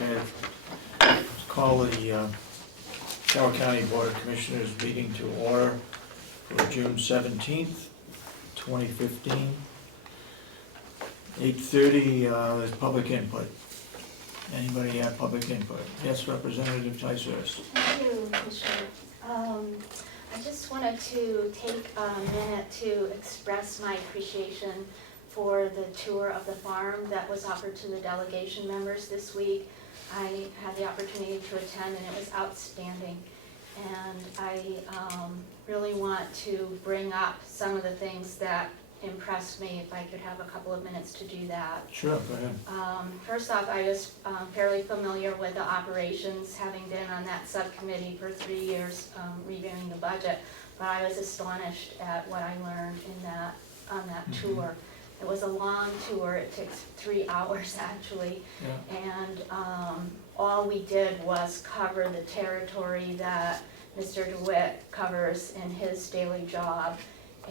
Okay, call the Carroll County Board of Commissioners meeting to order for June 17th, 2015. 8:30, there's public input. Anybody have public input? Yes, Representative Ticehurst. Thank you, Commissioner. I just wanted to take a minute to express my appreciation for the tour of the farm that was offered to the delegation members this week. I had the opportunity to attend and it was outstanding. And I really want to bring up some of the things that impressed me, if I could have a couple of minutes to do that. Sure, go ahead. First off, I was fairly familiar with the operations, having been on that subcommittee for 3 years reviewing the budget, but I was astonished at what I learned on that tour. It was a long tour, it takes 3 hours actually, and all we did was cover the territory that Mr. DeWitt covers in his daily job.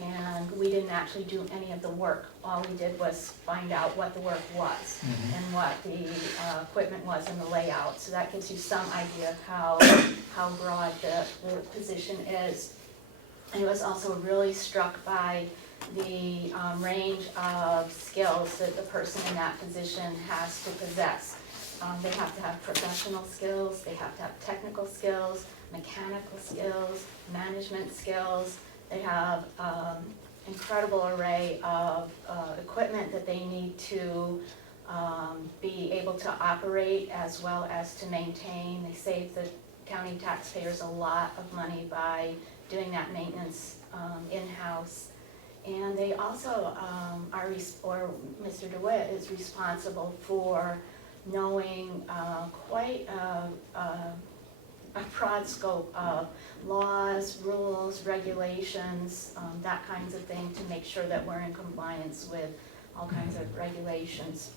And we didn't actually do any of the work. All we did was find out what the work was and what the equipment was and the layout. So that gives you some idea of how broad the position is. I was also really struck by the range of skills that the person in that position has to possess. They have to have professional skills, they have to have technical skills, mechanical skills, management skills. They have incredible array of equipment that they need to be able to operate as well as to maintain. They save the county taxpayers a lot of money by doing that maintenance in-house. And they also Mr. DeWitt is responsible for knowing quite a broad scope of laws, rules, regulations, that kinds of thing, to make sure that we're in compliance with all kinds of regulations.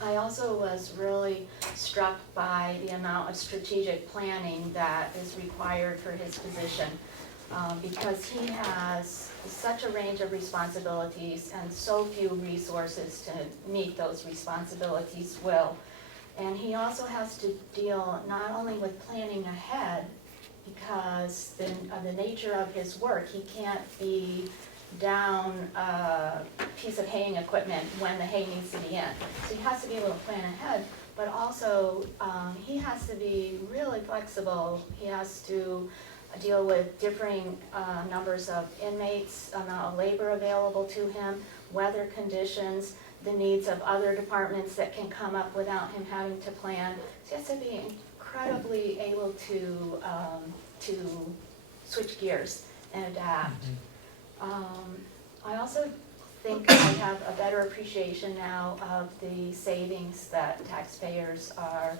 I also was really struck by the amount of strategic planning that is required for his position, because he has such a range of responsibilities and so few resources to meet those responsibilities well. And he also has to deal not only with planning ahead, because of the nature of his work, he can't be down a piece of haying equipment when the hay needs to be in. So he has to be able to plan ahead, but also he has to be really flexible. He has to deal with differing numbers of inmates, amount of labor available to him, weather conditions, the needs of other departments that can come up without him having to plan. So he has to be incredibly able to switch gears and adapt. I also think I have a better appreciation now of the savings that taxpayers are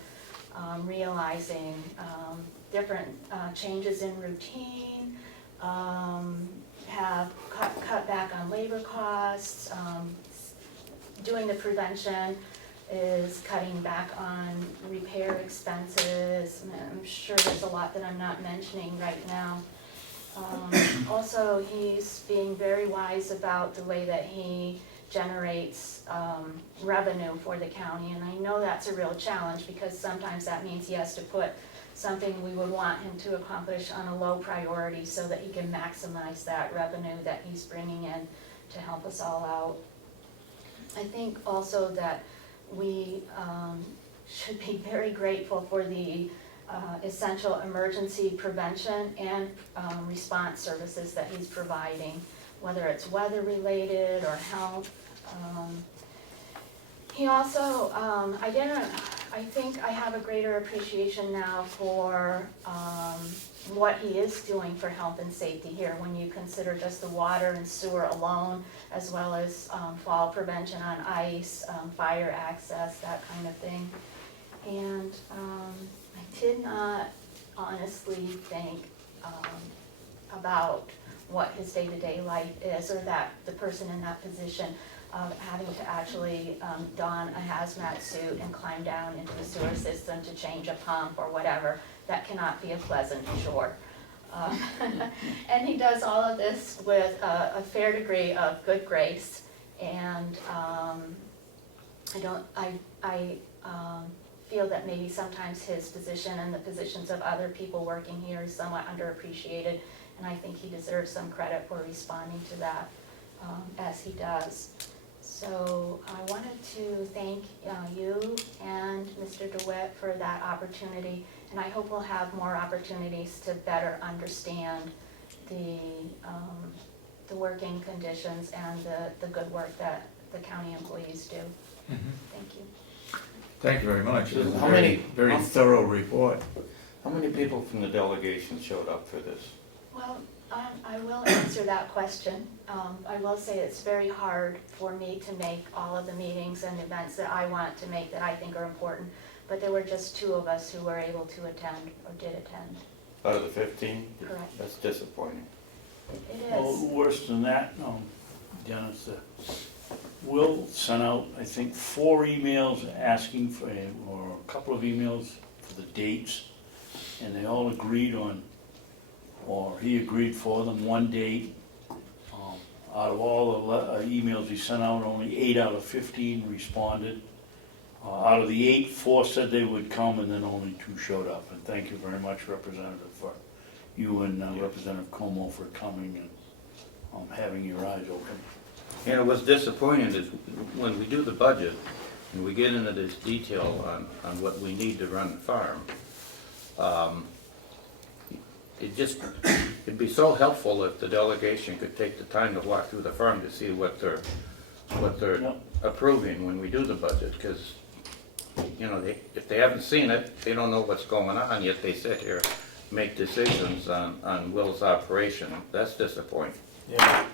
realizing. Different changes in routine, have cut back on labor costs, doing the prevention is cutting back on repair expenses. I'm sure there's a lot that I'm not mentioning right now. Also, he's being very wise about the way that he generates revenue for the county, and I know that's a real challenge, because sometimes that means he has to put something we would want him to accomplish on a low priority so that he can maximize that revenue that he's bringing in to help us all out. I think also that we should be very grateful for the essential emergency prevention and response services that he's providing, whether it's weather related or health. He also, I think I have a greater appreciation now for what he is doing for health and safety here, when you consider just the water and sewer alone, as well as fall prevention on ice, fire access, that kind of thing. And I did not honestly think about what his day-to-day life is, or that the person in that position of having to actually don a hazmat suit and climb down into the sewer system to change a pump or whatever. That cannot be a pleasant chore. And he does all of this with a fair degree of good grace, and I feel that maybe sometimes his position and the positions of other people working here is somewhat underappreciated, and I think he deserves some credit for responding to that as he does. So I wanted to thank you and Mr. DeWitt for that opportunity, and I hope we'll have more opportunities to better understand the working conditions and the good work that the county employees do. Thank you. Thank you very much. It was a How many- very thorough report. How many people from the delegation showed up for this? Well, I will answer that question. I will say it's very hard for me to make all of the meetings and events that I want to make that I think are important, but there were just 2 of us who were able to attend or did attend. Out of the 15? Correct. That's disappointing. It Well, is. worse than that, Dennis, Will sent out, I think, 4 emails asking for, or a couple of emails for the dates, and they all agreed on, or he agreed for them, one date. Out of all the emails he sent out, only 8 out of 15 responded. Out of the 8, 4 said they would come, and then only 2 showed up. And thank you very much, Representative, for you and Representative Comeau for coming and having your eyes open. Yeah, what's disappointing is when we do the budget and we get into this detail on what we need to run the farm, it'd be so helpful if the delegation could take the time to walk through the farm to see what they're Yep. approving when we do the budget, because, you know, if they haven't seen it, they don't know what's going on, yet they sit here, make decisions on Will's operation. That's disappointing. Yeah.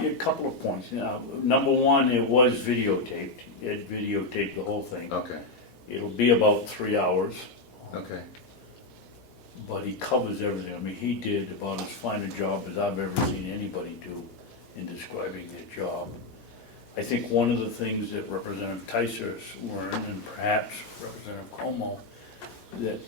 A couple of points. Number one, it was videotaped. It videotaped the whole thing. Okay, It'll be about 3 hours, okay. but he covers everything. I mean, he did about as fine a job as I've ever seen anybody do in describing their job. I think one of the things that Representative Tyser learned, and perhaps Representative Comeau, that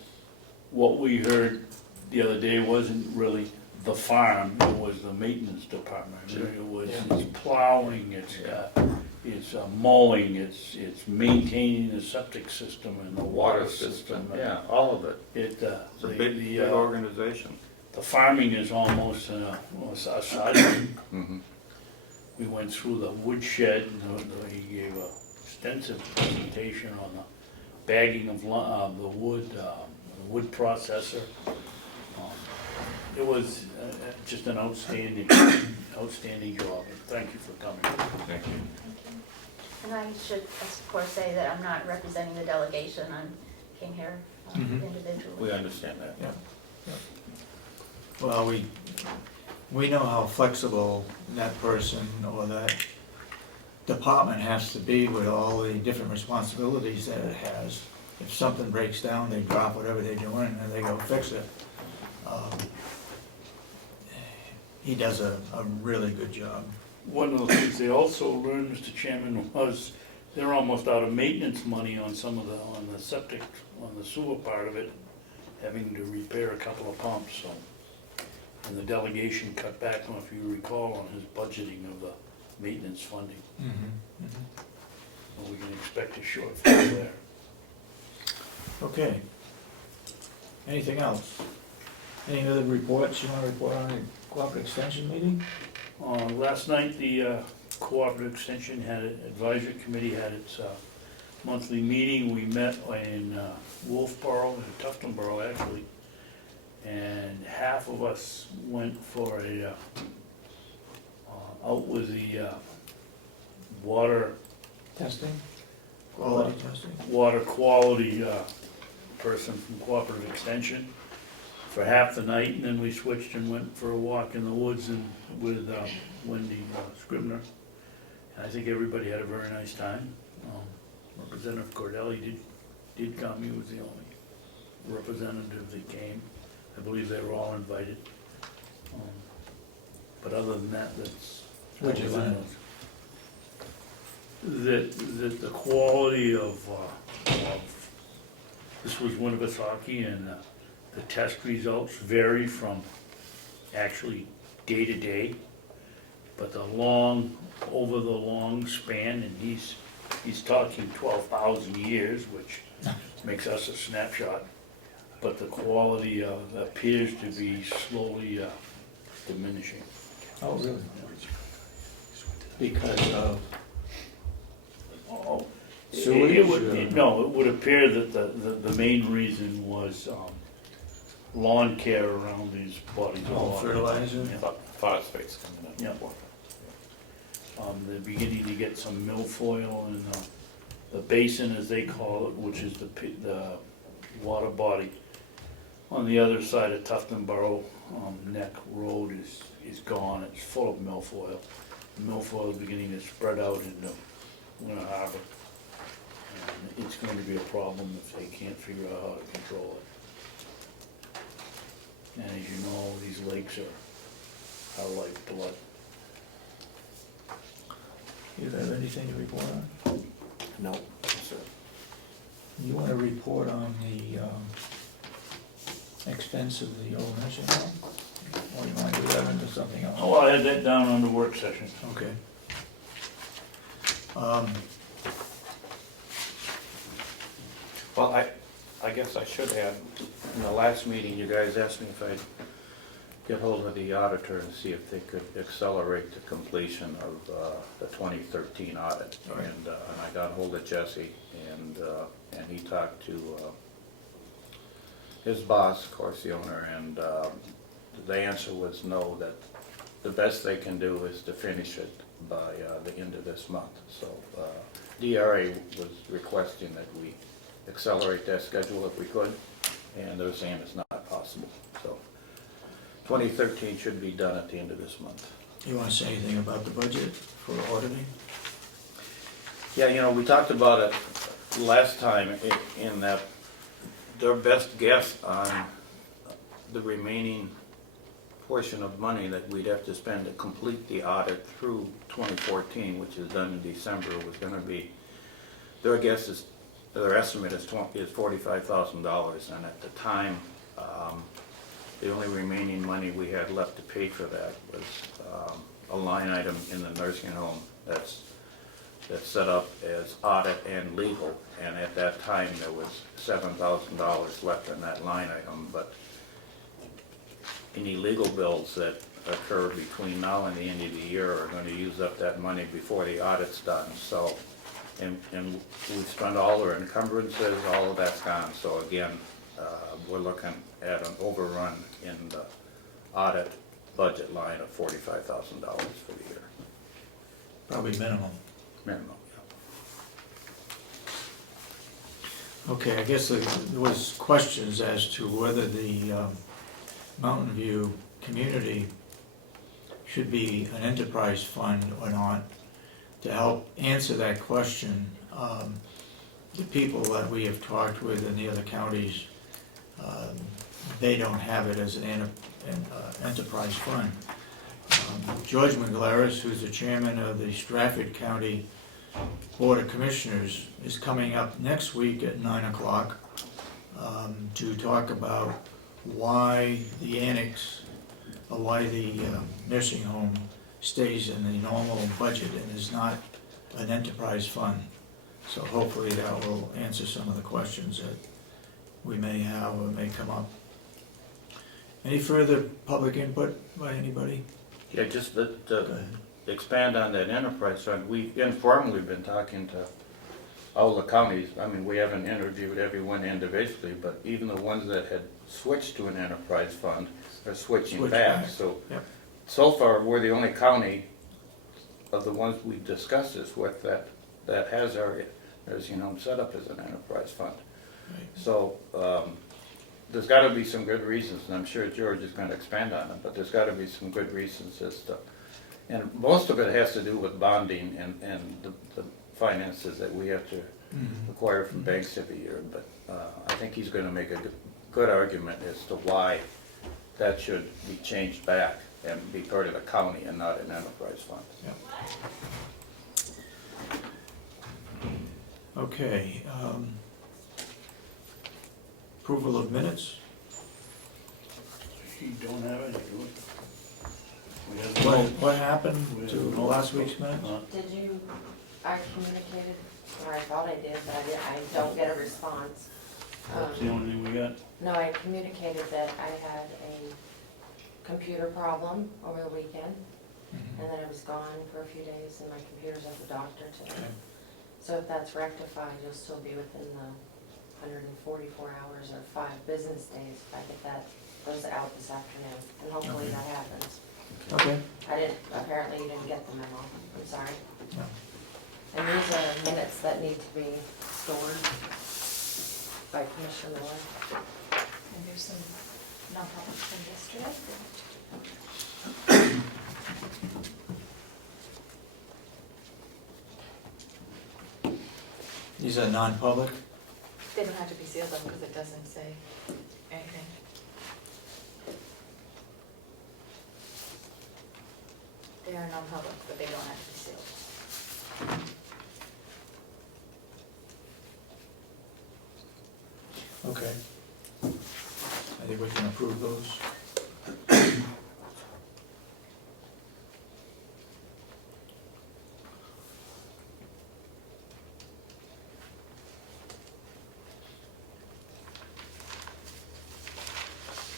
what we heard the other day wasn't really the farm, it was the maintenance department. It was Yeah. it's plowing, it's mowing, it's maintaining the septic system and the water system. Yeah, all of it. It's It's a big organization. the farming is almost a side. Mhm. We went through the woodshed, and he gave a extensive presentation on the bagging of the wood, the wood processor. It was just an outstanding job, and thank you for coming. Thank you. And I should, of course, say that I'm not representing the delegation. I came here individually. We understand that. Yeah. Well, we know how flexible that person or that department has to be with all the different responsibilities that it has. If something breaks down, they drop whatever they're doing and they go fix it. He does a really good job. One of the things they also learned, Mr. Chairman, was they're almost out of maintenance money on on the septic, on the sewer part of it, having to repair a couple of pumps, so. And the delegation cut back on, if you recall, on his budgeting of the maintenance funding. So we can expect a shortfall there. Okay. Anything else? Any other reports you want to report on the cooperative extension meeting? Last night, the Cooperative Extension Advisory Committee had its monthly meeting. We met in Wolfboro, Tuftonboro actually, and half of us went for out with the water Testing? Quality testing? water quality person from Cooperative Extension for half the night, and then we switched and went for a walk in the woods and with Wendy Scribner. And I think everybody had a very nice time. Representative Cordelli did come. He was the only representative that came. I believe they were all invited. But other than that, that's. What'd you learn? That the quality of this was Winnipesaukee, and the test results vary from actually day to day, but over the long span, and he's he's talking 12,000 years, which makes us a snapshot. But the quality appears to be slowly diminishing. Oh, really? Because of Oh, sewage? it would, no, it would appear that the main reason was lawn care around these bodies of Oh, water. fertilizer? Yeah. Phosphates coming up. Yeah. They're beginning to get some milfoil in the basin, as they call it, which is the water body on the other side of Tuftonboro Neck Road is gone. It's full of milfoil. Milfoil is beginning to spread out into Winter Harbor. And it's going to be a problem if they can't figure out how to control it. And as you know, these lakes are our lifeblood. You have anything to report on? No, sir. You want to report on the expense of the old nursing home? Or you want to do that into something else? Oh, I had that down on the work session. Okay. Well, I guess I should add, in the last meeting, you guys asked me if I'd get hold of the auditor and see if they could accelerate the completion of the 2013 audit. Right. And I got hold of Jesse, and he talked to his boss, of course, the owner, and the answer was no, that the best they can do is to finish it by the end of this month. So DRA was requesting that we accelerate that schedule if we could, and they're saying it's not possible. So 2013 should be done at the end of this month. You want to say anything about the budget for auditing? Yeah, you know, we talked about it last time in that their best guess on the remaining portion of money that we'd have to spend to complete the audit through 2014, which is done in December, was going to be, their guess is, their estimate is $45,000, and at the time, the only remaining money we had left to pay for that was a line item in the nursing home that's set up as audit and legal, and at that time there was $7,000 left in that line item, but any legal bills that occur between now and the end of the year are going to use up that money before the audit's done. So, and we've spent all our encumbrances, all of that's gone. So again, we're looking at an overrun in the audit budget line of $45,000 for the year. Probably minimum. Minimum, yeah. Okay, I guess there was questions as to whether the Mountain View community should be an enterprise fund or not. To help answer that question, the people that we have talked with in the other counties, they don't have it as an enterprise fund. George McGlaris, who's the chairman of the Stratford County Board of Commissioners, is coming up next week at 9 o'clock to talk about why the annex, or why the nursing home stays in the normal budget and is not an enterprise fund. So hopefully that will answer some of the questions that we may have or may come up. Any further public input by anybody? Yeah, just Go to ahead. expand on that enterprise fund, we've informally been talking to all the counties. I mean, we haven't interviewed everyone individually, but even the ones that had switched to an enterprise fund are switching Switch back. back. So, Yep. so far, we're the only county of the ones we've discussed this with that has our nursing home set up as an enterprise fund. Right. So, there's gotta be some good reasons, and I'm sure George is gonna expand on it, but there's gotta be some good reasons as to, and most of it has to do with bonding and the finances that we have to acquire from banks every year, but I think he's gonna make a good argument as to why that should be changed back and be part of the county and not an enterprise fund. Okay. Approval of minutes? You don't have any, do we? We have no- What happened we have to no- last week's minutes? Uh, Did you, I communicated, or I thought I did, but I don't get a response. That's the only thing we got. No, I communicated that I had a computer problem over the weekend, and that I was gone for a few days, and my computer's at the doctor today. Okay. So if that's rectified, you'll still be within the 144 hours or 5 business days if I get those out this afternoon, and hopefully Okay. that happens. Okay. Apparently you didn't get the memo, I'm sorry. No. And these are minutes that need to be stored by Commissioner Miller. And there's some non-public from yesterday. These are non-public? They don't have to be sealed though, because it doesn't say anything. They are non-public, but they don't have to be sealed. Okay. I think we can approve those.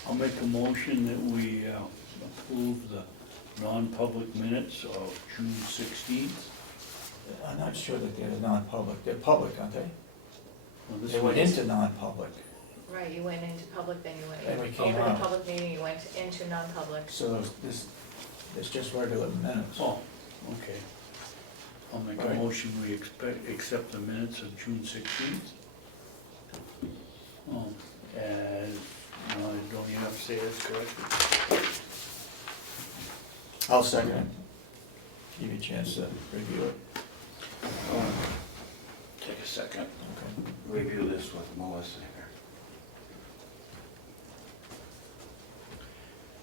I'll make a motion that we approve the non-public minutes of June 16th. I'm not sure that they're non-public. They're public, aren't they? Well, this They went was- into non-public, Right, you went into public, then you went, Then we came over the out. public meeting, you went into non-public. so it's just regular minutes. Oh, okay. I'll make a Right. motion, we accept the minutes of June 16th. Oh, and, no, I don't even have to say this correctly. I'll second it. Give you a chance to review it. Take a second, Okay. review this with Melissa here.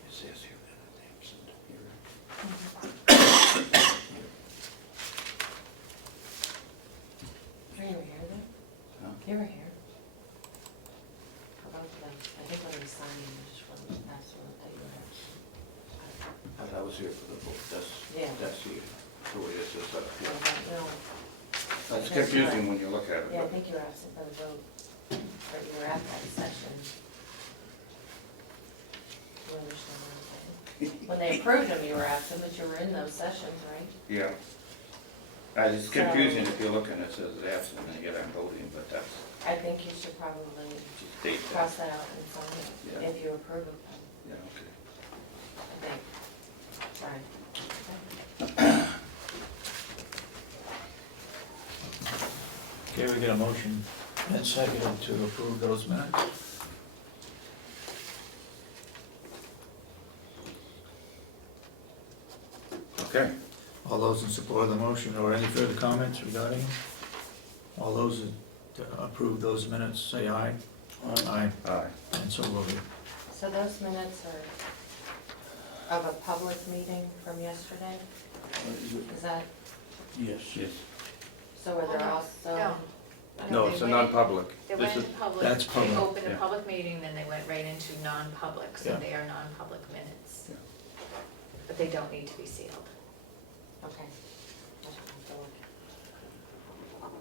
It says here that I'm absent here. Are you ever here then? Huh? You ever here? How about the, I think when we signed, you just wasn't absolute that you were here. I was here for the vote, Yeah. that's the way this is up I here. don't know. It's confusing when you look at it. Yeah, I but- think you were absent by the vote, but you were at that session. You understand what I'm saying? When they approved them, you were absent, but you were in those sessions, right? Yeah. It's confusing if you look and it says absent and yet I'm voting, but that's I think you should probably just date that. cross that out and sign it, Yeah. if you approve of them, Yeah, okay. I think. Sorry. Okay, we get a motion and seconded to approve those minutes. Okay. All those in support of the motion or any further comments regarding it? All those that approve those minutes, say aye. Aye. Aye. And so will we. So those minutes are of a public meeting from yesterday, is that, Yes. Yes. so were there No. also? No, they it's a went- non-public. They This went is, into public, that's they public, opened a yeah. public meeting, then they went right into non-public, so Yeah. they are non-public minutes. Yeah. But they don't need to be sealed. Okay. That's what I thought.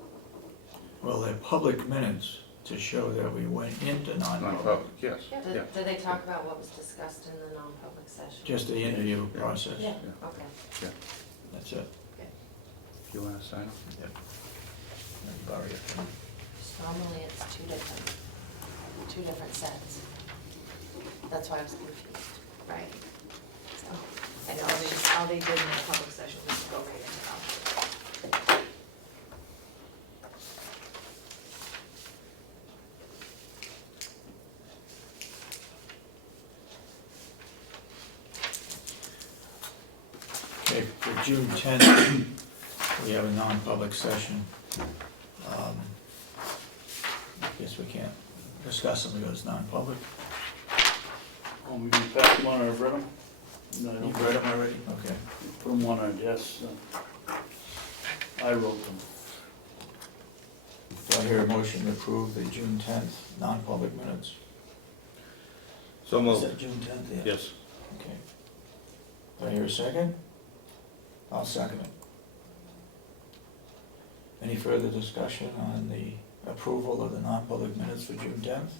Well, they're public minutes to show that we went into non-public. non-public, yes. Yeah. Yeah. Did they talk about what was discussed in the non-public session? Just the interview Yeah. process. Yeah, Yeah. okay. That's it. You want to sign it? Yep. You've already approved. Normally it's two different sets. That's why I was confused. Right. So, and all they did in the public session was go right into non-public. Okay, for June 10th, we have a non-public session. I guess we can't discuss them because it's non-public. We can pass them on, I've read them. No, I don't You've read them already? Okay. Put them on our desks. I wrote them. Do I hear a motion to approve the June 10th non-public minutes? So Is moved. that June 10th? Yeah. Yes. Okay. Do I hear a second? I'll second it. Any further discussion on the approval of the non-public minutes for June 10th?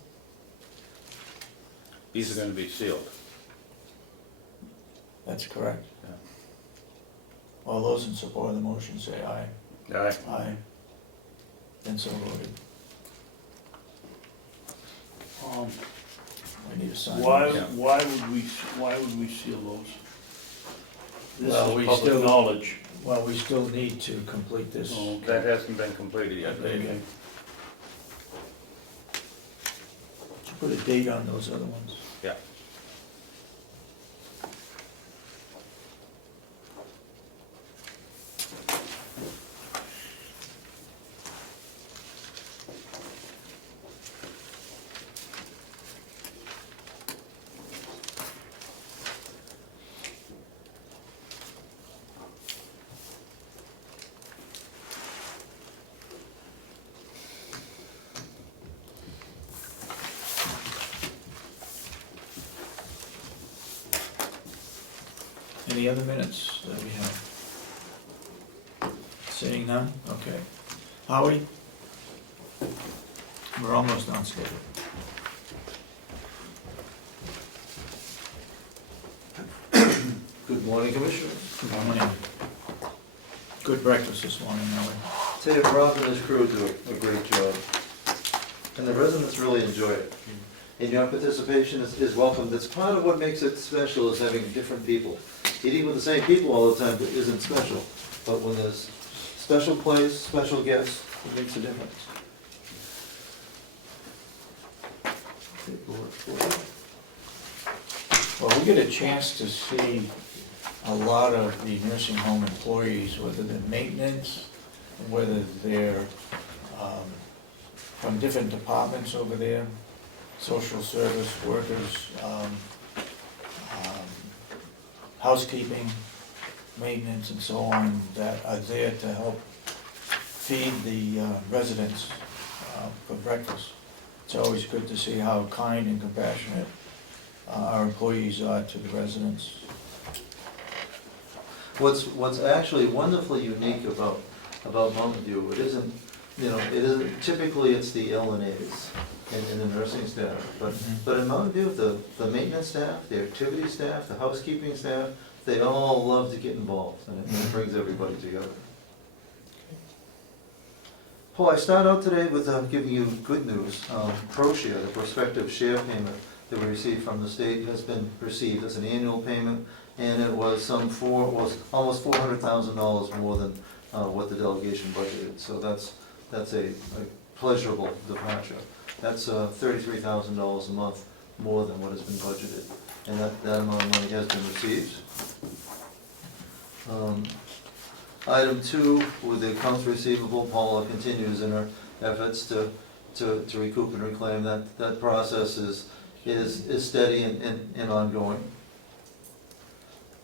These are gonna be sealed. That's correct. Yeah. All those in support of the motion say aye. Aye. Aye. Then so voted. I need to sign. Why, those. why would we seal those? This Well, we is public still- knowledge. Well, we still need to complete this. Oh, That hasn't been completed yet, Dave. Okay. Did you put a date on those other ones? Yeah. Any other minutes that we have? Seeing none? Okay. Howie? We're almost on schedule. Good morning, Commissioners. Good morning. Good breakfast this morning, Howie. Tell you, Rob and his crew do a great job, and the residents really enjoy it. And your participation is welcome. That's part of what makes it special, is having different people. Eating with the same people all the time isn't special, but when there's special place, special guests, it makes a difference. Well, we get a chance to see a lot of the nursing home employees, whether they're maintenance, whether they're from different departments over there, social service workers, housekeeping, maintenance, and so on, that are there to help feed the residents for breakfast. It's always good to see how kind and compassionate our employees are to the residents. What's actually wonderfully unique about Mountain View, it isn't, it isn't, typically it's the LNAs and the nursing staff, but in Mountain View, the maintenance staff, the activity staff, the housekeeping staff, they all love to get involved, and it brings everybody together. Paul, I start out today with giving you good news. ProShare, the prospective share payment that we received from the state, has been received as an annual payment, and it was almost $400,000 more than what the delegation budgeted. So that's a pleasurable departure. That's $33,000 a month more than what has been budgeted, and that amount of money has been received. Item 2, with the accounts receivable, Paula continues in her efforts to recoup and reclaim. That process is steady and ongoing.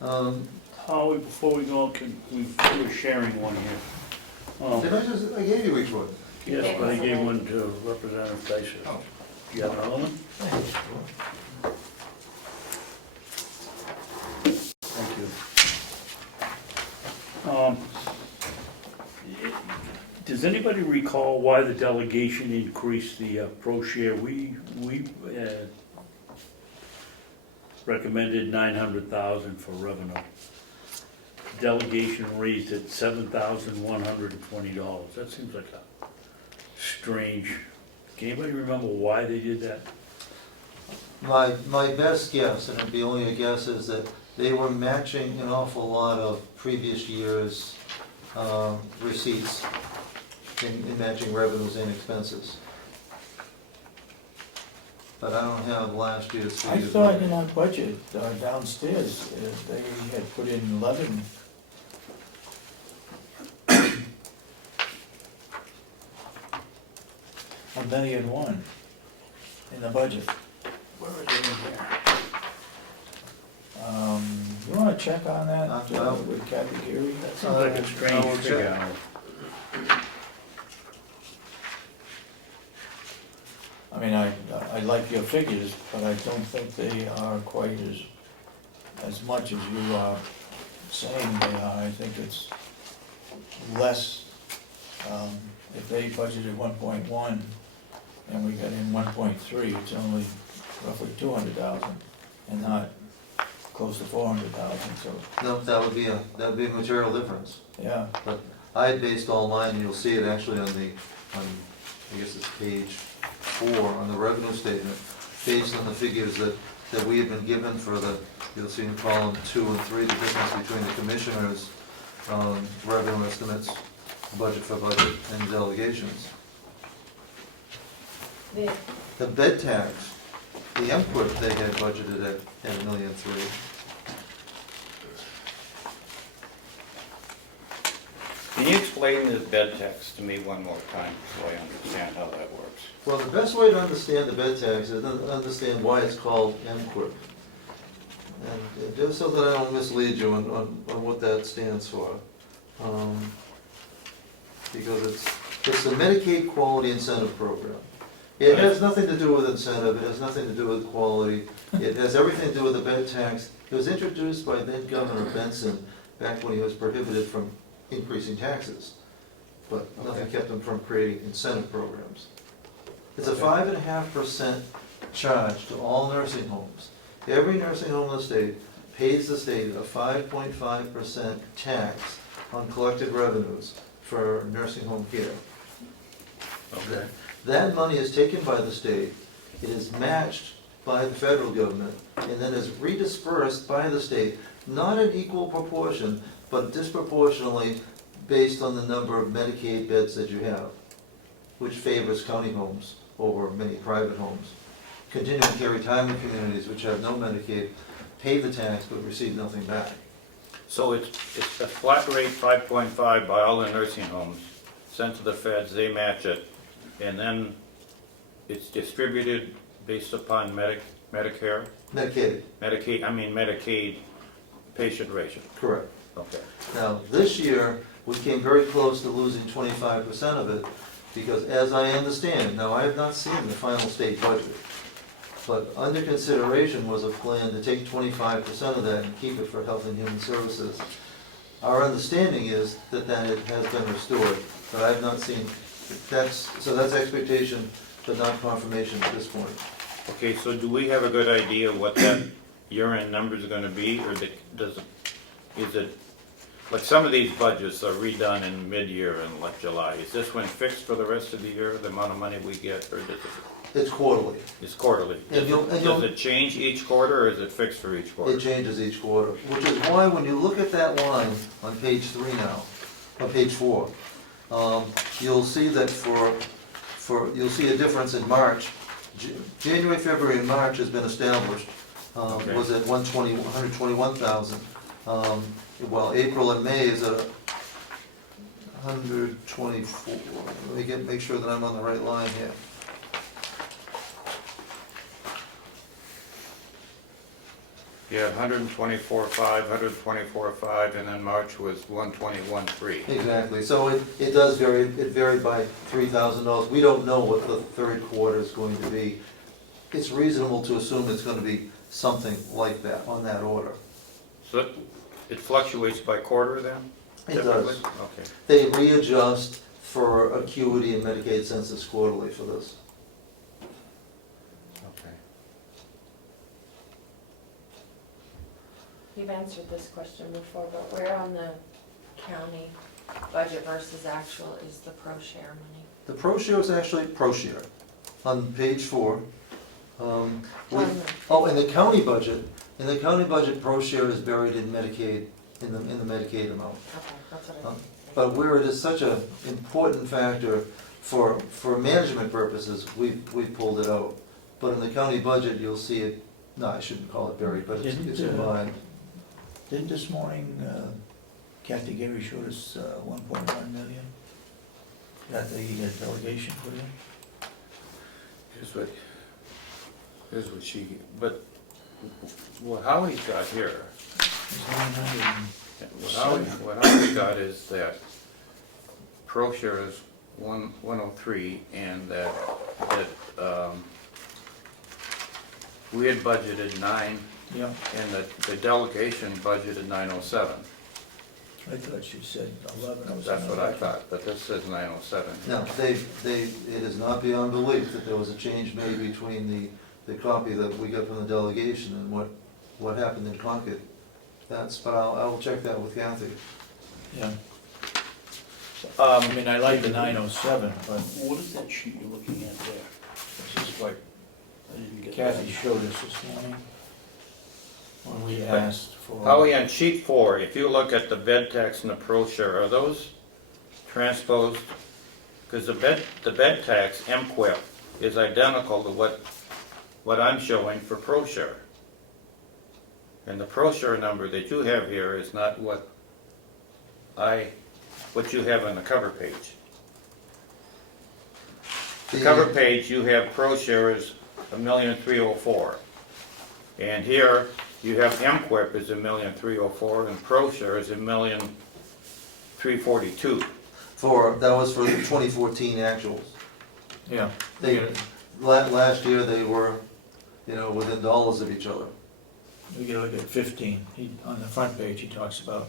Howie, before we go, we're sharing one here. I gave you each one. Yes, but I gave one to Representative Dyson. Oh. Do you have another one? Thank you. Does anybody recall why the delegation increased the ProShare? We recommended $900,000 for revenue. Delegation raised it $7,120. That seems like a strange. Can anybody remember why they did that? My best guess, and it'd be only a guess, is that they were matching an awful lot of previous year's receipts in matching revenues and expenses. But I don't have last year's I figures. thought in our budget downstairs, they had put in 11. $1,000,001 in the budget. Where is it in here? You wanna check on that No. with Kathy Geary? That seems like a strange we'll check. figure. I mean, I like your figures, but I don't think they are quite as much as you are saying they are. I think it's less if they budgeted 1.1 and we got in 1.3, it's only roughly 200,000 and not close to 400,000, so, No, that would be a material difference. yeah. But I based all mine, and you'll see it actually on I guess it's page 4 on the revenue statement, based on the figures that we have been given for you'll see in column 2 and 3, the difference between the commissioners' revenue estimates, budget for budget, and delegations. The bed tax, the input they had budgeted at $1.3 million. Can you explain the bed tax to me one more time so I understand how that works? Well, the best way to understand the bed tax is to understand why it's called MQIP. And just so that I don't mislead you on what that stands for. Because it's the Medicaid Quality Incentive Program. It has nothing to do with incentive, it has nothing to do with quality, it has everything to do with the bed tax. It was introduced by then Governor Babson back when he was prohibited from increasing taxes. But nothing kept him from creating incentive programs. It's a 5.5% charge to all nursing homes. Every nursing home in the state pays the state a 5.5% tax on collected revenues for nursing home care. Okay. That money is taken by the state, it is matched by the federal government, and then is redispersed by the state, not in equal proportion, but disproportionately based on the number of Medicaid beds that you have, which favors county homes over many private homes. Continuing care retirement communities, which have no Medicaid, pay the tax but receive nothing back. So it's a flat rate 5.5 by all the nursing homes, sent to the feds, they match it, and then it's distributed based upon Medicare? Medicaid, Medicaid patient ratio. correct. Okay. Now, this year, we came very close to losing 25% of it, because as I understand, now I have not seen the final state budget, but under consideration was a plan to take 25% of that and keep it for Health and Human Services. Our understanding is that it has been restored, but I have not seen, so that's expectation, but not confirmation at this point. Okay, so do we have a good idea what that year-end number is gonna be, or is it, like some of these budgets are redone in mid-year in like July. Is this one fixed for the rest of the year, the amount of money we get, or does It's quarterly. it's quarterly? Does it change each quarter, or is it fixed for each quarter? It changes each quarter, which is why when you look at that line on page 3 now, on page 4, you'll see that you'll see a difference in March. January, February, and March has been established, Okay. was at 121,000. While April and May is at 124. Let me make sure that I'm on the right line here. Yeah, 124.5, 124.5, and then March was 121.3. Exactly, so it does vary, it varied by $3,000. We don't know what the third quarter is going to be. It's reasonable to assume it's going to be something like that, on that order. So it fluctuates by quarter then? It does. typically? Okay. They readjust for acuity and Medicaid census quarterly for this. Okay. You've answered this question before, but where on the county budget versus actual is the pro share money? The pro share is actually pro share on page 4. In the county budget, pro share is buried in Medicaid, in the Medicaid amount. Okay, that's what I think. But where it is such an important factor for management purposes, we've pulled it out. But in the county budget, you'll see it, no, I shouldn't call it buried, but it's combined. Didn't this morning, Kathy Gary showed us 1.1 million that the delegation put in? Here's what she, but what Howie's got here, It's 900 and- what Howie got is that pro share is 103, and that we had budgeted 9, Yeah, and the delegation budgeted 907. I thought she said 11. That's what I thought, but this says 907. No, it is not beyond belief that there was a change made between the copy that we got from the delegation and what happened in Concord. But I will check that with Kathy. Yeah. I mean, I like the 907, but What is that sheet you're looking at there? this is what I didn't get Kathy that. showed us this morning when we asked for. Howie, on sheet 4, if you look at the bed tax and the pro share, are those transposed? Because the bed tax, MQIP, is identical to what I'm showing for pro share. And the pro share number that you have here is not what you have on the cover page. The cover page, you have pro share is 1,304,000. And here, you have MQIP is 1,304,000 and pro share is 1,342,000. That was for the 2014 actuals. Yeah. Last year, they were, within dollars of each other. We gotta look at 15. On the front page, he talks about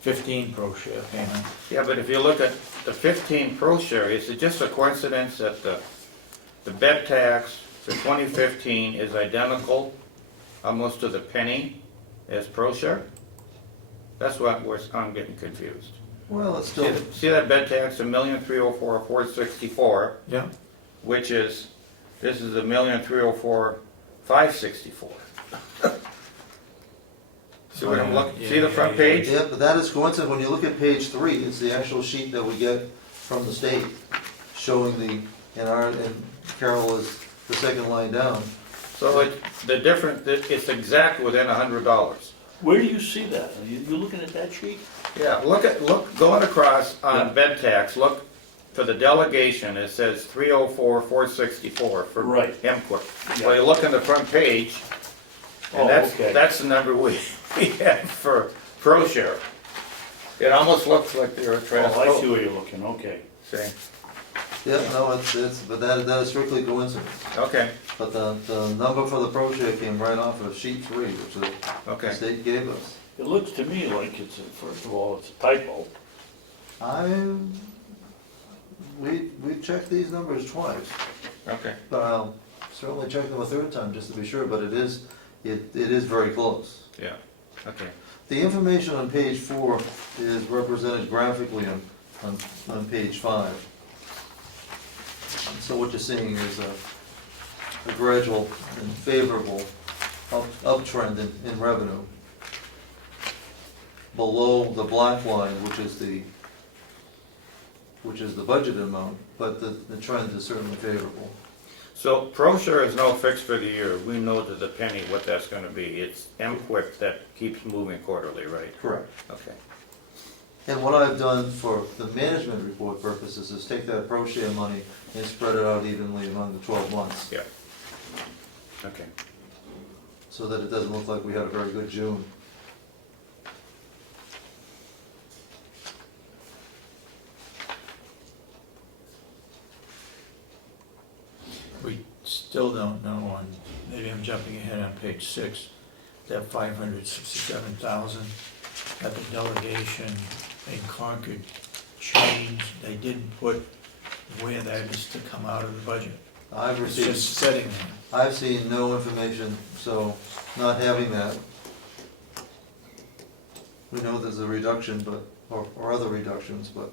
15 pro share payment. Yeah, but if you look at the 15 pro share, is it just a coincidence that the bed tax for 2015 is identical almost to the penny as pro share? That's where I'm getting confused. Well, it's still, See that bed tax, 1,304,464, Yeah. which is, this is 1,304,564. See what I'm looking, see the front page? yeah, but that is coincident. When you look at page 3, it's the actual sheet that we get from the state showing and Carroll is the second line down. So the difference, it's exact within $100. Where do you see that? Are you looking at that sheet? Yeah, look, going across on bed tax, look, for the delegation, it says 304,464 for Right. MQIP. Yeah. Well, you look on the front page, Oh, and okay. that's the number we have for pro share. It almost looks like they're a Oh, I see transposed. where you're looking, okay. See, Yeah, no, but that is strictly coincidence. okay, But the number for the pro share came right off of sheet 3, which the okay. state gave us. It looks to me like first of all, it's a typo. We checked these numbers twice, Okay, but I'll certainly check them a third time just to be sure, but it is very close. yeah, okay. The information on page 4 is represented graphically on page 5. So what you're seeing is a gradual and favorable uptrend in revenue below the black line, which is the budgeted amount, but the trend is certainly favorable. So pro share is no fix for the year. We know to the penny what that's gonna be. It's MQIP that keeps moving quarterly, right? Correct. Okay, And what I've done for the management report purposes is take that pro share money and spread it out evenly among the 12 months, yeah. Okay. so that it doesn't look like we had a very good June. We still don't know maybe I'm jumping ahead on page 6, that 567,000 that the delegation in Concord changed. They didn't put where that is to come out of the budget. It's just sitting there. I've seen no information, so not having that. We know there's a reduction, or other reductions, but.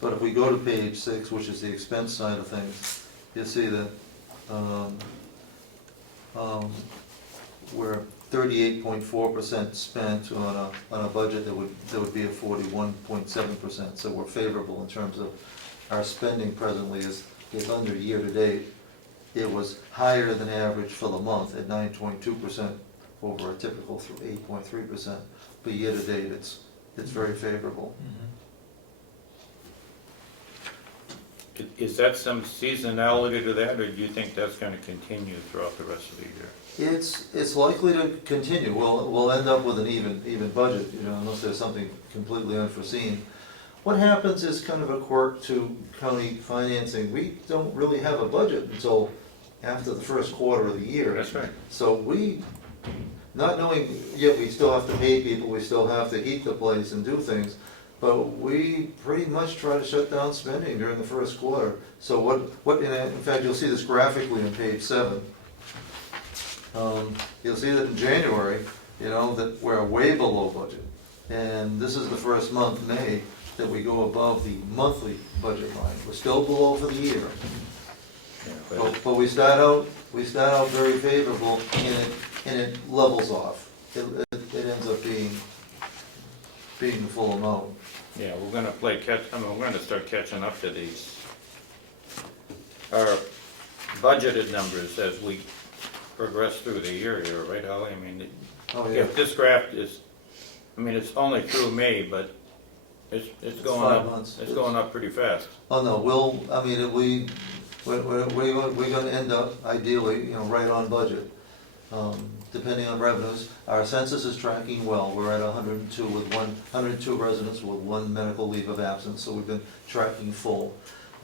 But if we go to page 6, which is the expense side of things, you'll see that, we're 38.4% spent on a budget that would be at 41.7%, so we're favorable in terms of our spending presently is under year to date. It was higher than average for the month at 9.2% over a typical 8.3%, but year to date it's very favorable. Is that some seasonality to that, or do you think that's gonna continue throughout the rest of the year? It's likely to continue. We'll end up with an even budget, unless there's something completely unforeseen. What happens is kind of a quirk to county financing. We don't really have a budget until after the first quarter of the year. That's right. So not knowing, yet we still have to pay people, we still have to heat the place and do things, but we pretty much try to shut down spending during the first quarter. So in fact, you'll see this graphically on page 7. You'll see that in January, that we're way below budget. And this is the first month, May, that we go above the monthly budget line. We're still below for the year. Yeah, but But we start out very favorable, and it levels off. It ends up being the full amount. yeah, we're gonna we're gonna start catching up to these, our budgeted numbers as we progress through the year here, right, Holly? I mean, Oh, yeah. if this graph is, it's only through May, but it's going 5 up, months. it's going up pretty fast. Oh, no, we're gonna end up ideally, right on budget, depending on revenues. Our census is tracking well. We're at 102 residents with 1 medical leave of absence, so we've been tracking full.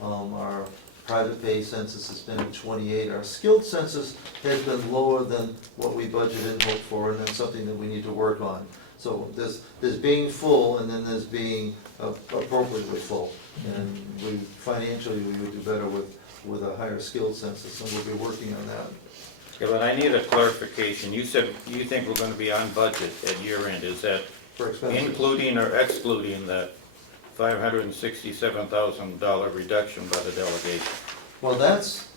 Our private pay census has been at 28. Our skilled census has been lower than what we budgeted and hoped for, and that's something that we need to work on. So there's being full, and then there's being appropriately full. And financially, we would do better with a higher skilled census, and we'll be working on that. Yeah, but I need a clarification. You said you think we're gonna be on budget at year end. Is that For expenses. including or excluding that $567,000 reduction by the delegation? Well, that's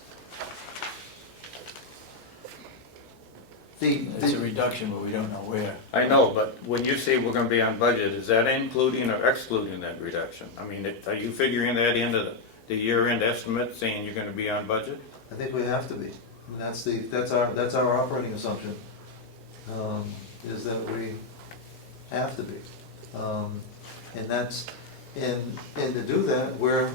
It's a reduction, but we don't know where. I know, but when you say we're gonna be on budget, is that including or excluding that reduction? Are you figuring that into the year-end estimate, saying you're gonna be on budget? I think we have to be. And that's our operating assumption, is that we have to be. And to do that, we're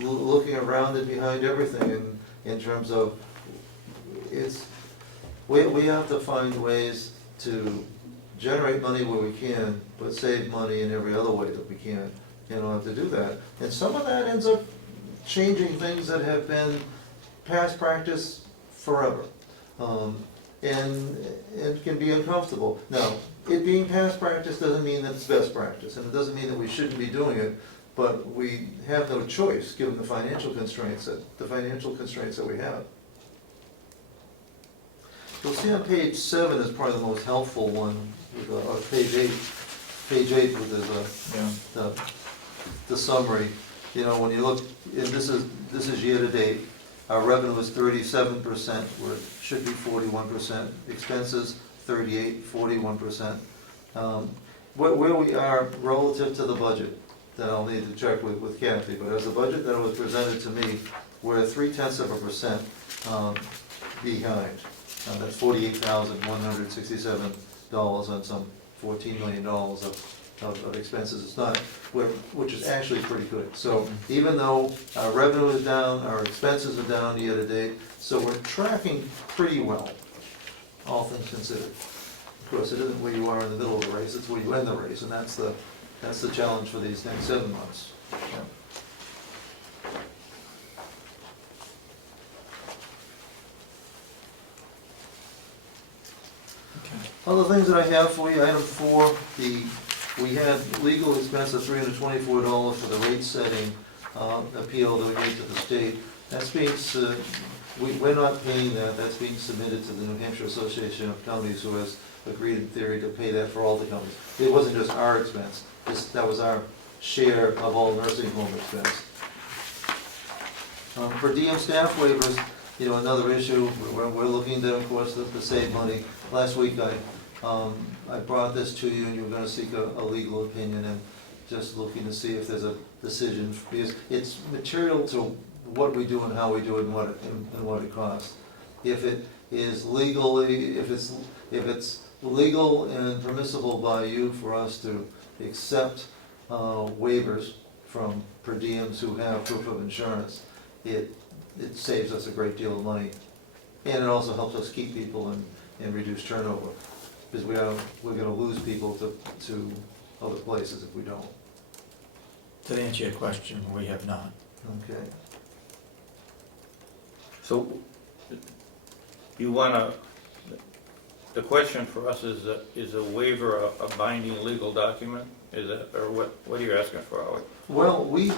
looking around and behind everything in terms of, we have to find ways to generate money where we can, but save money in every other way that we can in order to do that. And some of that ends up changing things that have been past practice forever. And it can be uncomfortable. Now, it being past practice doesn't mean that it's best practice, and it doesn't mean that we shouldn't be doing it, but we have no choice given the financial constraints that we have. You'll see on page 7 is probably the most helpful one, or page 8. Page 8 with the summary. When you look, and this is year to date. Our revenue is 37%, where it should be 41%. Expenses 38, 41%. Where we are relative to the budget, that I'll need to check with Kathy, but as the budget that was presented to me, we're 0.3% behind. That's $48,167 on some $14 million of expenses. It's not, which is actually pretty good. So even though our revenue is down, our expenses are down year to date, so we're tracking pretty well, all things considered. Of course, it isn't where you are in the middle of the race, it's where you end the race, and that's the challenge for these next 7 months. Yeah. Other things that I have for you, item 4, we had legal expense of $324 for the rate setting appeal that we made to the state. That's being, we're not paying that, that's being submitted to the New Hampshire Association of Counties, who has agreed in theory to pay that for all the counties. It wasn't just our expense, that was our share of all nursing home expense. Per diem staff waivers, another issue, we're looking to, of course, to save money. Last week I brought this to you, and you were going to seek a legal opinion, and just looking to see if there's a decision, because it's material to what we do and how we do it and what it costs. If it is legally, if it's legal and permissible by you for us to accept waivers from per diems who have proof of insurance, it saves us a great deal of money, and it also helps us keep people and reduce turnover, because we're going to lose people to other places if we don't. To answer your question, we have not. Okay. So you wanna, the question for us is a waiver a binding legal document? Is that, or what are you asking for, Howard? Well, we've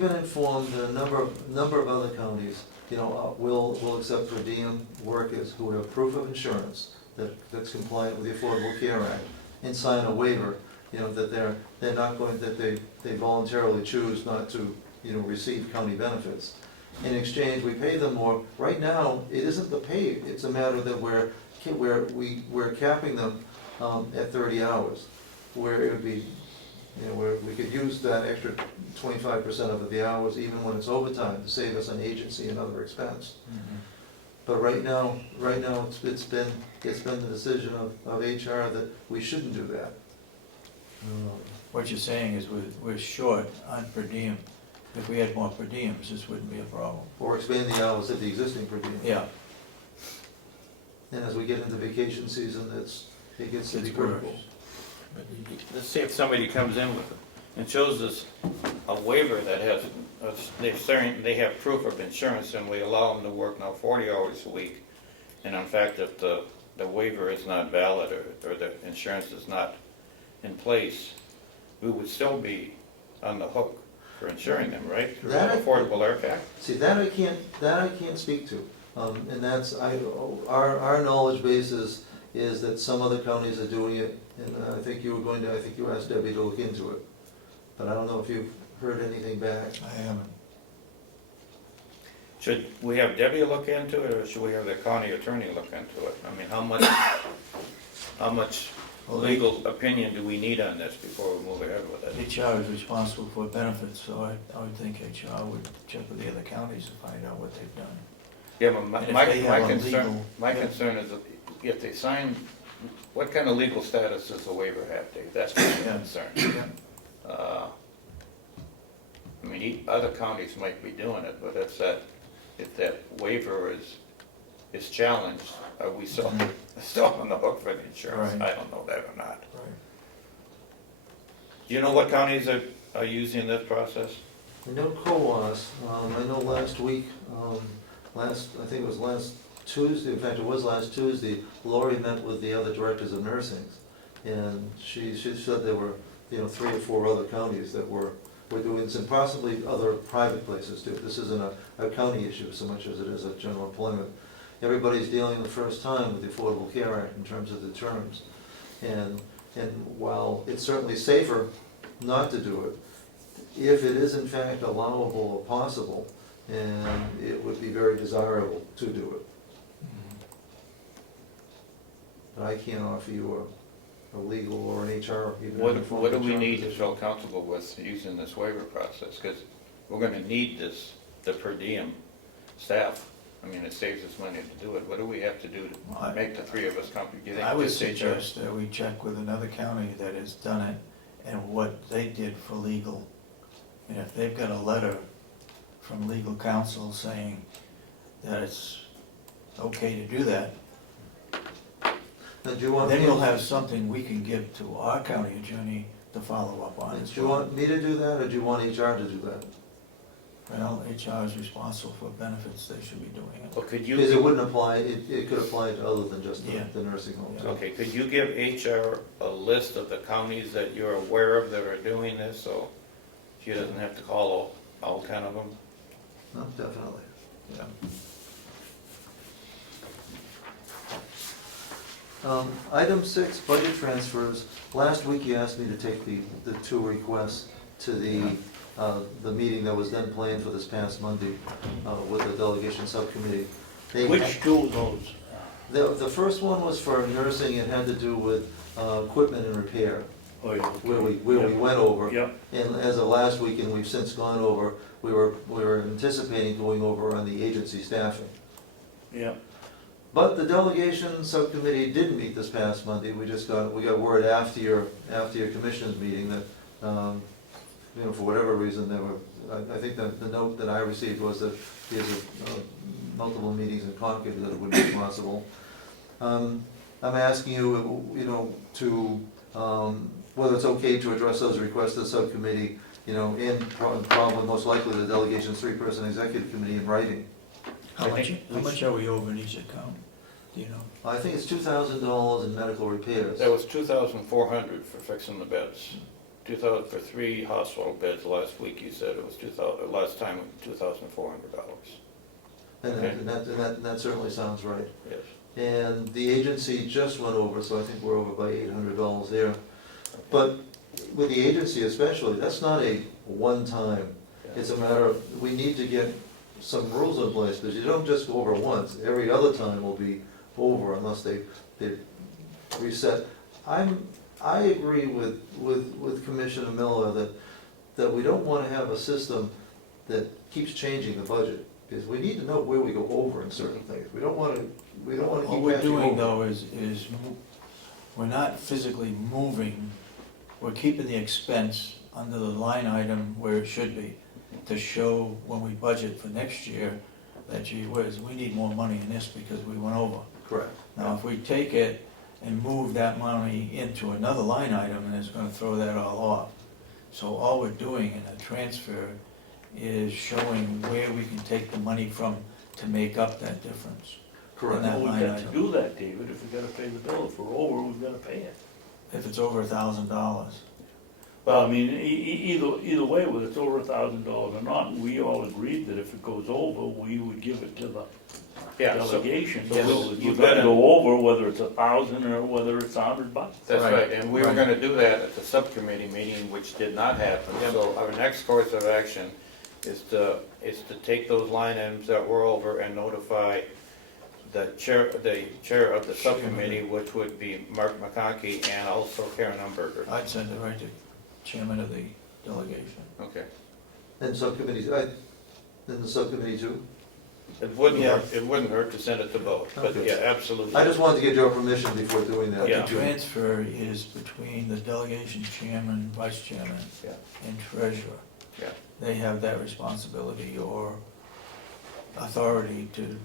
been informed that a number of other counties, will accept per diem workers who have proof of insurance that's compliant with the Affordable Care Act, and sign a waiver, that they're not going, that they voluntarily choose not to, receive county benefits. In exchange, we pay them more. Right now, it isn't the pay, it's a matter that we're capping them at 30 hours, where it would be, where we could use that extra 25% of the hours, even when it's overtime, to save us an agency and other expense. But right now, it's been the decision of HR that we shouldn't do that. What you're saying is we're short on per diem. If we had more per diems, this wouldn't be a problem. Or expand the hours of the existing per diem. Yeah, And as we get into vacation season, it gets to be it's worse. critical. But let's say if somebody comes in with, and shows us a waiver that has, they have proof of insurance, and we allow them to work now 40 hours a week, and in fact, if the waiver is not valid, or the insurance is not in place, we would still be on the hook for insuring them, right? Through the That- Affordable Care Act? See, that I can't speak to. And that's, our knowledge base is that some other counties are doing it, and I think you asked Debbie to look into it. But I don't know if you've heard anything back. I haven't. Should we have Debbie look into it, or should we have the county attorney look into it? I mean, how much legal opinion do we need on this before we move ahead with it? HR is responsible for benefits, so I would think HR would check with the other counties to find out what they've done. Yeah, but And if they have a legal- my concern is if they sign, what kind of legal status does the waiver have, Dave? That's my Yeah. concern. I mean, other counties might be doing it, but if that waiver is challenged, are we still on the hook for the insurance? Right. I don't know that or not. Right. Do you know what counties are using this process? I know Coas, I know last week, I think it was last Tuesday, in fact, it was last Tuesday, Lori met with the other directors of nursing, and she said there were, 3 or 4 other counties that were doing this, and possibly other private places too. This isn't a county issue so much as it is a general employment. Everybody's dealing the first time with the Affordable Care Act in terms of the terms. And while it's certainly safer not to do it, if it is in fact allowable or possible, and it would be very desirable to do it. But I can't offer you a legal or an HR, even an informed What do we HR need to position. feel comfortable with using this waiver process? Because we're gonna need the per diem staff. I mean, it saves us money to do it. What do we have to do to make the 3 of us comfortable? Do you think I would just HR? suggest that we check with another county that has done it and what they did for legal. And if they've got a letter from legal counsel saying that it's okay to do that, Now, do you want then me- we'll have something we can give to our county attorney to follow up on. Do you want me to do that, or do you want HR to do that? Well, HR is responsible for benefits, they should be doing it. Well, could Because it you, wouldn't apply, it could apply to other than just Yeah. the nursing homes. okay, could you give HR a list of the counties that you're aware of that are doing this, so she doesn't have to call all 10 of them? No, definitely. Yeah. Item 6, budget transfers. Last week you asked me to take the 2 requests to the meeting that was then planned for this past Monday with the delegation subcommittee. Which 2 of those? The first one was for nursing. It had to do with equipment and repair, Oh, yeah, okay. where we went over. Yep, And as of last week, and we've since gone over, we were anticipating going over on the agency staffing. yep. But the delegation subcommittee didn't meet this past Monday. We got word after your commissioners meeting that, for whatever reason, I think that the note that I received was that there's multiple meetings in Concord that it wouldn't be possible. I'm asking you, to, whether it's okay to address those requests to the subcommittee, and probably most likely the delegation's 3-person executive committee in writing. How much are we over in each account? Do you know? I think it's $2,000 in medical repairs. That was 2,400 for fixing the beds. 2,000 for 3 hospital beds last week, you said it was 2,000, last time it was $2,400. And that certainly sounds right. Yes. And the agency just went over, so I think we're over by $800 there. But with the agency especially, that's not a one-time. It's a matter of, we need to get some rules in place, because you don't just go over once. Every other time will be over unless they reset. I agree with Commissioner Miller that we don't want to have a system that keeps changing the budget, because we need to know where we go over in certain things. We don't want to keep What passing we're doing over. though is we're not physically moving, we're keeping the expense under the line item where it should be, to show when we budget for next year that, gee whiz, we need more money in this because we went over. Correct. Now, if we take it and move that money into another line item, and it's gonna throw that all off. So all we're doing in a transfer is showing where we can take the money from to make up that difference. Correct. that Well, we've line got to item. do that, David, if we gotta pay the bill. If we're over, we've gotta pay it. If it's over $1,000. Well, I mean, either way, whether it's over $1,000 or not, we all agreed that if it goes over, we would give it to the Yeah, so delegation. so So you we've got to gotta- go over, whether it's 1,000 or whether it's $100. that's Right. right, and we were Right. gonna do that at the subcommittee meeting, which did not happen. So our next course of action is to take those line items that were over and notify the chair of the subcommittee, which would be Mark McConkey and also Karen Umberger. I'd send it right to chairman of the delegation. Okay. And subcommittees, in the subcommittee too? It wouldn't Yeah. hurt, it wouldn't hurt to send it to both, but Okay. yeah, absolutely. I just wanted to get your permission before doing that. Yeah. The transfer is between the delegation chairman, vice chairman, Yeah. and treasurer. Yeah. They have that responsibility or authority to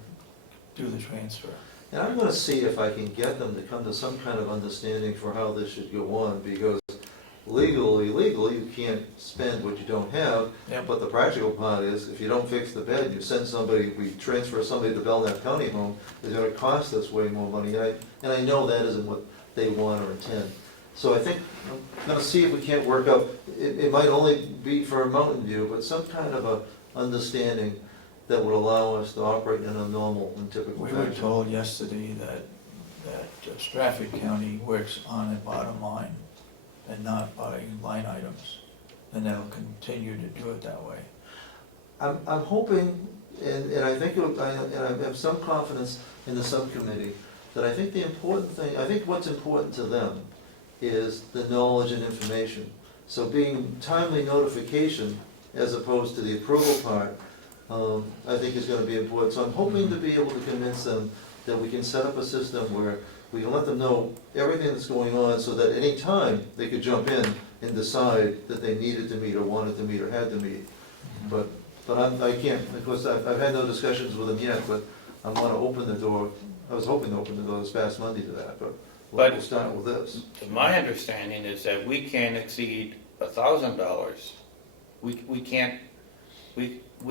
do the transfer. And I'm gonna see if I can get them to come to some kind of understanding for how this should go on, because legally, you can't spend what you don't have. Yep. But the practical part is, if you don't fix the bed, you send somebody, we transfer somebody to Belknap County Home, it's gonna cost us way more money. And I know that isn't what they want or intend. So I think, I'm gonna see if we can't work out, it might only be for Mountain View, but some kind of a understanding that would allow us to operate in a normal and typical We fashion. were told yesterday that Stratford County works on a bottom line and not by line items, and they'll continue to do it that way. I'm hoping, and I think, and I have some confidence in the subcommittee, that I think the important thing, I think what's important to them is the knowledge and information. So being timely notification as opposed to the approval part, I think is gonna be important. So I'm hoping to be able to convince them that we can set up a system where we can let them know everything that's going on, so that any time they could jump in and decide that they needed to meet or wanted to meet or had to meet. But I can't, of course, I've had no discussions with them yet, but I wanna open the door, I was hoping to open the door this past Monday to that, but we'll start with this. My understanding is that we can't exceed $1,000. We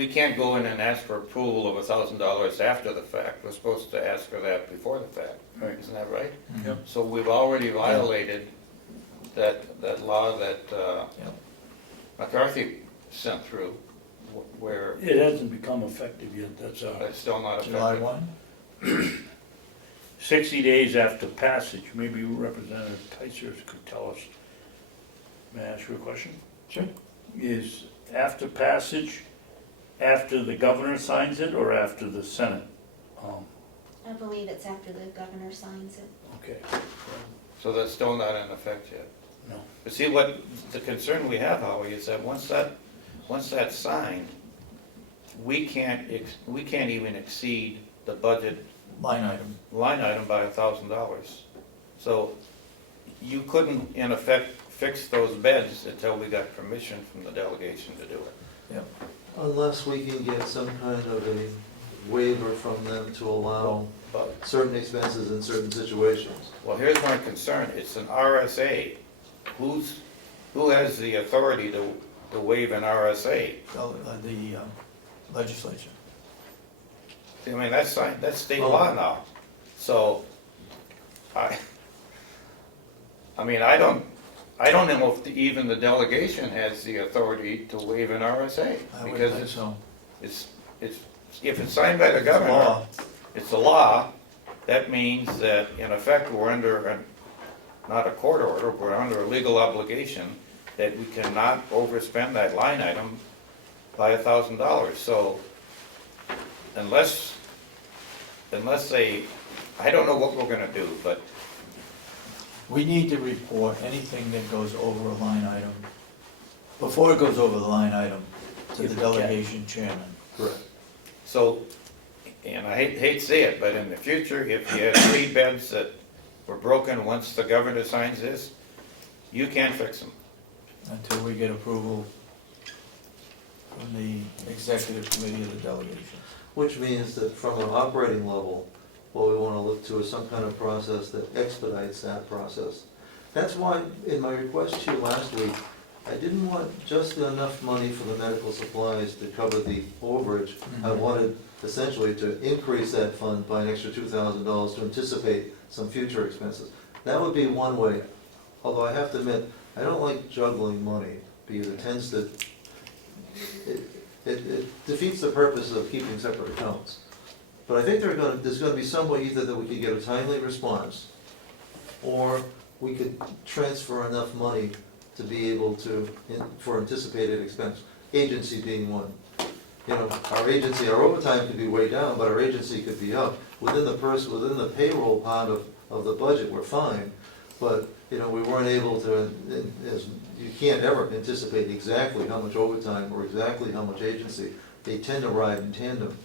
can't go in and ask for approval of $1,000 after the fact. We're supposed to ask for that before the fact. Right. Isn't that right? Yep. So we've already violated that law that Yep. McCarthy sent through, where It hasn't become effective yet, that's it's still not July effective. 1? 60 days after passage. Maybe Representative Ticehurst could tell us. May I ask you a question? Sure. Is after passage, after the governor signs it, or after the Senate? I believe it's after the governor signs it. Okay, So that's still not in effect yet. no. But see, what the concern we have, Howie, is that once that's signed, we can't even exceed the budget Line item. line item by $1,000. So you couldn't, in effect, fix those beds until we got permission from the delegation to do it. Yep. Unless we can get some kind of a waiver from them to allow But, certain expenses in certain situations. well, here's my concern, it's an RSA. Who has the authority to waive an RSA? The legislature. I mean, that's state Oh. law now. So, I mean, I don't know if even the delegation has the authority to waive an RSA. I would Because think so. it's, if it's signed by the governor, Law. it's a law. That means that in effect, we're under, not a court order, we're under a legal obligation that we cannot overspend that line item by $1,000. So unless they, I don't know what we're gonna do, but We need to report anything that goes over a line item, before it goes over the line item, to If the we can. delegation chairman. Correct. so, and I hate to say it, but in the future, if you have 3 beds that were broken once the governor signs this, you can't fix them. Until we get approval from the executive committee of the delegation. Which means that from an operating level, what we want to look to is some kind of process that expedites that process. That's why, in my request to you last week, I didn't want just enough money for the medical supplies to cover the overage. I wanted essentially to increase that fund by an extra $2,000 to anticipate some future expenses. That would be one way, although I have to admit, I don't like juggling money, because it tends to, it defeats the purpose of keeping separate accounts. But I think there's gonna be some way either that we could get a timely response, or we could transfer enough money to be able to, for anticipated expense, agency being one. You know, our agency, our overtime could be way down, but our agency could be up. Within the payroll part of the budget, we're fine, but, you know, we weren't able to, you can't ever anticipate exactly how much overtime or exactly how much agency. They tend to ride in tandem.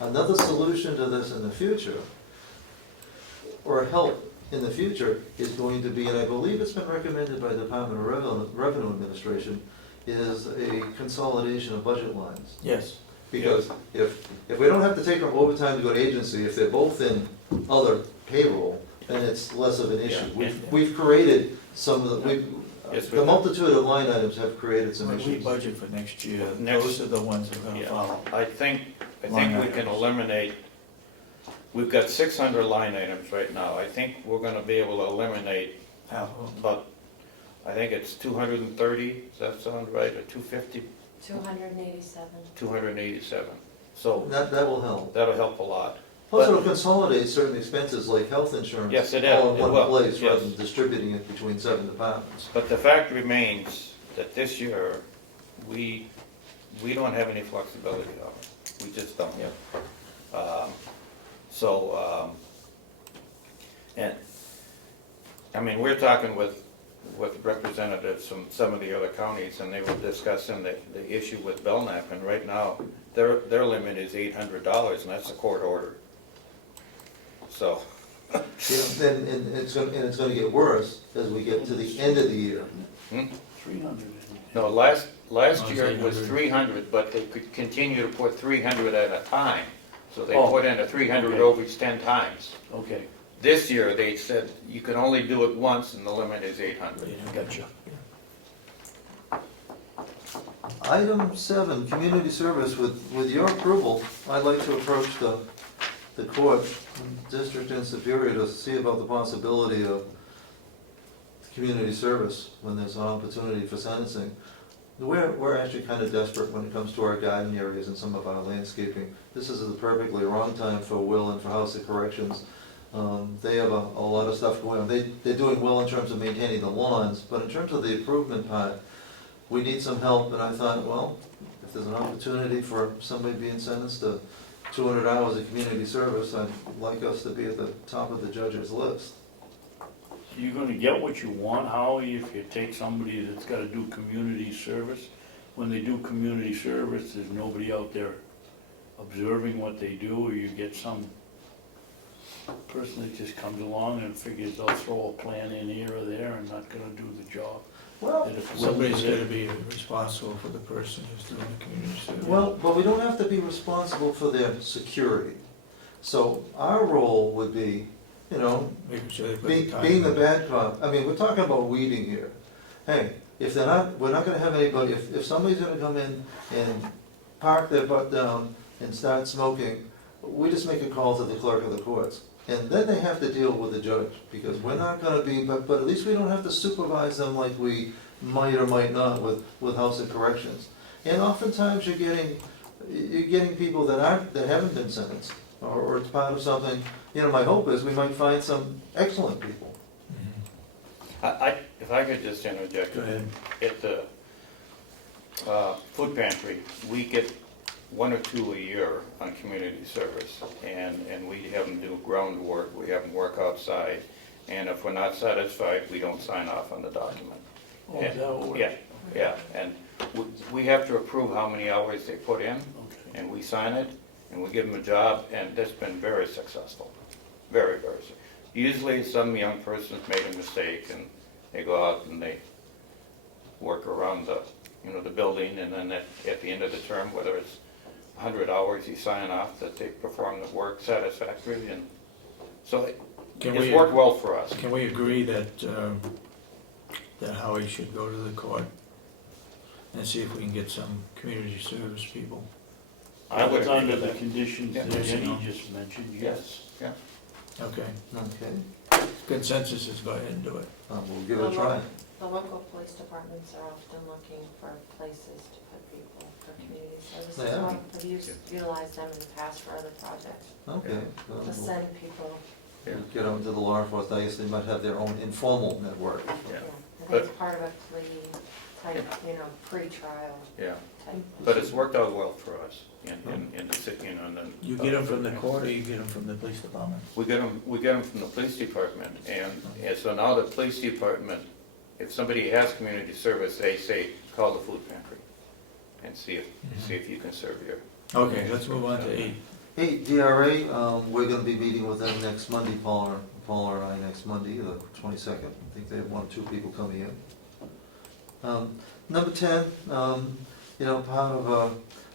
Another solution to this in the future, or help in the future, is going to be, and I believe it's been recommended by the Department of Revenue Administration, is a consolidation of budget lines. Yes. Because if we don't have to take our overtime to go to agency, if they're both in other payroll, then it's less of an issue. Yeah. We've created some of the, Yes, the multitude of line items have created some When we issues. budget for next year, Next- those are the ones that are gonna Yeah, follow. I think Line we can items. eliminate, we've got 600 line items right now. I think we're gonna be able to eliminate Half of them. about, I think it's 230, does that sound right, or 250, 287. 287. So That will help. that'll help a lot. Plus it'll consolidate certain expenses like health insurance. Yes, it all is. in It one will. place, rather Yes. than distributing it between 7 departments. But the fact remains that this year, we don't have any flexibility on it. We just don't. And, I mean, we're talking with representatives from some of the other counties, and they were discussing the issue with Belknap, and right now, their limit is $800, and that's a court order. So, And it's gonna get worse as we get to the end of the year. 300. no, last it's year it was 800. 300, but they could continue to put 300 at a time. So they Oh, put in a 300 okay. overage 10 times. Okay, This year, they said you can only do it once, and the limit is 800. Yeah, gotcha. Item 7, community service. With your approval, I'd like to approach the court, district and superior, to see about the possibility of community service when there's an opportunity for sentencing. We're actually kind of desperate when it comes to our garden areas and some of our landscaping. This is the perfectly wrong time for Will and for House of Corrections. They have a lot of stuff going on. They're doing well in terms of maintaining the lawns, but in terms of the improvement part, we need some help, and I thought, well, if there's an opportunity for somebody being sentenced to 200 hours of community service, I'd like us to be at the top of the judge's list. you're gonna get what you want, Howie, if you take somebody that's gotta do community service. When they do community service, there's nobody out there observing what they do, or you get some person that just comes along and figures they'll throw a plan in here or there and not gonna do the job. Well, And if Somebody's Will's gotta be responsible for the person who's doing the community service. well, but we don't have to be responsible for their security. So our role would be, you know, Making sure they put the time. being the in. bad cop. I mean, we're talking about weeding here. Hey, if they're not, we're not gonna have anybody, if somebody's gonna come in and park their butt down and start smoking, we just make a call to the clerk of the courts. And then they have to deal with the judge, because we're not gonna be, but at least we don't have to supervise them like we might or might not with House of Corrections. And oftentimes you're getting people that haven't been sentenced, or it's part of something, you know, my hope is we might find some excellent people. If I could just interject. Go ahead. At the food pantry, we get 1 or 2 a year on community service, and we have them do groundwork, we have them work outside, and if we're not satisfied, we don't sign off on the document. Oh, is that what we're- Yeah, yeah, and we have to approve how many hours they put in, Okay. and we sign it, and we give them a job, and that's been very successful, very, very. Usually, some young person's made a mistake, and they go out and they work around the, you know, the building, and then at the end of the term, whether it's 100 hours, you sign off that they perform the work satisfactorily, and so it's worked well for us. Can we agree that Howie should go to the court and see if we can get some community service people? I would It's agree under with the that. conditions Yeah. that Jenny just mentioned, yes. Yeah. Okay, Okay, consensus is go ahead and do it. we'll give it a try. The local police departments are often looking for places to put people for community services. They are. I've utilized them in the past for other projects, Okay. to We'll send people, Yeah. get out to the law enforcement, I guess they might have their own informal network. Yeah. yeah, I But- think it's part of a plea type, you know, pre-trial Yeah, type. but it's worked out well for us in the city, you know, and then. You get them from the court or you get them from the police department? We get them from the police department, and so now the police department, if somebody has community service, they say, call the food pantry and see if you can serve your. Okay, let's move on to 8. Hey, DRA, we're gonna be meeting with them next Monday, Paula and I, next Monday, the 22nd. I think they have 1 or 2 people coming in. Number 10, you know, part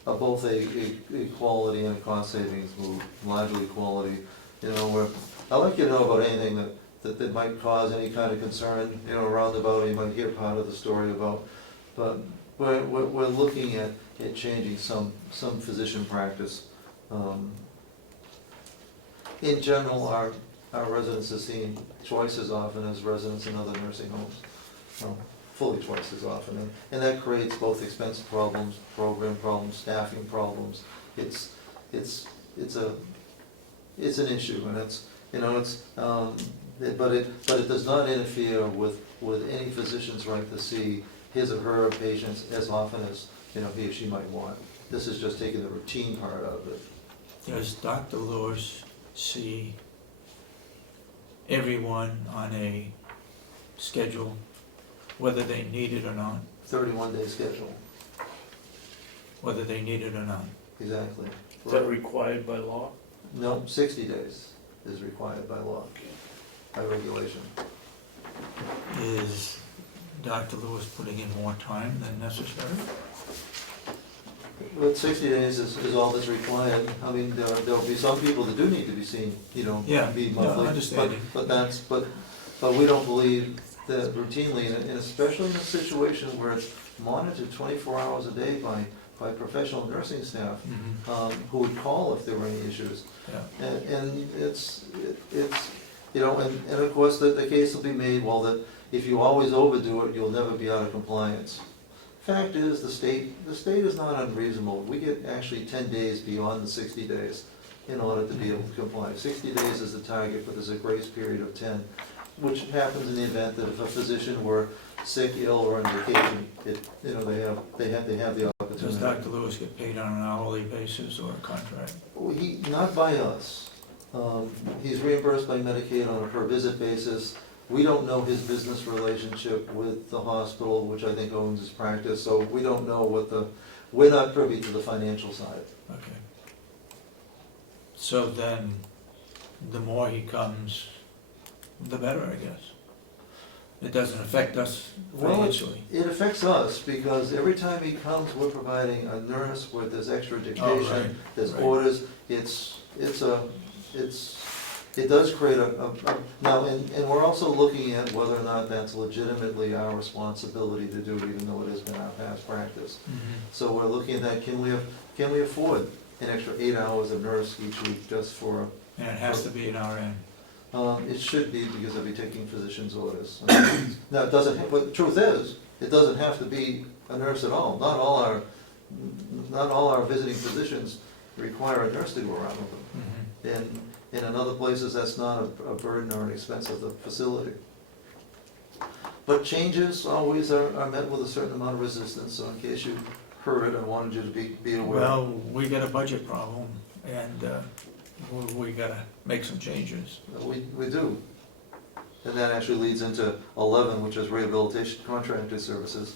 of both a quality and a cost savings move, largely quality, you know, I'd like you to know about anything that might cause any kind of concern, you know, roundabout, you might hear part of the story about, but we're looking at changing some physician practice. In general, our residents are seen twice as often as residents in other nursing homes, fully twice as often, and that creates both expense problems, program problems, staffing problems. It's an issue, and it's, you know, it's, but it does not interfere with any physician's right to see his or her patients as often as, you know, he or she might want. This is just taking the routine part out of it. Does Dr. Lewis see everyone on a schedule, whether they need it or not? 31-day schedule, Whether they need it or not? exactly. Is that required by law? No, 60 days is required by law, by regulation. Is Dr. Lewis putting in more time than necessary? But 60 days is all that's required. I mean, there'll be some people that do need to be seen, you know, Yeah, be no, monthly. understanding. But we don't believe that routinely, and especially in a situation where it's monitored 24 hours a day by professional nursing staff, who would call if there were any issues. Yeah. And it's, you know, and of course, the case will be made, well, that if you always overdo it, you'll never be out of compliance. Fact is, the state is not unreasonable. We get actually 10 days beyond the 60 days in order to be able to comply. 60 days is the target, but there's a grace period of 10, which happens in the event that if a physician were sick, ill, or on vacation, you know, they have the opportunity. Does Dr. Lewis get paid on an hourly basis or a contract? Not by us. He's reimbursed by Medicaid on a per visit basis. We don't know his business relationship with the hospital, which I think owns his practice, so we don't know we're not privy to the financial side. Okay. So then, the more he comes, the better, I guess. It doesn't affect us Well, financially. it affects us, because every time he comes, we're providing a nurse where there's extra Oh, dictation, right, there's right. orders, it does create now, and we're also looking at whether or not that's legitimately our responsibility to do, even though it has been our past practice. So we're looking at that, can we afford an extra 8 hours of nurse each week just for, And it has to be an RN. It should be, because I'll be taking physician's orders. Now, it doesn't, but the truth is, it doesn't have to be a nurse at all. Not all our visiting physicians require a nurse to go around with them. And in other places, that's not a burden or an expense of the facility. But changes always are met with a certain amount of resistance, so in case you heard, I wanted you to be aware. Well, we got a budget problem, and we gotta make some changes. We do. And that actually leads into 11, which is rehabilitation contracted services.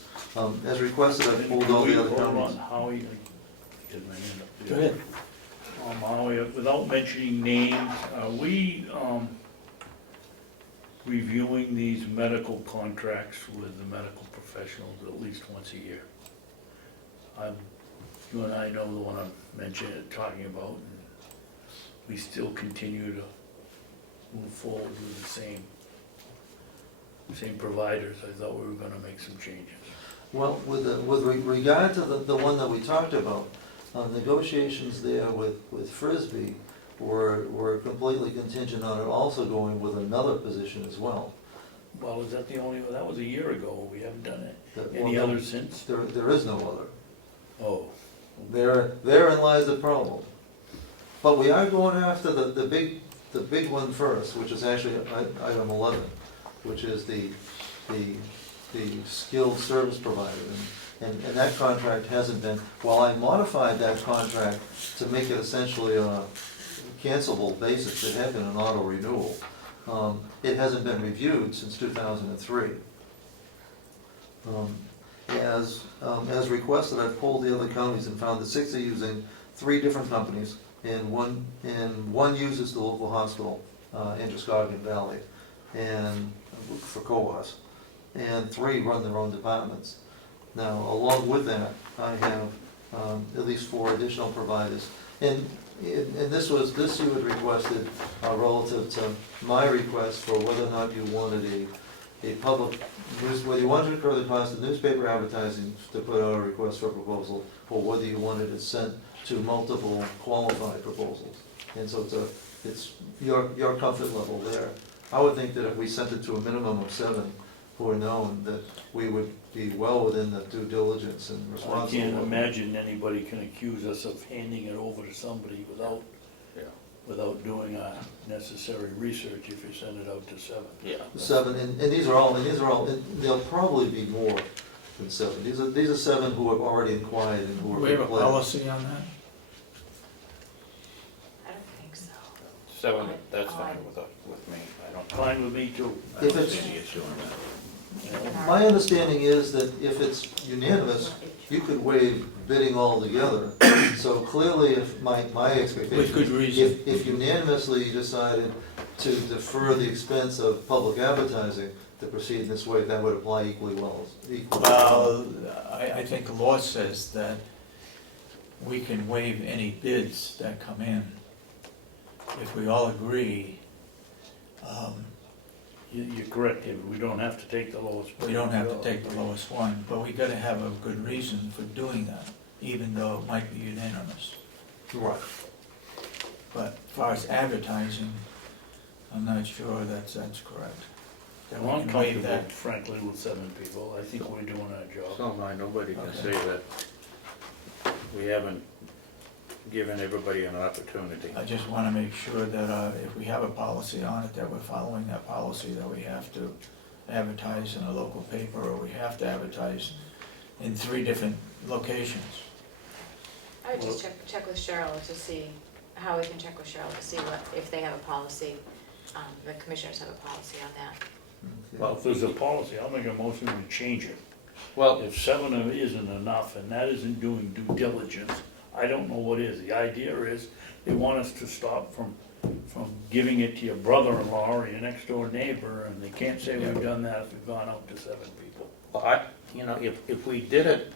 As requested, I've pulled all the other Hold on, counties. Howie, I get my hand up. Go ahead. Howie, without mentioning names, are we, reviewing these medical contracts with the medical professionals at least once a year? You and I know the one I'm mentioning, talking about, and we still continue to move forward with the same providers. I thought we were gonna make some changes. Well, with regard to the one that we talked about, negotiations there with Frisbee were completely contingent on it also going with another position as well. Well, is that that was a year ago, we haven't done it. That- Any well, others since? There is no other. Oh, Therein lies the problem. But we are going after the big one first, which is actually item 11, which is the skilled service provider. And that contract hasn't been, while I modified that contract to make it essentially on a cancelable basis, it had been an auto renewal. It hasn't been reviewed since 2003. As requested, I've polled the other counties and found that 6 are using 3 different companies, and one uses the local hospital in Muskegon Valley, and for COAS, and 3 run their own departments. Now, along with that, I have at least 4 additional providers, and this you had requested relative to my request for whether or not you wanted a public news, whether you wanted to incur the cost of newspaper advertising to put out a request for proposal, or whether you wanted it sent to multiple qualified proposals. And so it's your comfort level there. I would think that if we sent it to a minimum of 7 who are known, that we would be well within the due diligence and I responsibility. can't imagine anybody can accuse us of handing it over to somebody without doing our necessary research if you send it out to 7. Yeah. 7, and these are all, and there'll probably be more than 7. These are 7 who have already inquired and who are. We have a pledged. policy on that? I don't think so. 7, that's fine with me. I don't. Fine with me too. I If don't it's- see any issue in that. My understanding is that if it's unanimous, you could waive bidding altogether. So clearly, if my expectation. With good reason. If unanimously you decided to defer the expense of public advertising to proceed in this way, that would apply equally well. Well, I think the law says that we can waive any bids that come in. If we all agree, You're correct, David, we don't have to take the lowest. we don't have to take the lowest one, but we gotta have a good reason for doing that, even though it might be unanimous. Right. But as far as advertising, I'm not sure that's correct. That we I'm can waive comfortable, that. frankly, with 7 people. I think we're doing our job. So am I. Nobody can Okay. say that we haven't given everybody an opportunity. I just wanna make sure that if we have a policy on it, that we're following that policy, that we have to advertise in a local paper, or we have to advertise in 3 different locations. I would just check with Cheryl to see, how we can check with Cheryl to see if they have a policy, the commissioners have a policy on that. Well, if there's a policy, I'll make a motion to change it. Well, If 7 isn't enough, and that isn't doing due diligence, I don't know what is. The idea is, they want us to stop from giving it to your brother-in-law or your next-door neighbor, and they can't say we've done that if we've gone out to 7 people. if we did it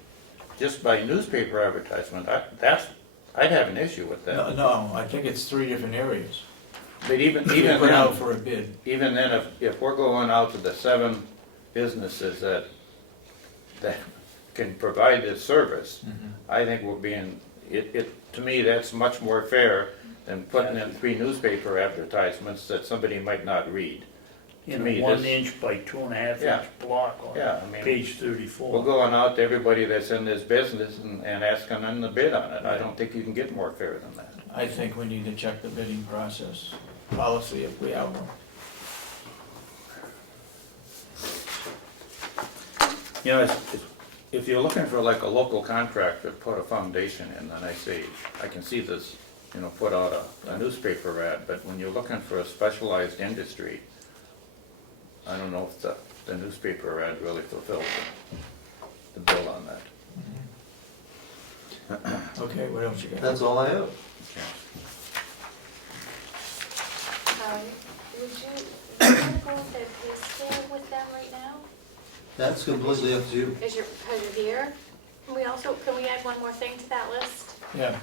just by newspaper advertisement, I'd have an issue with that. No, I think it's 3 different areas. But even Put out then, for a bid. even then, if we're going out to the 7 businesses that can provide this service, I think we're being, to me, that's much more fair than putting in 3 newspaper advertisements that somebody might not read. In me, a 1 this- inch by 2.5 Yeah. inch block Yeah, I on mean, page 34. We're going out to everybody that's in this business and asking them to bid on it. I don't think you can get more fair than that. I think we need to check the bidding process policy if we have one. You know, if you're looking for like a local contractor to put a foundation in, then I say, I can see this, you know, put out a newspaper ad, but when you're looking for a specialized industry, I don't know if the newspaper ad really fulfills the bill on that. Okay, what else you got? That's all I have. Would you want to go with the pay scale with them right now? That's completely up to you. Because you're here? Can we add one more thing to that list? Yeah,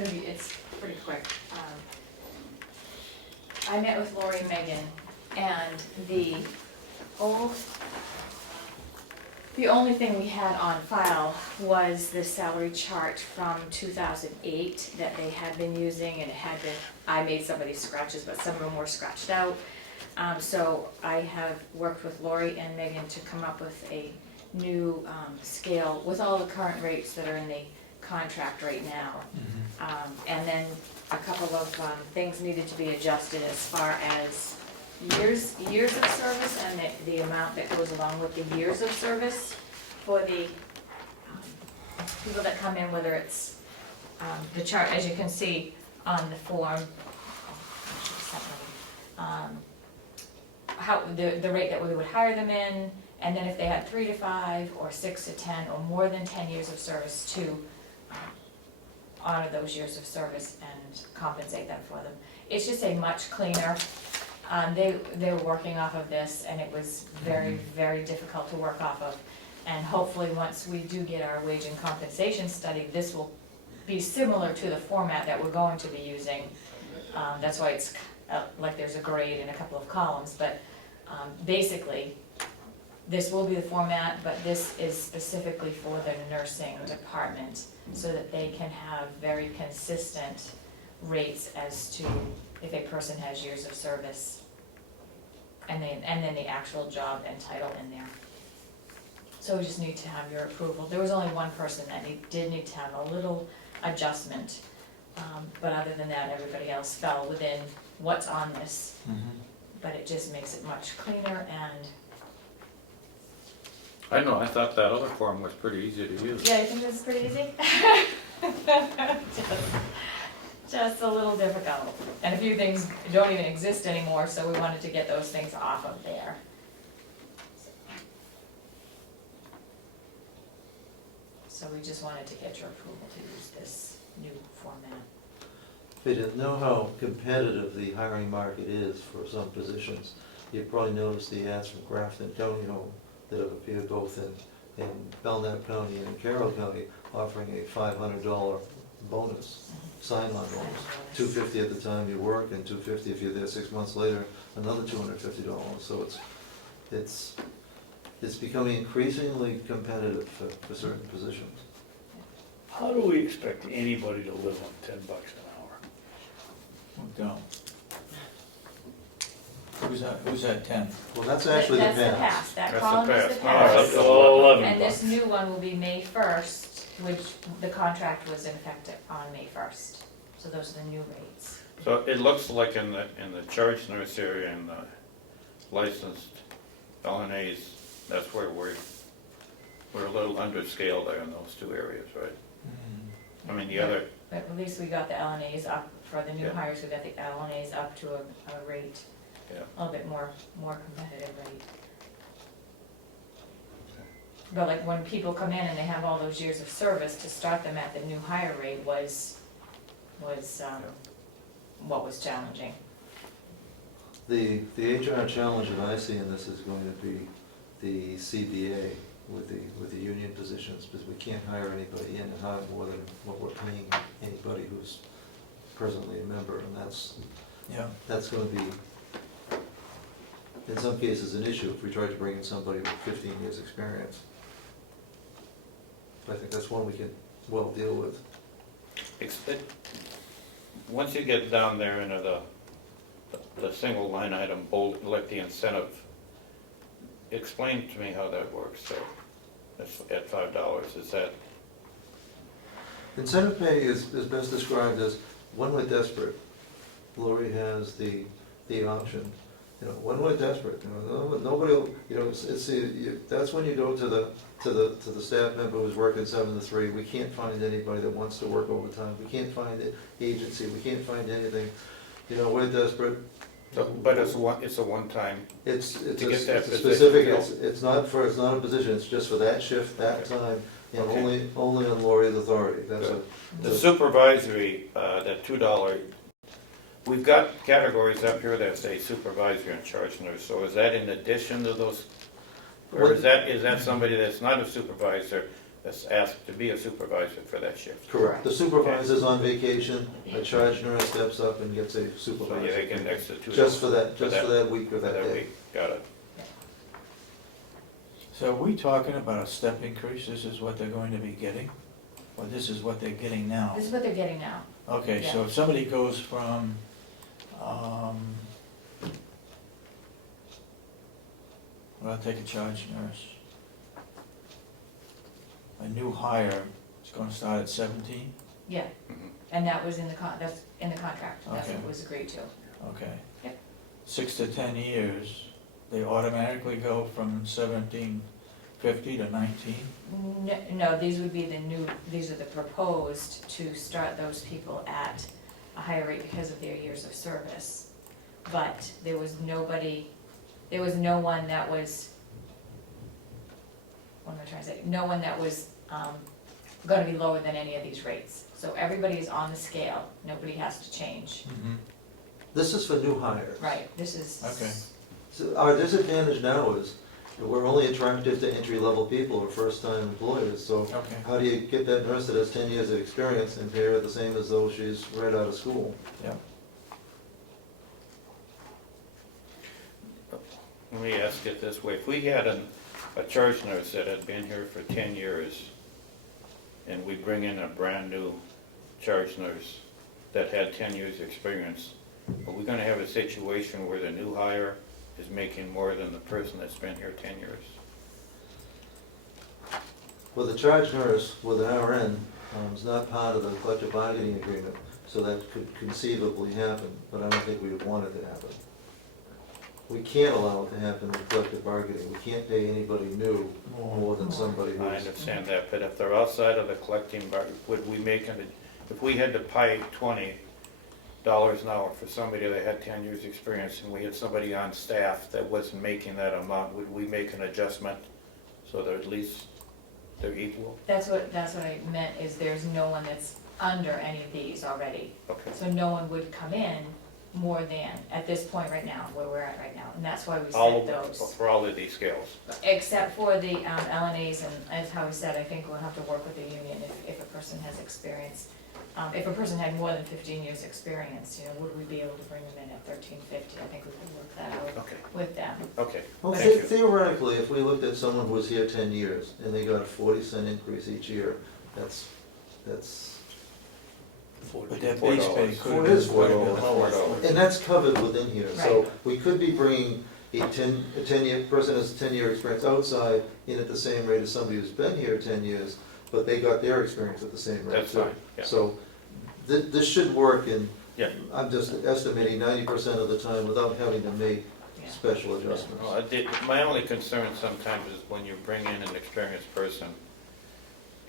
It's pretty quick. I met with Lori and Megan, and the only thing we had on file was the salary chart from 2008 that they had been using, and it had been, I made some of these scratches, but some of them were scratched out. So I have worked with Lori and Megan to come up with a new scale with all the current rates that are in the contract right now. And then a couple of things needed to be adjusted as far as years of service and the amount that goes along with the years of service for the people that come in, whether it's the chart, as you can see on the form, how the rate that we would hire them in, and then if they had 3 to 5 or 6 to 10 or more than 10 years of service to honor those years of service and compensate them for them. It's just a much cleaner, they were working off of this, and it was very, very difficult to work off of. And hopefully, once we do get our wage and compensation study, this will be similar to the format that we're going to be using. That's why it's like there's a grade and a couple of columns, but basically, this will be the format, but this is specifically for the nursing department, so that they can have very consistent rates as to if a person has years of service, and then the actual job and title in there. So we just need to have your approval. There was only one person that did need to have a little adjustment, but other than that, everybody else fell within what's on this. But it just makes it much cleaner, and I know, I thought that other form was pretty easy to use. yeah, I think this is pretty easy. Just a little difficult. And a few things don't even exist anymore, so we wanted to get those things off of there. So we just wanted to get your approval to use this new format. If you didn't know how competitive the hiring market is for some positions, you've probably noticed the ads from Grafton County that have appeared both in Belknap County and in Carroll County, offering a $500 bonus, sign-on bonus. $250 at the time you work, and $250 if you're there 6 months later, another $250. So it's becoming increasingly competitive for certain positions. How do we expect anybody to live on $10 an hour? don't. Who's at 10? Well, that's actually the That's the past. past, that That's the column is the past. Oh, past. that's All 11 And this bucks. new one will be May 1st, which the contract was in effect on May 1st. So those are the new rates. So it looks like in the charge nurse area and the licensed LNAs, that's where we're a little under scale there in those two areas, right? I mean, the other, But at least we got the LNAs up, for the new Yeah. hires, we got the LNAs up to a rate, yeah. a little bit more competitive rate. But like when people come in and they have all those years of service, to start them at the new higher rate was what was challenging. The HR challenge that I see in this is going to be the CBA with the union positions, because we can't hire anybody in and hire more than what we're paying anybody who's presently a member, and that's Yeah, gonna be, in some cases, an issue if we try to bring in somebody with 15 years' experience. I think that's one we can well deal with. Once you get down there into the single line item, bold, like the incentive, explain to me how that works, so, at $5, is that, Incentive pay is best described as when we're desperate. Lori has the option, when we're desperate, nobody, that's when you go to the staff member who's working 7 to 3. We can't find anybody that wants to work overtime. We can't find an agency. We can't find anything. We're desperate. but it's a one-time, It's To a get that it's a specific, position it's not a position, it's just for that shift, that time, and Okay. only on Lori's authority. That's a. the supervisory, that $2, we've got categories up here that say supervisor and charge nurse, so is that in addition to those? Or is that somebody that's not a supervisor, that's asked to be a supervisor for that shift? Correct. The supervisor's on vacation, a charge nurse steps up and gets a So supervisor. yeah, they get an extra $2. Just for that week or For that that day. week, got it. so are we talking about a step increase? This is what they're going to be getting? Or this is what they're getting now? This is what they're getting now. Okay, so Yeah. if somebody goes from, well, I'll take a charge nurse. A new hire is gonna start at 17, Yeah, Mhm. and that was in the that's in the contract, that's Okay. what was agreed to. okay. Yep. 6 to 10 years, they automatically go from 1750 to 19? No, these would be these are the proposed to start those people at a higher rate because of their years of service. But there was no one that was, what am I trying to say? No one that was, gonna be lower than any of these rates. So everybody is on the scale, nobody has to change. Mm-hmm. This is for new hires. Right, this is. Okay. So our disadvantage now is that we're only attractive to entry-level people or first-time employers, so Okay. how do you get that nurse that has 10 years of experience and pay her the same as though she's right out of school? Yeah. Let me ask it this way, if we had a charge nurse that had been here for 10 years, and we bring in a brand-new charge nurse that had 10 years' experience, are we gonna have a situation where the new hire is making more than the person that's been here 10 years? With a charge nurse with an RN, is not part of the collective bargaining agreement, so that could conceivably happen, but I don't think we would want it to happen. We can't allow it to happen in collective bargaining. We can't pay anybody new more than somebody I who's. understand that, but if they're outside of the collecting bar, would we make an, if we had to pay $20 an hour for somebody that had 10 years' experience, and we had somebody on staff that wasn't making that amount, would we make an adjustment so they're at least, they're equal? That's what I meant, is there's no one that's under any of these already. Okay. So no one would come in more than, at this point right now, where we're at right now, and that's why we All set of, those. for all of these scales? Except for the LNAs, and as Howie said, I think we'll have to work with the union if a person has experience. If a person had more than 15 years' experience, would we be able to bring them in at $13.50? I think we could work that out Okay, with them. okay, Well, thank you. theoretically, if we looked at someone who was here 10 years and they got a 40-cent increase each year, that's. But that base pay $4. could It is be quite a $4. bit lower. And that's covered within here, so Right. we could be bringing a 10-year, person has 10-year experience outside in at the same rate as somebody who's been here 10 years, but they got their experience at the same rate. That's too. fine, yeah. So, this should work in, Yeah. I'm just estimating 90% of the time without having to make Yeah. special adjustments. Well, my only concern sometimes is when you bring in an experienced person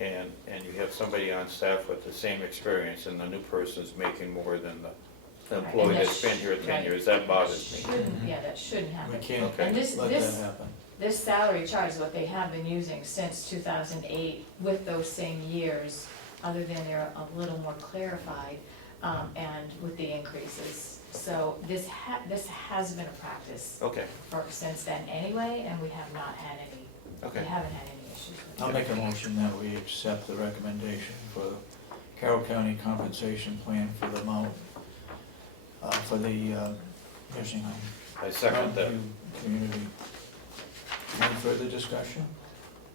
and you have somebody on staff with the same experience and the new person's making more than the Right, employee and that that's been here 10 right. years, that bothers me. Yeah, that shouldn't We happen. can't Okay. And this, let this, that happen. this salary chart is what they have been using since 2008 with those same years, other than they're a little more clarified, and with the increases. So this has been a practice Okay, since then anyway, and we have not had any, we okay. haven't had any issues with I'll it. make a motion that we accept the recommendation for Carroll County compensation plan for the amount, for the nursing home. I second that. Community. Any further discussion?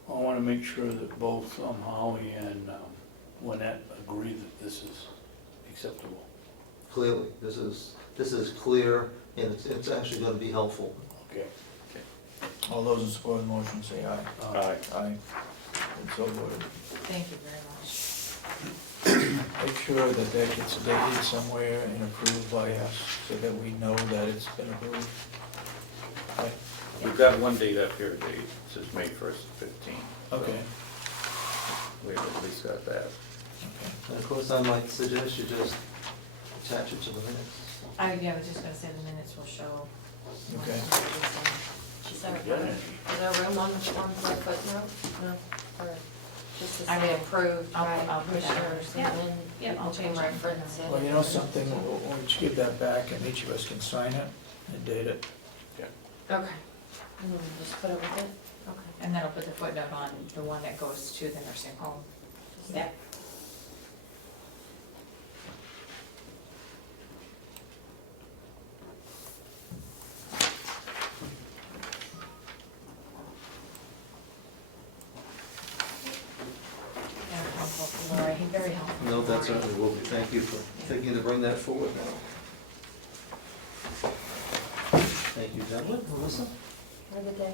I wanna make sure that both Howie and Lynette agree that this is acceptable. Clearly, this is clear, and it's actually gonna be helpful. Okay. All those in support of the motion say aye. Aye. Aye. And so voted. Thank you very much. Make sure that that gets dated somewhere and approved by us, so that we know that it's been approved. Okay? We've got one date up here, date, it says May 1st, 15. Okay. We've at least got that. Okay. And of course, I might suggest you just attach it to the minutes. I was just gonna say the minutes will show. Okay. Is there, Yeah. is there room on the footnote? No, or just to I say will. approved by I'll put that. commissioners Yeah. and then Yeah, people I'll can change that. reference it. Well, you know something, we'll just give that back and each of us can sign it and date it. Okay. And then just put it with it? Okay. And then I'll put the footnote on the one that goes to the nursing home. Yeah. And helpful, Laura, he's very helpful. No, that certainly will be. Thank you for thinking to bring that forward now. Thank you, gentlemen. Melissa? Have a good day.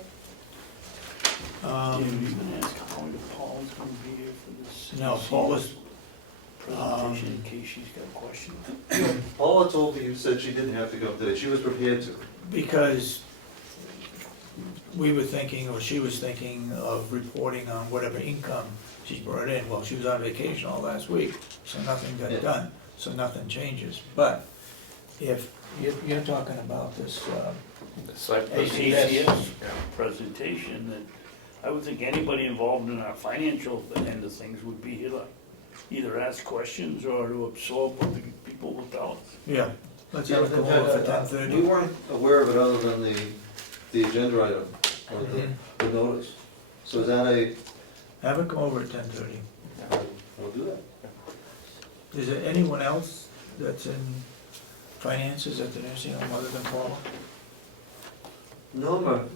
Did Um, you even ask Howie if Paul's gonna be here for this? No, Paul is- Presentation in case she's got a question. Paula told me you said she didn't have to go today. She was prepared to. because we were thinking, or she was thinking of reporting on whatever income she's brought in. Well, she was on vacation all last week, so nothing Yeah. got done, so nothing changes. But if, you're talking about this, The site ACS. ACS presentation, that I would think anybody involved in our financial end of things would be here to either ask questions or to absorb what the people will tell us. yeah, let's have it go over for 10:30. We weren't aware of it other than the agenda item, or the notice. So is that a, Have it go over at 10:30. we'll do that. Is there anyone else that's in finances at the nursing home other than Paula? Norma's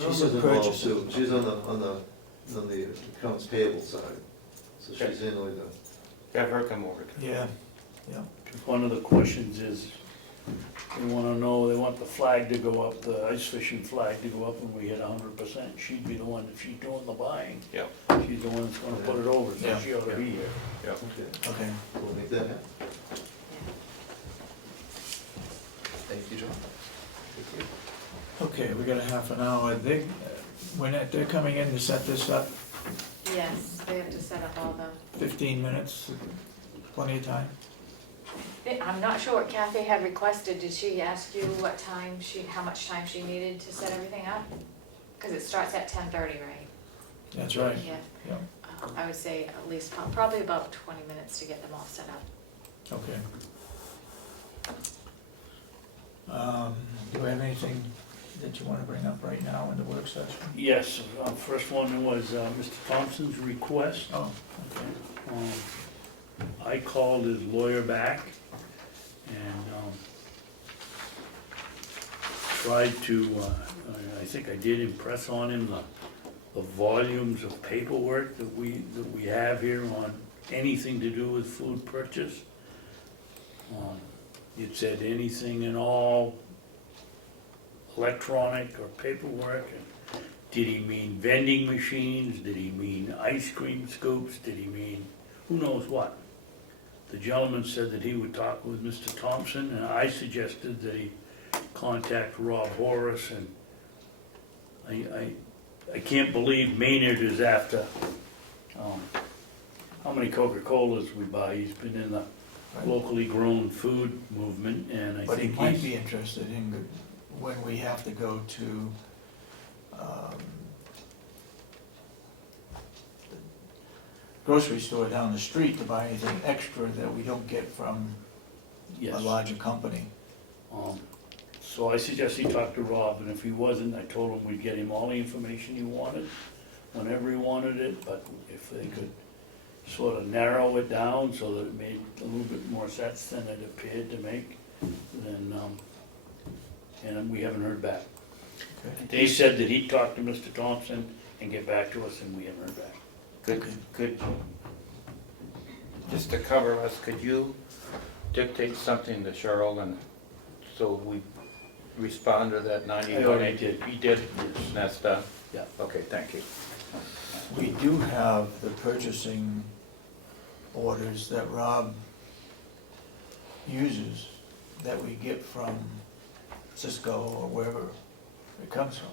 She's in involved purchasing. too. She's on the accounts payable side. So she's handling the, Have her come over. Yeah, yeah. One of the questions is, they wanna know, they want the flag to go up, the ice fishing flag to go up when we hit 100%. She'd be the one, if she's doing the buying, Yep. she's the one that's gonna put it over, so Yeah. she ought to be here. Yep. okay, Okay. we'll make that happen. Thank you, John. Okay, we got a half an hour. They're coming in to set this up, Yes, they have to set up all the, 15 minutes, plenty of time. I'm not sure what Kathy had requested. Did she ask you what time how much time she needed to set everything up? Because it starts at 10:30, right? That's right, Yeah. yeah, I would say at least, probably about 20 minutes to get them all set up. okay. Do we have anything that you want to bring up right now in the work session? Yes, first one was Mr. Thompson's request. Oh, okay. I called his lawyer back and tried to, I think I did impress on him the volumes of paperwork that we have here on anything to do with food purchase. It said anything and all electronic or paperwork. Did he mean vending machines? Did he mean ice cream scoops? Did he mean who knows what? The gentleman said that he would talk with Mr. Thompson, and I suggested that he contact Rob Horace, and I can't believe Maynard is after, how many Coca-Colas we buy. He's been in the locally grown food movement, and I But he think might he's, be interested in when we have to go to, the grocery store down the street to buy anything extra that we don't get from a yes. larger company. So I suggested he talk to Rob, and if he wasn't, I told him we'd get him all the information he wanted, whenever he wanted it, but if they could sort of narrow it down so that it made a little bit more sense than it appeared to make, then, and we haven't heard back. He said that he'd talk to Mr. Thompson and get back to us, and we haven't heard back. Could, just to cover us, could you dictate something to Cheryl and so we respond to that I 91? already did. You did? Yes. And that's done? Yeah. Okay, thank you. We do have the purchasing orders that Rob uses that we get from Cisco or wherever it comes from.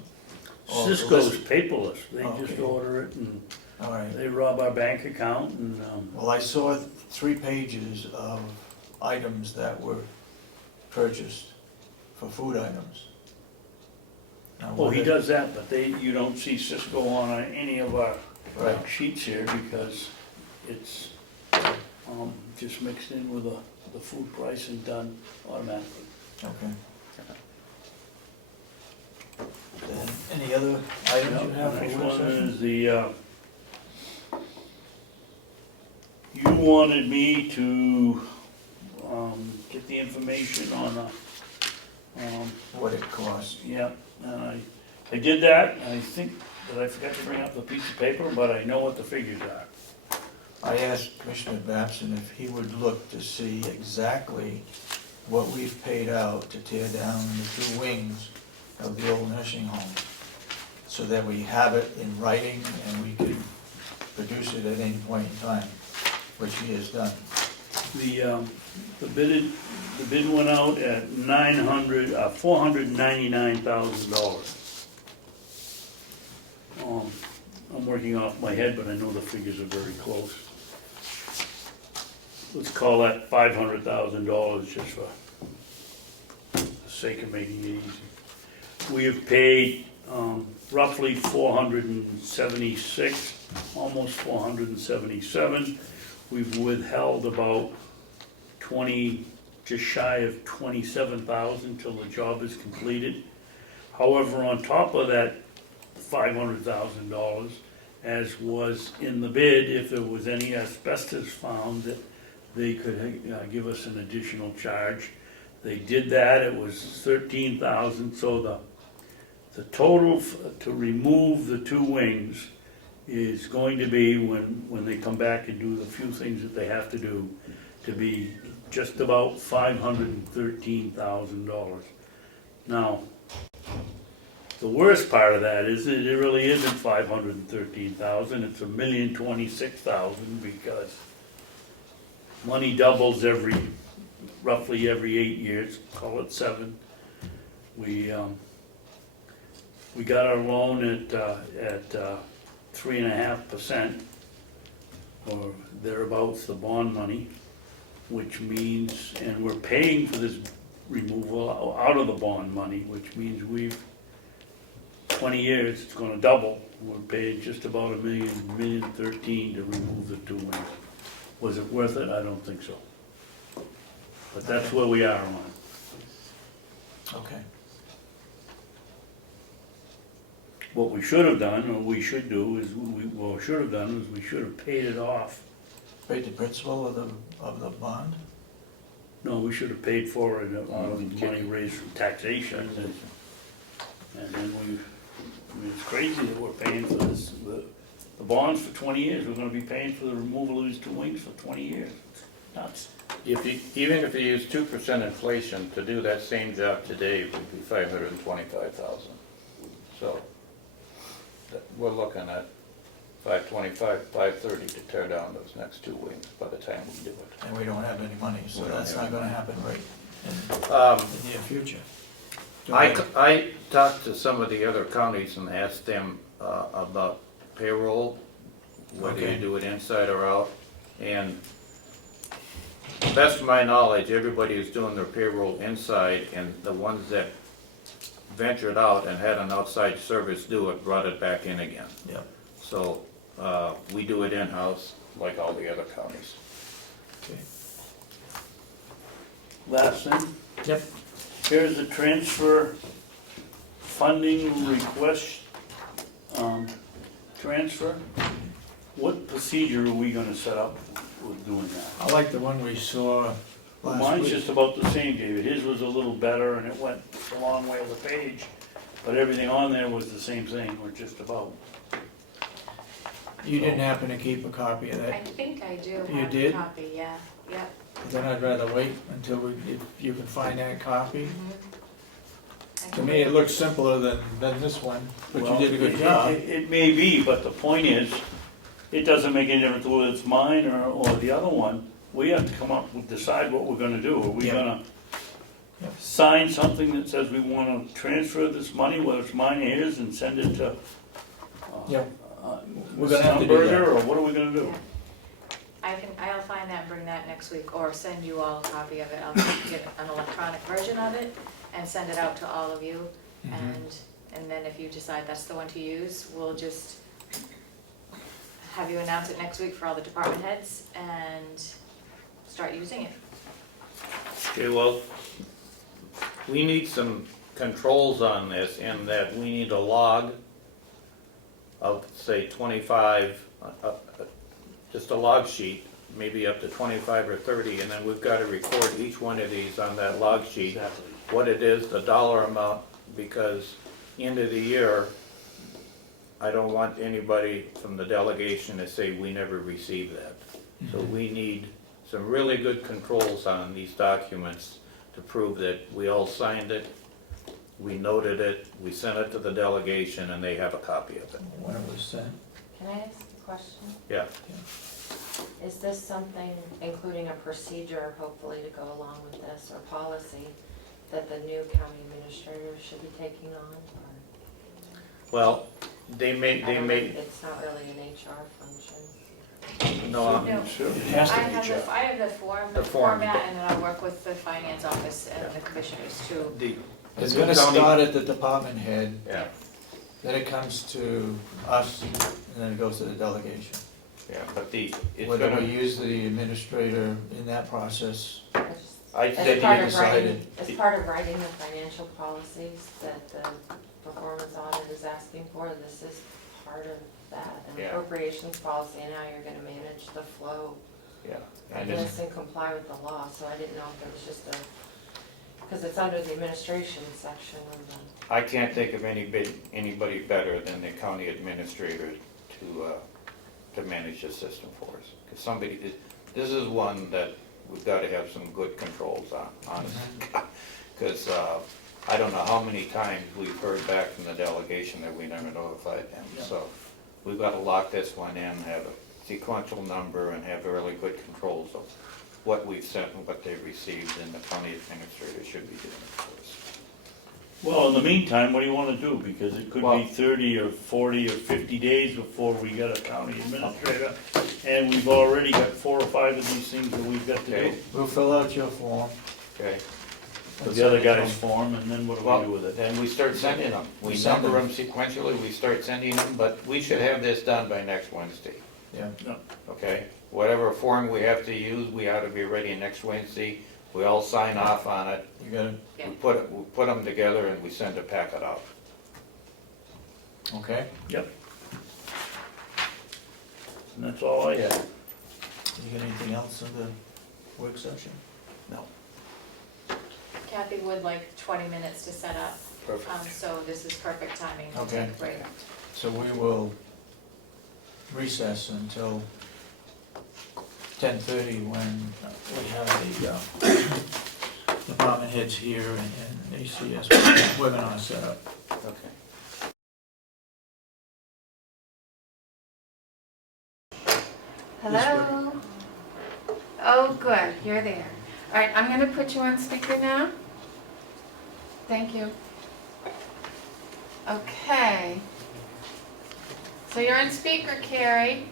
Or the Cisco's list- paperless, they Oh, just okay. order it and All right. they rob our bank account and, Well, I saw 3 pages of items that were purchased for food items. Now, oh, he whether- does that, but you don't see Cisco on any of our Right. sheets here because it's, just mixed in with the food price and done automatically. Okay. Then, any other items you have for Next work one session? is the, you wanted me to, get the information on, What it costs. yeah, and I did that, and I think that I forgot to bring up the piece of paper, but I know what the figures are. I asked Commissioner Babson if he would look to see exactly what we've paid out to tear down the 2 wings of the old nursing home, so that we have it in writing and we can produce it at any point in time, which he has done. The bid went out at $499,000. I'm working off my head, but I know the figures are very close. Let's call that $500,000 just for the sake of making it easy. We have paid, roughly 476, almost 477. We've withheld about 20, just shy of 27,000 till the job is completed. However, on top of that $500,000, as was in the bid, if there was any asbestos found, that they could give us an additional charge. They did that, it was 13,000, so the total to remove the 2 wings is going to be, when they come back and do the few things that they have to do, to be just about $513,000. Now, the worst part of that is that it really isn't $513,000, it's $1,026,000 because money doubles roughly every 8 years, call it 7. We got our loan at 3.5%, or thereabouts, the bond money, which means, and we're paying for this removal out of the bond money, which means 20 years, it's gonna double. We're paying just about $1,013,000 to remove the 2 wings. Was it worth it? I don't think so. But that's where we are on it. Okay. What we should have done, or we should do, is, should have done, is we should have paid it off. Paid the principal of the bond? No, we should have paid for it out of the money raised from taxation, and then I mean, it's crazy that we're paying for this, the bonds for 20 years, we're gonna be paying for the removal of these 2 wings for 20 years. It's nuts. Even if you use 2% inflation, to do that same job today would be $525,000. So, we're looking at $525,000, $530,000 to tear down those next 2 wings by the time we do it. And we don't have any money, so We don't that's have not any gonna happen right in Um, the near future. Go I ahead. talked to some of the other counties and asked them about payroll, whether you Okay. do it inside or out. And best of my knowledge, everybody is doing their payroll inside, and the ones that ventured out and had an outside service do it, brought it back in again. Yep. So we do it in-house like all the other counties. Okay. Last thing, Yep. here's a transfer funding request, transfer. what procedure are we gonna set up with doing that? I like the one we saw Well, last mine's week. just about the same, David. His was a little better and it went the long way of the page, but everything on there was the same thing, or just about. You didn't happen to keep a copy of I that? think I do You have a did? copy, yeah, yep. Then I'd rather wait until if you can find that copy. I To me, it looks simpler than this one, but you Well, did a good it- job. It may be, but the point is, it doesn't make any difference whether it's mine or the other one. We have to come up and decide what we're gonna do. Are we Yeah. gonna Yeah. sign something that says we wanna transfer this money, whether it's mine or his, and send it to Yeah. We're gonna have to do Schlumberger, that. or what are we gonna do? I'll find that and bring that next week, or send you all a copy of it. I'll get an electronic version of it and send it out to all of you. Mhm. And then if you decide that's the one to use, we'll just have you announce it next week for all the department heads and start using it. Okay, well, we need some controls on this in that we need a log of, say, 25, just a log sheet, maybe up to 25 or 30, and then we've got to record each one of these on that log sheet, Exactly. what it is, the dollar amount, because end of the year, I don't want anybody from the delegation to say we never received that. So we need some really good controls on these documents to prove that we all signed it, we noted it, we sent it to the delegation, and they have a copy of it. When it was sent. Can I ask a question? Yeah. Is this something, including a procedure, hopefully to go along with this, or policy, that the new county administrator should be taking on? Or- Well, they I don't know, may, it's not really an HR function. no, No. Sure. It has I to be have checked. I have the form, The form. format, and then I work with the finance office and the commissioners to, the. It's the gonna county- start at the department head, Yeah, then it comes to us, and then it goes to the delegation. yeah, but it's Whether we gonna, use the administrator in that process, I As said, part you of writing, decided. as part of writing the financial policies that the performance audit is asking for, this is part of that. An Yeah. appropriations policy, and now you're gonna manage the flow yeah, of and this and comply with the law, so I didn't know if it was just a, because it's under the administration section of the. I can't think of anybody better than the county administrator to manage the system for us. Because this is one that we've got to have some good controls on, honestly. Because I don't know how many times we've heard back from the delegation that we never notified them. Yeah. So we've got to lock this one in, have a sequential number, and have really good controls of what we've sent and what they've received, and the county administrator should be doing it for us. Well, in the meantime, what do you wanna do? Because it could Well- be 30 or 40 or 50 days before we get a county administrator, and we've already got 4 or 5 of these things that we've got to Okay. do. we'll fill out your form. Okay? With the other guy's form, and then what do we Well, do with it? then we start sending them. We We send number them. them sequentially, we start sending them, but we should have this done by next Wednesday, Yeah, okay? Whatever form we have to use, we ought to be ready next Wednesday. We all sign off on it, you got it, yeah. we put them together, and we send a packet out. okay? Yep. And that's all I had. You got anything else in the work session? No. Kathy would like 20 minutes to set up, Perfect. so this is perfect timing to Okay. take a break. So we will recess until 10:30 when we have the department heads here and ACS webinar set up. Okay. Hello? Oh, good, you're there. All right, I'm gonna put you on speaker now. Thank you. Okay. So you're on speaker, Carrie.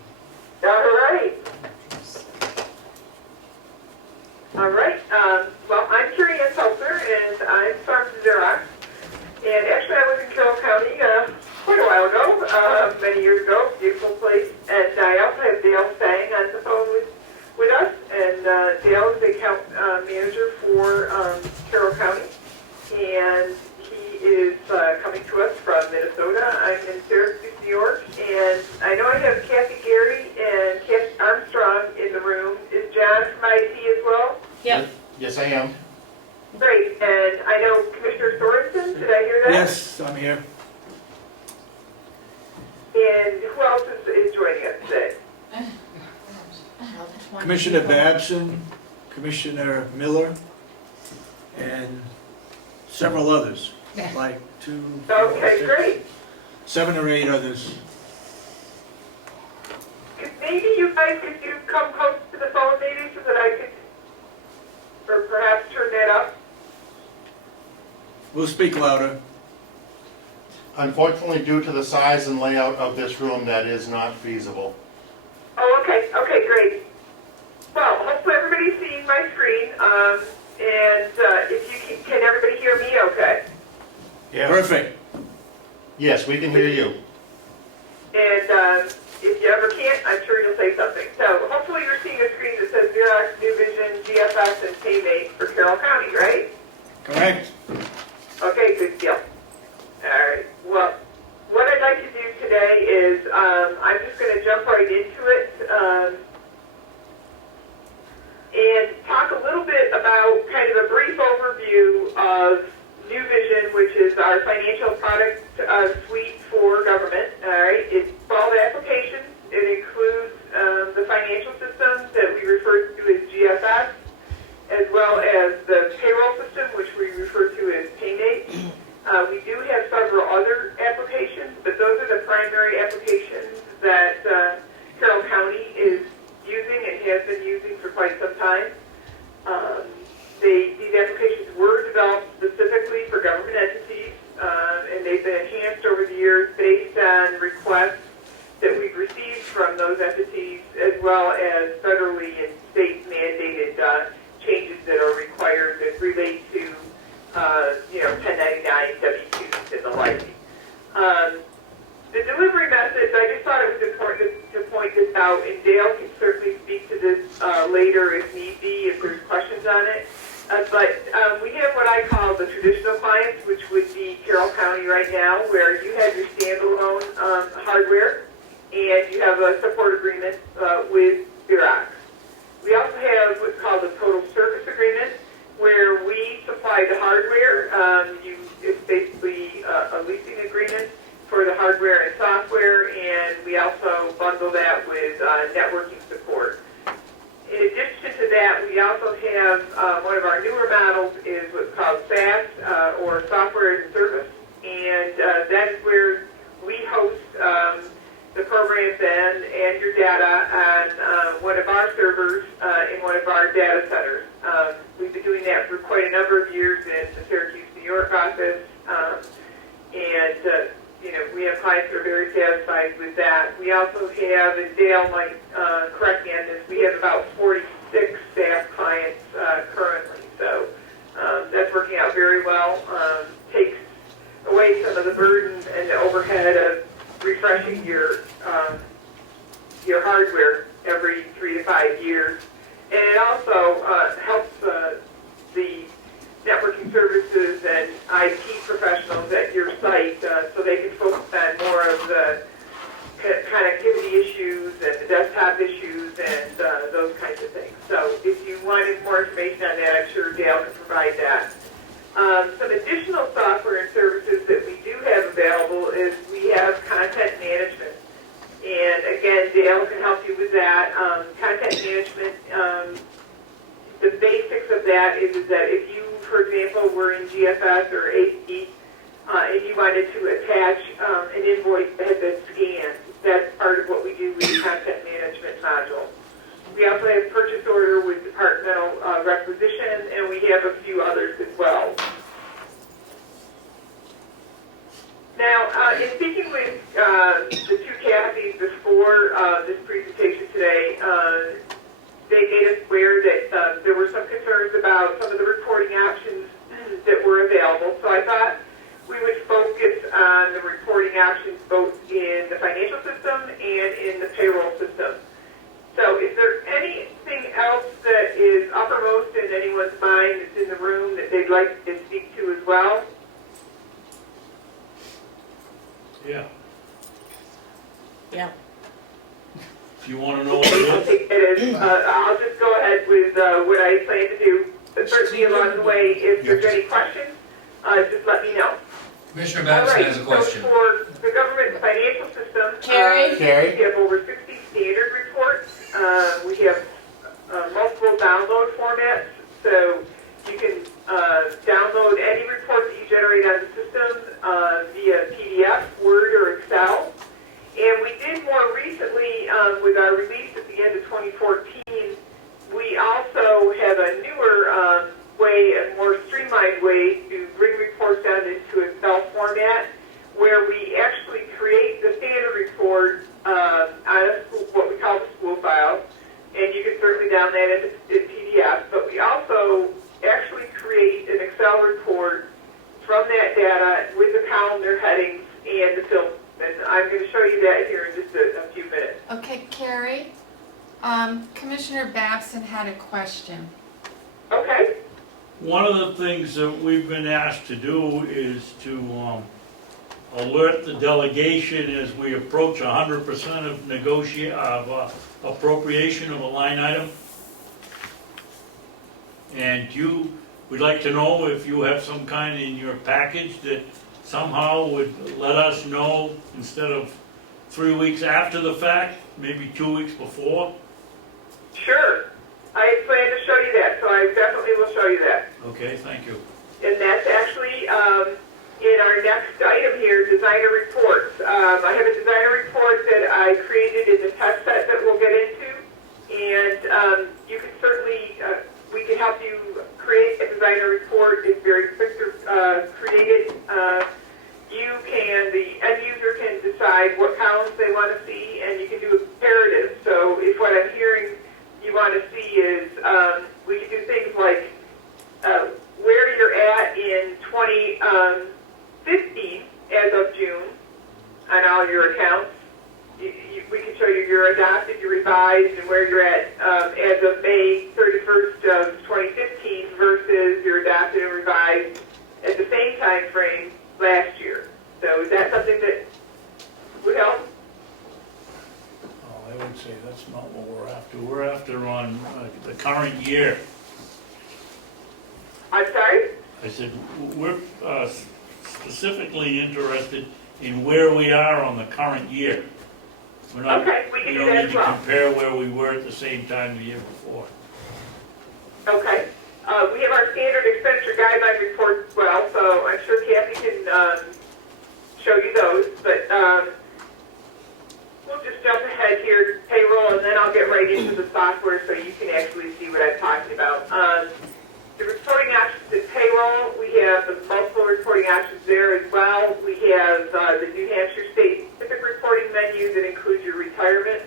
All right. All right. Well, I'm Carrie Ann Peltner, and I'm from Xerox. And actually, I was in Carroll County quite a while ago, many years ago, beautiful place. And I also have Dale Stang on the phone with us. And Dale is the account manager for Carroll County. And he is coming to us from Minnesota. I'm in Syracuse, New York. And I know I have Kathy, Gary, am. Great, and I know Commissioner Sorensen, did I hear that? Yes, I'm here. And who else is joining us today? Commissioner Babson, Commissioner Miller, and several others, like two, four, Okay, six, great. 7 or 8 others. Maybe you guys could come close to the phone maybe so that I could, or perhaps turn that up? We'll speak louder. Unfortunately, due to the size and layout of this room, that is not feasible. Oh, okay, great. Well, hopefully everybody's seeing my screen, and if you can everybody hear me okay? Perfect. Yes, we can hear you. And if you ever can't, I'm sure you'll say something. So hopefully you're seeing a screen that says Xerox, New Vision, GFS, and Paymate for Carroll County, right? Correct. Okay, good deal. All right. Well, what I'd like to do today is I'm just going to jump right into it and talk a little bit about kind of a brief overview of New Vision, which is our financial product suite for government. All right. It's 12 applications. It includes the financial systems that we refer to as GFS, as well as the payroll system, which we refer to as Paymate. We do have several other applications, but those are the primary applications that Carroll County is using and has been using for quite some time. These applications were developed specifically for government entities, and they've been enhanced over the years based on requests that we've received from those entities, as well as federally and state mandated changes that are required that relate to 1099, W-2s, and the like. The delivery methods, I just thought it was important to point this out, and Dale can certainly speak to this later if need be, if there's questions on it. But we have what I call the traditional clients, which would be Carroll County right now, where you have your standalone hardware, and you have a support agreement with Xerox. We also have what's called a total service agreement, where we supply the hardware. It's basically a leasing agreement for the hardware and software, and we also bundle that with networking support. In addition to that, we also have one of our newer models is what's called SaaS, or Software as a Service, and that is where we host the programs and your data on one of our servers in one of our data centers. We've been doing that for quite a number of years in the Syracuse, New York office, and we have clients that are very satisfied with that. We also have, and Dale might correct me on this, we have about 46 staff clients currently, so that's working out very well. Takes away some of the burden and the overhead of refreshing your hardware every 3 to 5 years. And it also helps the networking services and IT professionals at your site so they can focus on more of the connectivity issues and the desktop issues and those kinds of things. So if you wanted more information on that, I'm sure Dale can provide that. Some additional software and services that we do have available is we have content management. And again, Dale can help you with that. Content management, the basics of that is that if you, for example, were in GFS or AP and you wanted to attach an invoice that had been scanned, that's part of what we do with the content management module. We also have purchase order with departmental requisition, and we have a few others as well. Now, in speaking with the two Cathys before this presentation today, they made us aware that there were some concerns about some of the reporting options that were available. So I thought we would focus on the reporting options both in the financial system and in the payroll system. So is there anything else that is uppermost in anyone's mind that's in the room that they'd like to speak to as well? Yeah. Yeah. If you wanna know what it I'll is, take that as, I'll just go ahead with what I plan to do. certainly along the way, if there's any questions, just let me know. Commissioner All Babson right, has a question. So for the government financial system, Carrie? Carrie? we have over 60 standard reports. We have multiple download formats, so you can download any report that you generate on the system via PDF, Word, or Excel. And we did more recently, with our release at the end of 2014, we also have a newer way, a more streamlined way to bring reports down into Excel format, where we actually create the standard report on what we call the school file, and you can certainly download that in PDF, but we also actually create an Excel report from that data with the columnar headings and the fill. And I'm going to show you that here in just a few minutes. Okay, Carrie, Commissioner Babson had a question. Okay. One of the things that we've been asked to do is to alert the delegation as we approach 100% of appropriation of a line item. And we'd like to know if you have some kind in your package that somehow would let us know instead of 3 weeks after the fact, maybe 2 weeks before. Sure. I plan to show you that, so I definitely will show you that. Okay, thank you. And that's actually in our next item here, designer reports. I have a designer report that I created in the test set that we'll get into, and you can certainly, we can help you create a designer report. It's very quick to create it. The end user can decide what columns they want to see, and you can do a comparative. So if what I'm hearing you want to see is, we can do things like where you're at in 2015 as of June on all your accounts. We can show you your adopted, your revised, and where you're at as of May 31st of 2015 versus your adopted and revised at the same time frame last year. So is that something that would help? Oh, I would say that's not what we're after. We're after on the current year. I'm sorry? I said, we're specifically interested in where we are on the current year. We're not, Okay, we can do don't that need as to well. compare where we were at the same time the year before. Okay. We have our standard expenditure guideline reports as well, so I'm sure Kathy can show you those, but we'll just jump ahead here to payroll, and then I'll get right into the software so you can actually see what I'm talking about. The reporting options in payroll, we have the multiple reporting options there as well. We have the New Hampshire state-specific reporting menu that includes your retirement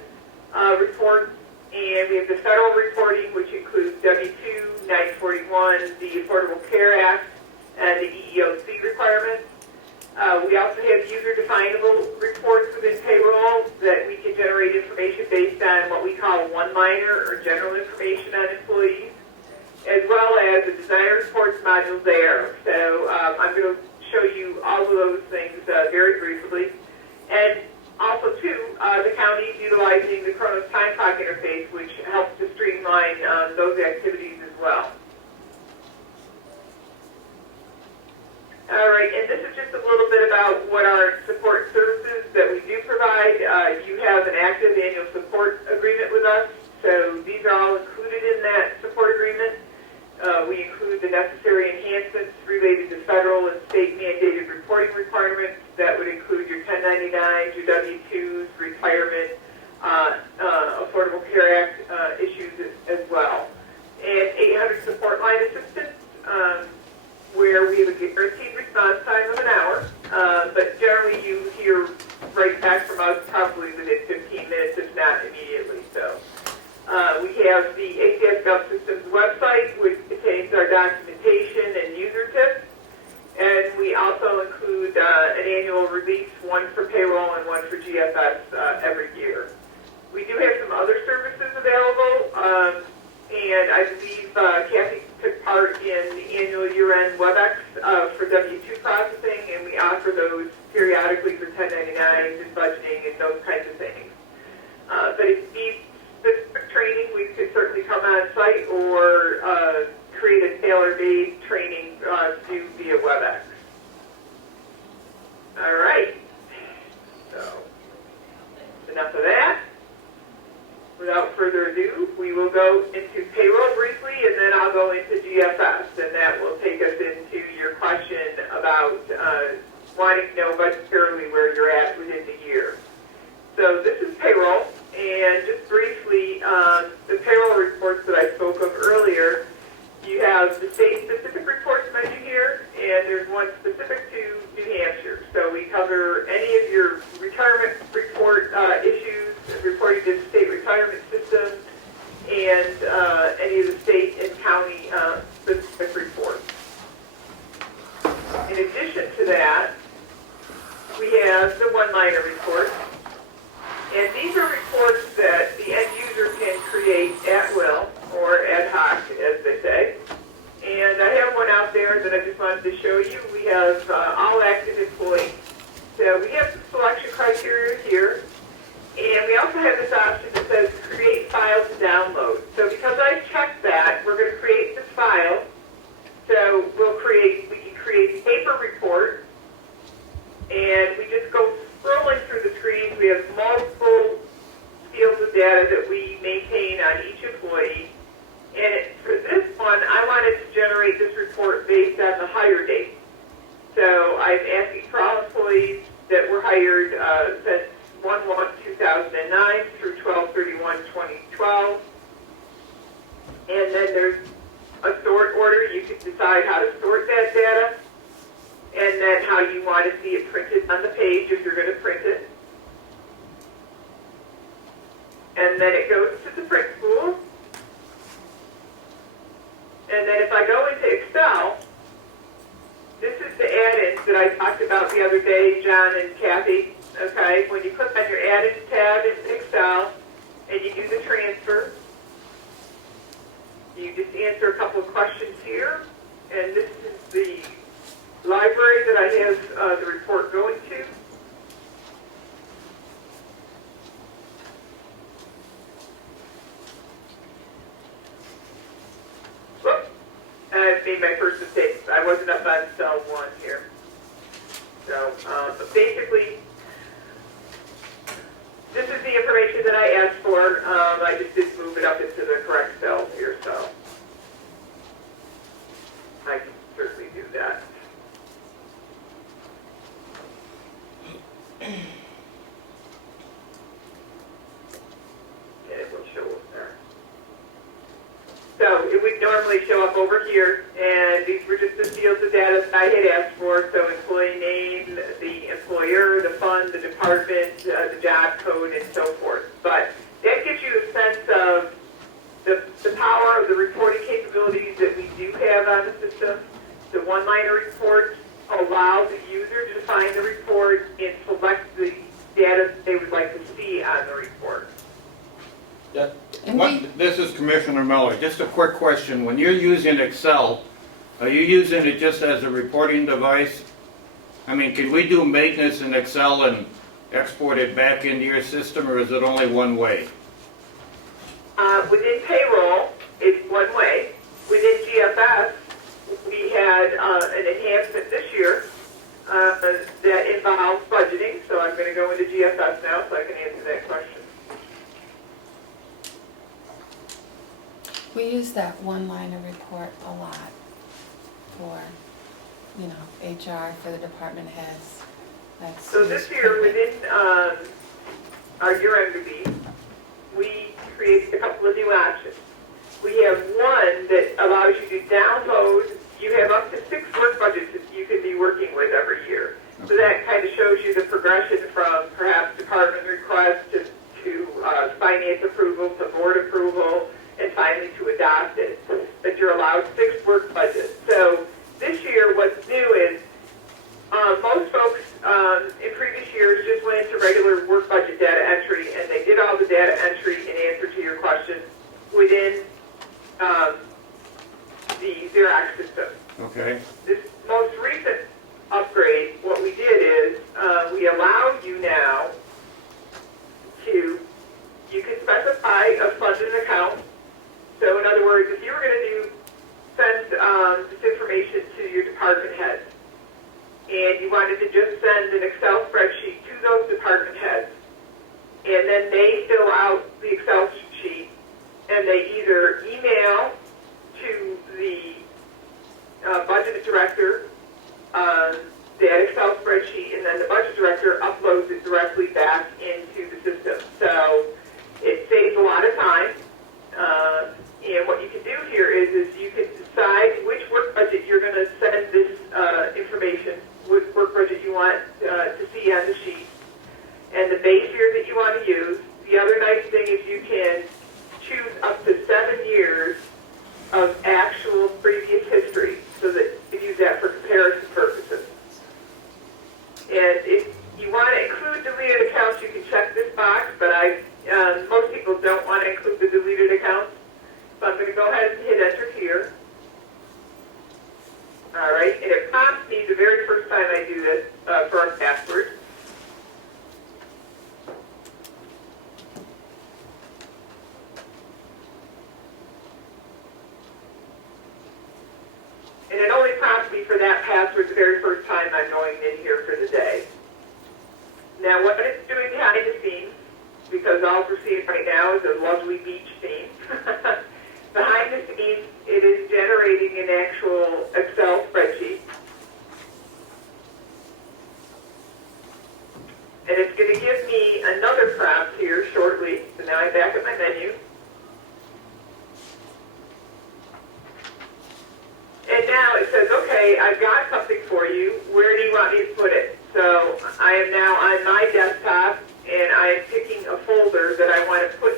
report, and we have the federal reporting, which includes W-2, 941, the Affordable Care Act, and the EEOC requirements. We also have user-definable reports within payroll that we can generate information based on what we call one-liner or general information on employees, as well as the designer reports module there. So I'm going to show you all of those things very briefly. And also, too, the county is utilizing the Kronos Time Clock interface, which helps to streamline those activities as well. All right, and this is just a little bit about what our support services that we do provide. You have an active annual support agreement with us, so these are all included in that support agreement. We include the necessary enhancements related to federal and state mandated reporting requirements. That would include your 1099s, your W-2s, retirement, Affordable Care Act issues as well. And 800 support line assistance, where we have a guaranteed response time of an hour, but generally you hear right back from us probably within 15 minutes, if not immediately. So we have the ACS Gov Systems website, which contains our documentation and user tips, and we also include an annual release, one for payroll and one for GFS every year. We do have some other services available, and I believe Kathy took part in the annual year-end WebEx for W-2 processing, and we offer those periodically for 1099s and budgeting and those kinds of things. But if you need specific training, we could certainly come on site or create a tailor-made training due via WebEx. All right. So, enough of that. Without further ado, we will go into payroll briefly, and then I'll go into GFS, and that will take us into your question about wanting to know budgetarily where you're at within the year. So this is payroll, and just briefly, the payroll reports that I spoke of earlier, you have the state-specific reports mentioned here, and there's one specific to New Hampshire. So we cover any of your retirement report issues, reporting to the state retirement system, and any of the state and county specific reports. In addition to that, we have the one-liner reports. And these are reports that the end user can create at will, or ad hoc, as they say. And I have one out there that I just wanted to show you. We have all active employees. So we have some selection criteria here. And we also have this option that says create file to download. So because I checked that, we're going to create this file. So we can create a paper report. And we just go scrolling through the screens. We have multiple fields of data that we maintain on each employee. And for this one, I wanted to generate this report based on the hire date. So I'm asking for all employees that were hired since 1/1/2009 through 12/31/2012. And then there's a sort order. You can decide how to sort that data, and then how you want to see it printed on the page if you're going to print it. And then it goes to the print spool. And then if I go into Excel, this is the add-ins that I talked about the other day, John and Kathy. Okay, when you click on your add-ins tab in Excel and you do the transfer, you just answer a couple of questions here. And this is the library that I have the report going to. Whoops, I made my first mistake. I wasn't up on cell 1 here. So, but basically, this is the information that I asked for. I just didn't move it up into the correct cell here, so I can certainly do that. And it will show up there. So it would normally show up over here, and these were just the fields of data that I had asked for. So employee name, the employer, the fund, the department, the job code, and so forth. But that gives you a sense of the power of the reporting capabilities that we do have on the system. The one-liner report allows the user to find the report and select the data they would like to see on the report. This is Commissioner Miller. Just a quick question. When you're using Excel, are you using it just as a reporting device? I mean, can we do maintenance in Excel and export it back into your system, or is it only one way? Within payroll, it's one way. Within GFS, we had an enhancement this year that involves budgeting, so I'm going to go into GFS now so I can answer that question. We use that one-liner report a lot for, HR, for the department heads. That's So this year, within our year-end review, we created a couple of new options. We have one that allows you to download. You have up to 6 work budgets that you can be working with every year. So that kind of shows you the progression from perhaps department request to finance approval to board approval, and finally to adopt it. That you're allowed 6 work budgets. So this year, what's new is most folks in previous years just went into regular work budget data entry, and they did all the data entry in answer to your questions within the Xerox system. Okay. This most recent upgrade, what we did is we allow you now to, you can specify a fund and account. So in other words, if you were going to send information to your department heads. And you wanted to just send an Excel spreadsheet to those department heads. And then they fill out the Excel sheet, and they either email to the budget director that Excel spreadsheet, and then the budget director uploads it directly back into the system. So it saves a lot of time. And what you can do here is you can decide which work budget you're going to send this information, which work budget you want to see on the sheet, and the base year that you want to use. The other nice thing is you can choose up to 7 years of actual previous history, so that you can use that for comparison purposes. And if you want to include deleted accounts, you can check this box, but most people don't want to include the deleted accounts. So I'm going to go ahead and hit enter here. All right, and it prompts me the very first time I do this for our password. And it only prompts me for that password the very first time I'm going in here for the day. Now what it's doing behind the scenes, because all we're seeing right now is a lovely beach scene. Behind the scenes, it is generating an actual Excel spreadsheet. And it's going to give me another prompt here shortly. So now I'm back at my menu. And now it says, okay, I've got something for you. Where do you want me to put it? So I am now on my desktop, and I am picking a folder that I want to put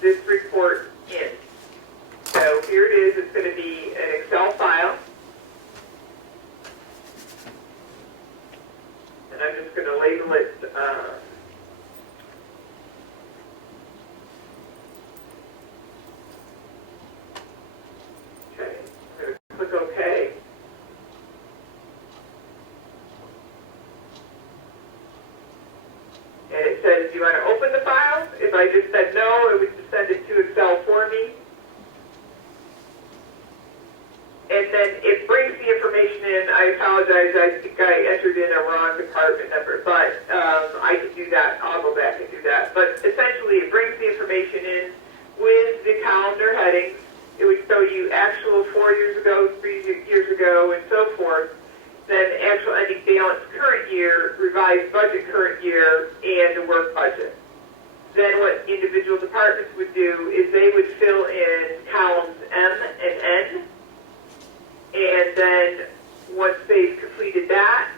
this report in. So here it is. It's going to be an Excel file. And I'm just going to label it okay. I'm going to click OK. And it says, do you want to open the file? If I just said no, it would just send it to Excel for me. And then it brings the information in. I apologize, I think I entered in a wrong department number, but I can do that. I'll go back and do that. But essentially, it brings the information in with the calendar headings. It would show you actual 4 years ago, 3 years ago, and so forth. Then actual ending balance current year, revised budget current year, and the work budget. Then what individual departments would do is they would fill in columns M and N. And then once they've completed that,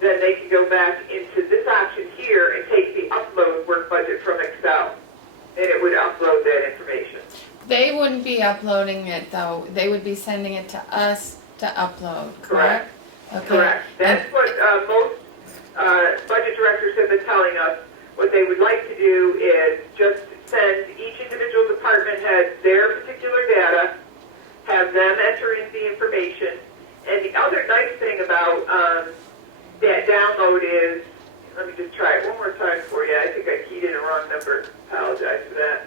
then they can go back into this option here and take the upload work budget from Excel. And it would upload that information. They wouldn't be uploading it though, they would be sending it to us to upload, correct? Okay. Correct. That's what most budget directors have been telling us. What they would like to do is just send each individual department head their particular data, have them enter in the information, and the other nice thing about that download is, let me just try it one more time for you. I think I keyed in a wrong number. Apologize for that.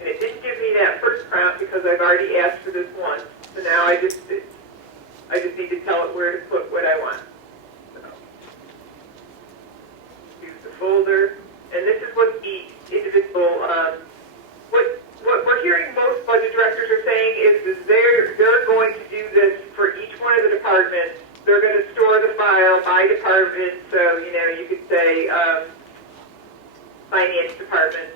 And it didn't give me that first prompt because I've already asked for this once. So now I just need to tell it where to put what I want. So, use the folder. And this is what each individual, what we're hearing most budget directors are saying is they're going to do this for each one of the departments. They're going to store the file by department. So, you could say finance department.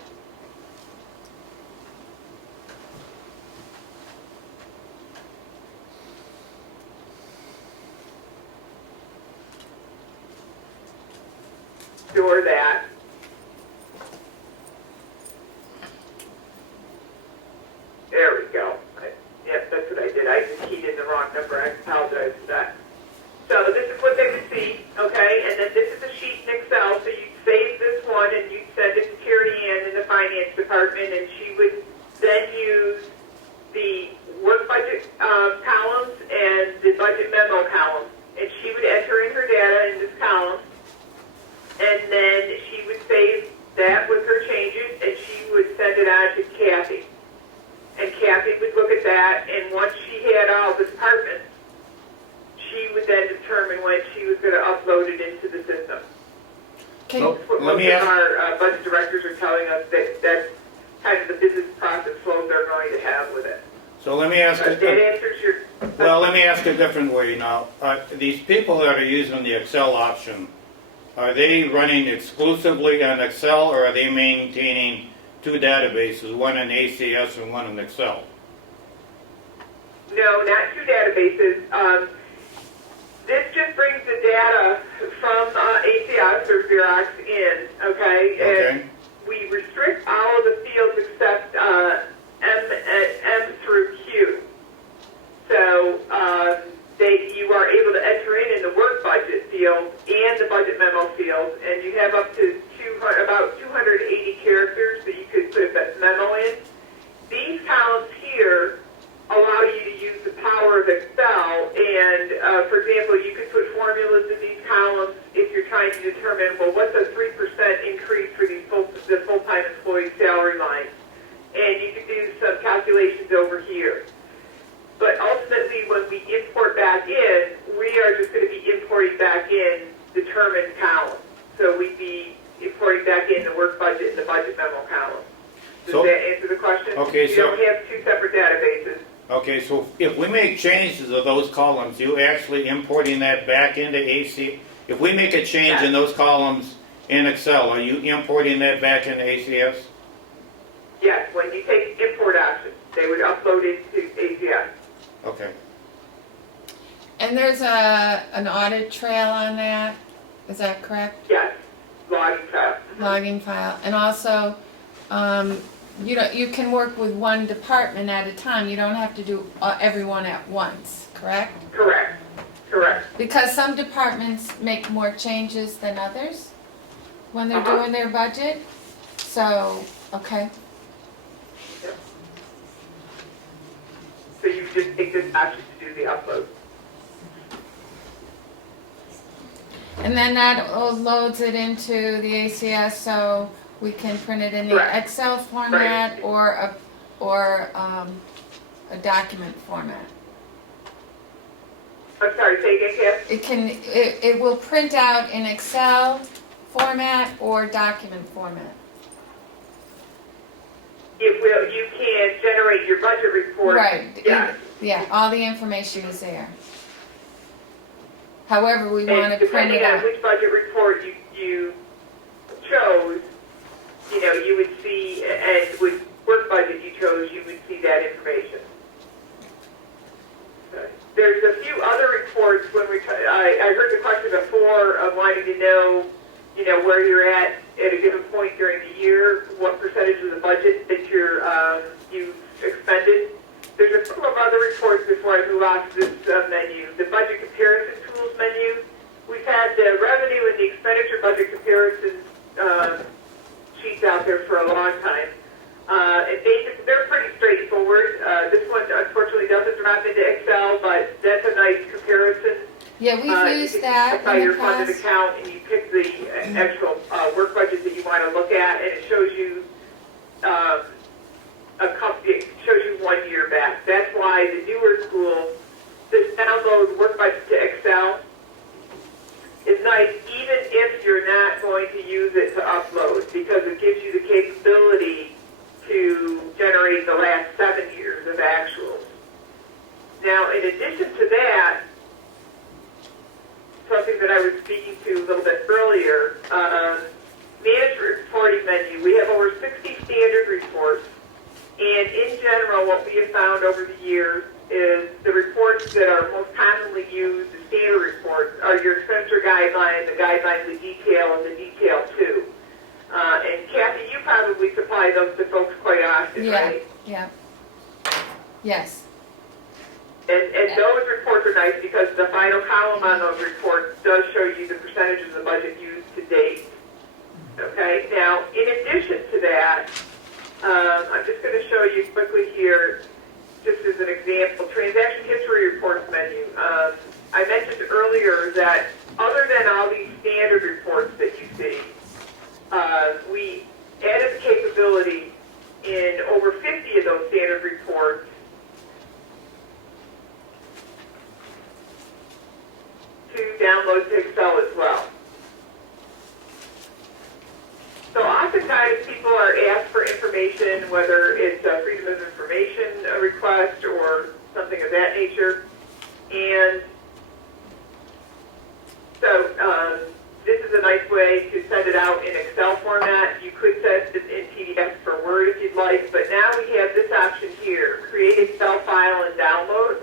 Store that. sheet, okay, and then this is a sheet in Excel, so you'd save this one and you'd send it to Tierney Ann in the finance department, and she would then use the work budget columns and the budget memo column, and she would enter in her data in this column, and then she would save that with her changes, and she would send it on to Kathy. And Kathy would look at that, and once she had all the departments, she would then determine when she was going to upload it into the system. Can, So, What let most me of ask, our budget directors are telling us that that's kind of the business process flow they're going to have with it. so let me ask, That answers your... well, let me ask a different way now. These people that are using the Excel option, are they running exclusively on Excel, or are they maintaining two databases, one in ACS and one in Excel? No, not two databases. This just brings the data from ACS or Xerox in, okay? Okay. And we restrict all of the fields except M through Q. So you are able to enter in the work budget field and the budget memo field, and you have up to about 280 characters that you could put a memo in. These columns here allow you to use the power of Excel, and for example, you could put formulas in these columns if you're trying to determine, well, what's a 3% increase for the full-time employee salary line, and you could do some calculations over here. But ultimately, when we import back in, we are just going to be importing back in determined columns. So we'd be importing back in the work budget and the budget memo column. Does So- that answer the question? Okay, You so- don't have two separate databases. Okay, so if we make changes of those columns, you actually importing that back into AC? If we make a change in those columns in Excel, are you importing that back into ACS? Yes, when you take import options, they would upload it to ACS. Okay. and there's an audit trail on that, is that correct? Yes, logging file. Logging file, and also, you can work with one department at a time, you don't have to do everyone at once, correct? Correct, correct. Because some departments make more changes than others when they're doing their budget, so, okay. So you just take this option to do the upload. And then that loads it into the ACS, so we can print it in the Correct. Excel format or a document format. I'm sorry, say again, Kath? It will print out in Excel format or document format. You can generate your budget report. Right, Yes. yeah, all the information is there. However, we want And to print it depending on out. which budget report you chose, you would see, and with work budget you chose, you would see that information. There's a few other reports when I heard the question before of wanting to know, where you're at a given point during the year, what percentage of the budget that you've expended. There's a couple of other reports before I move on to this menu. The budget comparison tools menu. We've had the revenue and the expenditure budget comparison sheets out there for a long time. And they're pretty straightforward. This one unfortunately doesn't drop into Excel, but that's a nice comparison. Yeah, we've used that by in your the funded past. account, and you pick the actual work budget that you want to look at, and it shows you it shows you 1 year back. That's why the newer school, this download work budget to Excel is nice, even if you're not going to use it to upload, because it gives you the capability to generate the last 7 years of actuals. Now, in addition to that, something that I was speaking to a little bit earlier, management reporting menu. We have over 60 standard reports, and in general, what we have found over the years is the reports that are most commonly used, the standard reports, are your expenditure guidelines, the guidelines with detail, and the detail too. And Kathy, you probably supply those to folks quite often, Yeah, right? yeah. Yes. And those reports are nice because the final column on those reports does show you the percentage of the budget used to date. Okay, now, in addition to that, I'm just going to show you quickly here, just as an example, transaction history reports menu. I mentioned earlier that other than all these standard reports that you see, we added the capability in over 50 of those standard reports to download to Excel as well. So oftentimes people are asked for information, whether it's a freedom of information request or something of that nature. And so this is a nice way to send it out in Excel format. You could send it in PDF for Word if you'd like, but now we have this option here, create Excel file and download.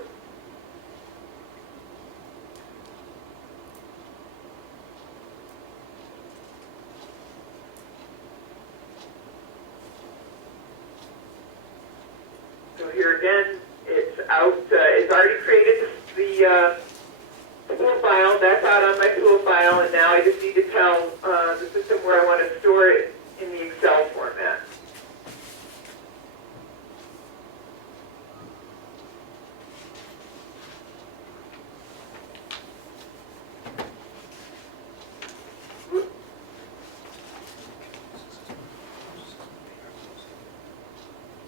So here again, it's out, it's already created the tool file, that's out on my tool file, and now I just need to tell the system where I want to store it in the Excel format.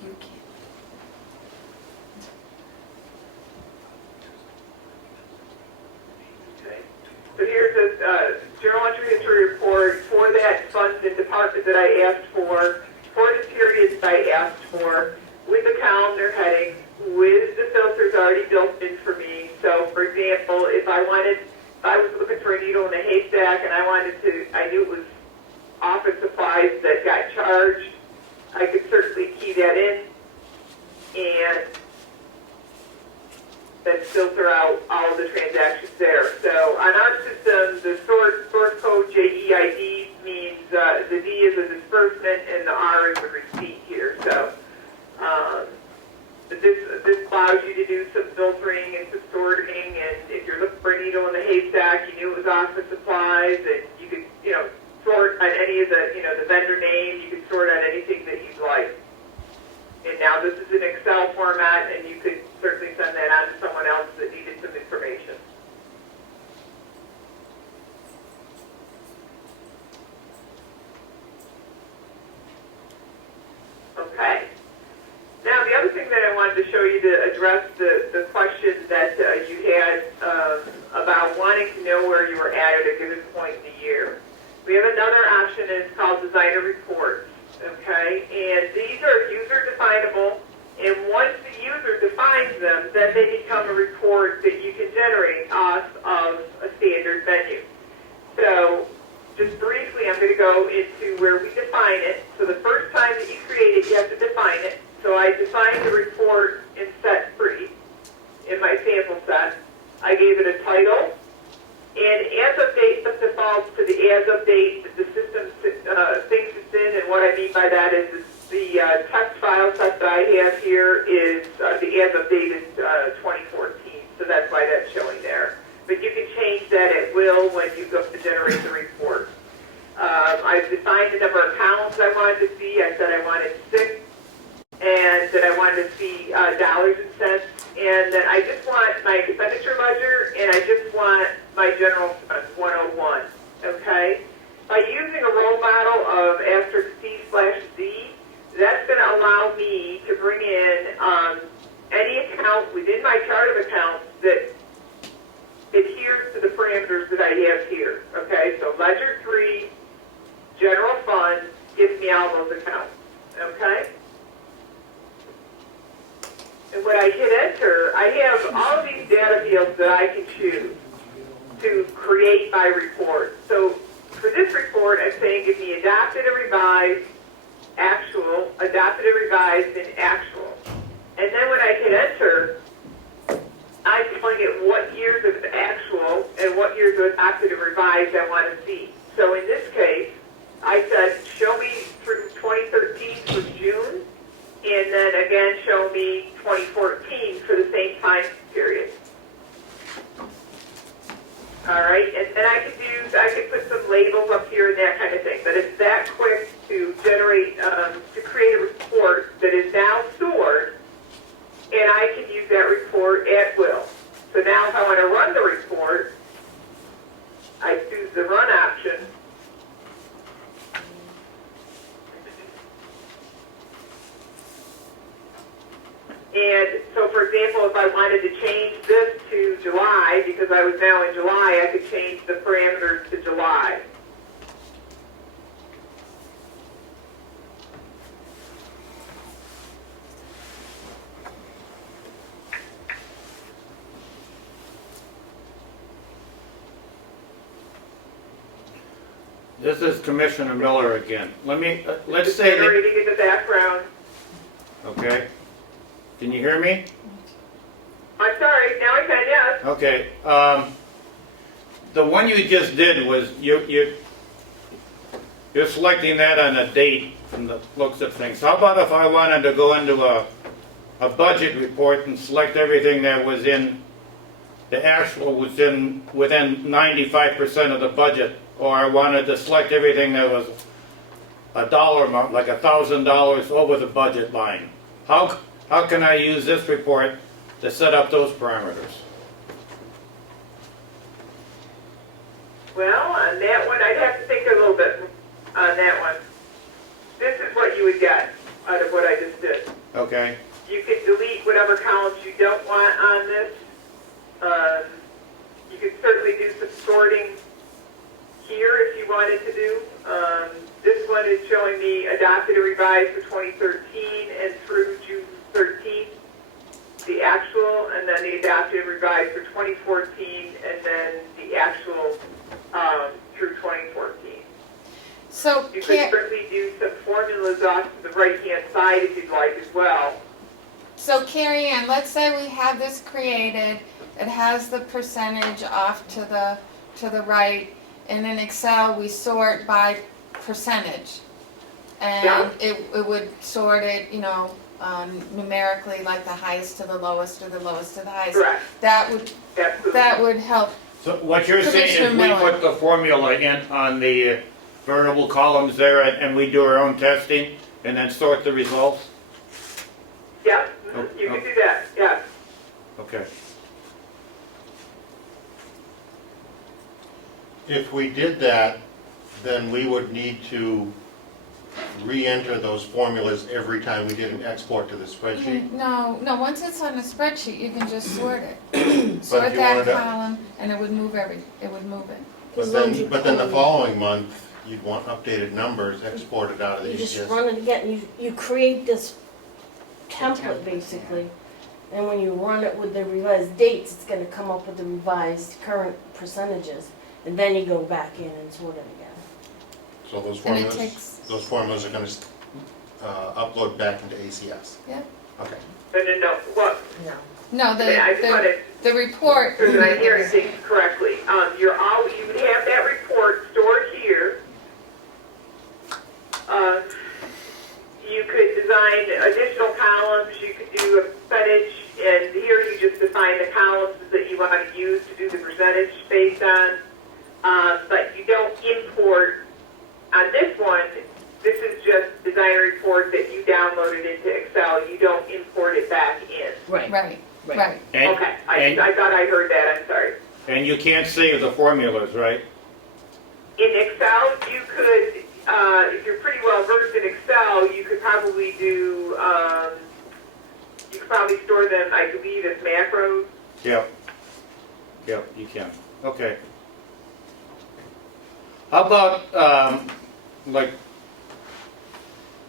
You can't. Okay. So here's a journal entry history report for that fund and department that I asked for the periods I asked for, with the calendar heading, with the filters already built in for me. So, for example, if I was looking for a needle in a haystack and I knew it was office supplies that got charged, I could certainly key that in and then filter out all of the transactions there. So on our system, the source code JEID means the D is a disbursement and the R is a receipt here. So this allows you to do some filtering and some sorting, and if you're looking for a needle in the haystack, you knew it was office supplies, and you could, sort on any of the, the vendor name, you could sort on anything that you'd like. And now this is an Excel format, and you could certainly send that on to someone else that needed some information. Okay. Now, the other thing that I wanted to show you to address the question that you had about wanting to know where you were at a given point in the year. We have another option, and it's called Designer Reports. Okay, and these are user definable, and once the user defines them, then they become a report that you can generate off of a standard menu. So, just briefly, I'm going to go into where we define it. So the first time that you create it, you have to define it. So I defined the report in set 3 in my sample set. I gave it a title, and as of date defaults to the as of date that the system thinks it's in, and what I mean by that is the text file set that I have here is the as of date is 2014, so that's why that's showing there. But you can change that at will when you go to generate the report. I've defined the number of columns I wanted to see. I said I wanted 6, and that I wanted to see dollars and cents, and that I just want my expenditure ledger, and I just want my general fund 101, okay? By using a role model of *C/Z, that's going to allow me to bring in any account within my chart of accounts that adheres to the parameters that I have here, okay? So Ledger 3, General Fund, gives me all those accounts, okay? And when I hit enter, I have all of these data fields that I can choose to create my report. So for this report, I'm saying give me adopted and revised, actual, adopted and revised, and actual. And then when I hit enter, I'm telling it what years of actual and what years of adopted and revised I want to see. So in this case, I said, show me through 2013 for June, and then again show me 2014 for the same time period. All right, and I could put some labels up here and that kind of thing, but it's that quick to generate, to create a report that is now stored, and I can use that report at will. So now if I want to run the report, I choose the run option. And so, for example, if I wanted to change this to July, because I was now in July, I could change the parameters to July. This is Commissioner Miller again. Let's say that, Generating in the background. okay? Can you hear me? I'm sorry, now I can, yes. Okay, the one you just did was, you're selecting that on a date from the looks of things. How about if I wanted to go into a budget report and select everything that was in, the actual was within 95% of the budget, or I wanted to select everything that was a dollar amount, like $1,000 over the budget line. How can I use this report to set up those parameters? Well, on that one, I'd have to think a little bit on that one. This is what you would get out of what I just did. Okay, You could delete whatever columns you don't want on this. You could certainly do some sorting here if you wanted to do. This one is showing me adopted and revised for 2013 and through June 13th, the actual, and then the adopted and revised for 2014, and then the actual through 2014. So You could certainly do some formulas off to the right-hand side if you'd like as well. Carrie Ann, let's say we have this created, it has the percentage off to the right, and in Excel we sort by percentage. And it would sort it, numerically, like the highest to the lowest or the lowest to the highest. Correct. Absolutely. That would help. so what you're saying is we Commissioner put the formula in on the variable columns there and we do our own testing and then sort the results? Yep, you can do that, yes. Okay. If we did that, then we would need to re-enter those formulas every time we did an export to the spreadsheet. No, once it's on a spreadsheet, you can just sort it. But Sort if you that wanted to- column, and it would move it. But then the following month, you'd want updated numbers exported out of You these. just run it again, you create this template basically, and when you run it with the revised dates, it's gonna come up with the revised current percentages, and then you go back in and sort it again. So those And it formulas, takes, those formulas are gonna upload back into ACS. yeah. Okay. No, what, No, I just wanted the report. so that I'm hearing things correctly. You would have that report stored here. You could design additional columns, you could do a percentage, and here you just define the columns that you want to use to do the percentage based on. But you don't import, on this one, this is just design a report that you downloaded into Excel, you don't import it back in. Right. And, Okay, and, I thought I heard that, I'm sorry. and you can't save the formulas, right? In Excel, you could, if you're pretty well versed in Excel, you could probably do, you could probably store them, I believe, as macros. Yep. Yep, you can. Okay. How about, like,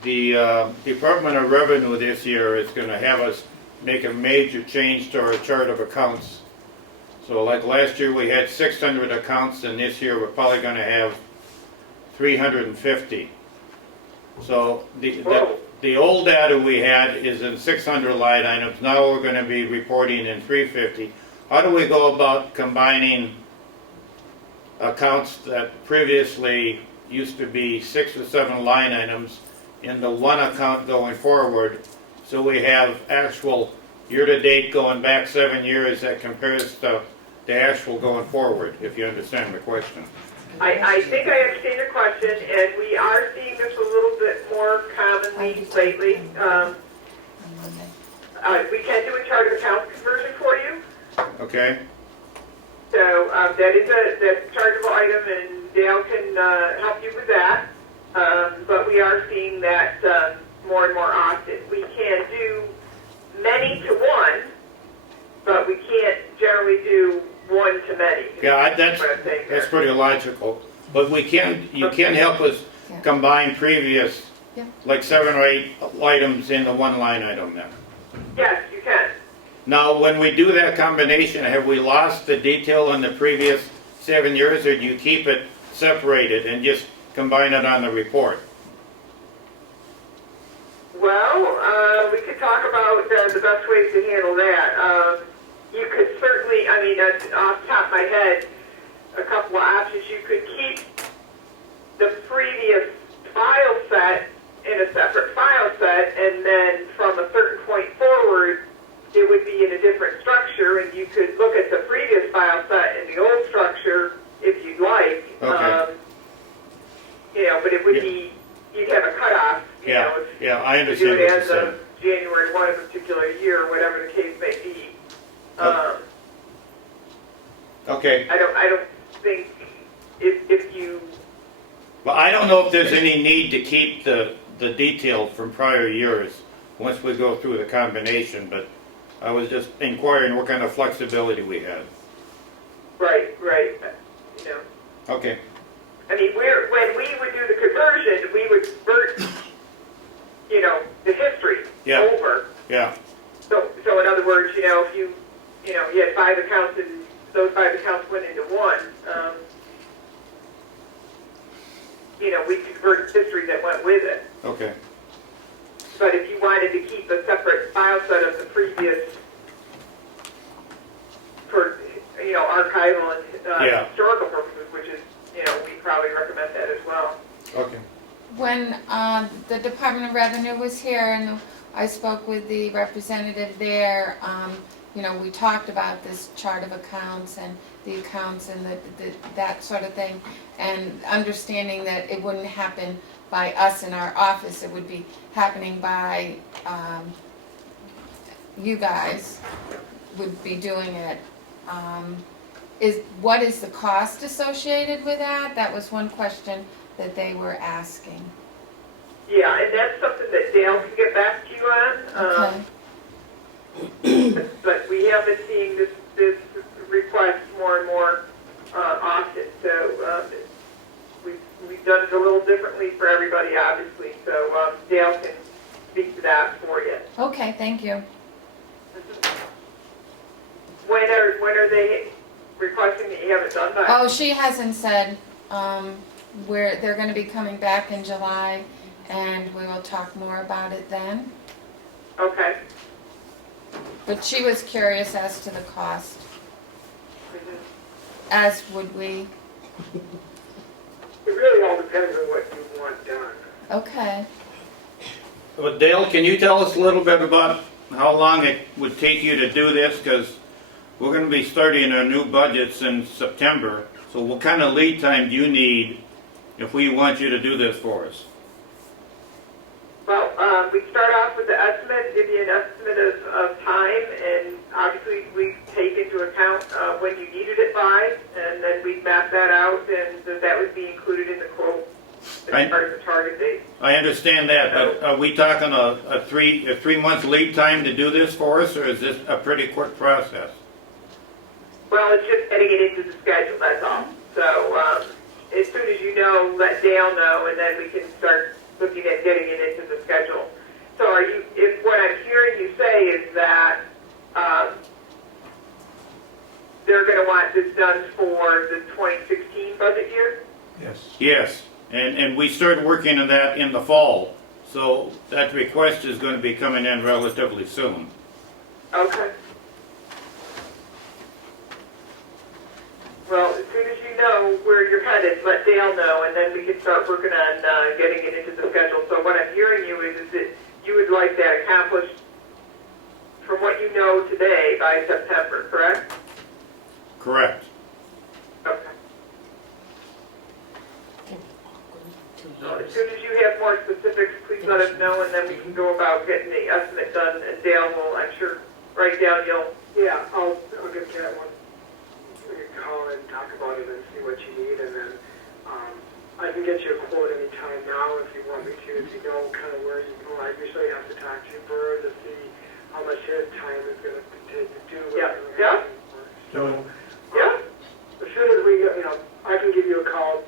the Department of Revenue this year is gonna have us make a major change to our chart of accounts. So like last year we had 600 accounts, and this year we're probably gonna have 350. So the old data we had is in 600 line items, now we're gonna be reporting in 350. How do we go about combining accounts that previously used to be 6 or 7 line items into one account going forward, so we have actual year-to-date going back 7 years that compares to the actual going forward, if you understand the question. I think I understand your question, and we are seeing this a little bit more commonly lately. We can do a chart of accounts conversion for you. Okay? So that is a chargeable item, and Dale can help you with that. But we are seeing that more and more often. We can do many to one, but we can't generally do one to many. Yeah, that's what I'm saying there. pretty logical. But you can help us Yeah. combine previous, Yeah. like 7 or 8 items into one line item then. Yes, you can. Now, when we do that combination, have we lost the detail on the previous 7 years, or do you keep it separated and just combine it on the report? Well, we could talk about the best ways to handle that. You could certainly, I mean, off the top of my head, a couple of options. You could keep the previous file set in a separate file set, and then from a certain point forward, it would be in a different structure, and you could look at the previous file set in the old structure if you'd like. Okay. But it would be, you'd have a cutoff, Yeah, if yeah, I you understand do what it you're as saying. of January 1 of a particular year, or whatever the case may be. Okay. I don't think if you, Well, I don't know if there's any need to keep the detail from prior years once we go through the combination, but I was just inquiring what kind of flexibility we had. right, Okay. I mean, when we would do the conversion, we would convert, the history Yeah. over. Yeah, So in other words, if you had 5 accounts and those 5 accounts went into one, we convert history that went with it. okay. But if you wanted to keep a separate file set of the previous, for, archival and Yeah. historical purposes, which is, we probably recommend that as well. Okay. When the Department of Revenue was here and I spoke with the representative there, we talked about this chart of accounts and the accounts and that sort of thing, and understanding that it wouldn't happen by us in our office, it would be happening by, you guys would be doing it. What is the cost associated with that? That was one question that they were asking. Yeah, and that's something that Dale can get back to you on. Okay. But we have been seeing this request more and more often. So we've done it a little differently for everybody, obviously. So Dale can speak to that for you. Okay, thank you. When are they requesting that you have it done by? Oh, she hasn't said, where they're gonna be coming back in July, and we will talk more about it then. Okay. But she was curious as to the cost, Mhm. as would we. It really all depends on what you want done. Okay. Well, Dale, can you tell us a little bit about how long it would take you to do this? Because we're going to be starting our new budgets in September. So what kind of lead time do you need if we want you to do this for us? Well, we start off with the estimate, give you an estimate of time, and obviously we take into account when you needed it by, and then we map that out, and that would be included in the quote as part of the target date. I understand that, but are we talking a 3 month lead time to do this for us, or is this a pretty quick process? Well, it's just getting it into the schedule, that's all. So as soon as you know, let Dale know, and then we can start looking at getting it into the schedule. So if what I'm hearing you say is that they're going to want this done for the 2016 budget year? Yes. Yes, and we started working on that in the fall, so that request is going to be coming in relatively soon. Okay. Well, as soon as you know where you're headed, let Dale know, and then we can start working on getting it into the schedule. So what I'm hearing you is that you would like that accomplished from what you know today, by September, correct? Correct. Okay. So as soon as you have more specifics, please let us know, and then we can go about getting the estimate done, and Dale will, I'm sure, write down, Yeah, I'll give Kat one, we can call and talk about it and see what you need, and then, I can get you a quote anytime now if you want me to, if you know kind of where you go. I usually have to talk to Burr to see how much his time is gonna take to do Yeah, whatever. yeah. So, yeah? as soon as we, I can give you a call,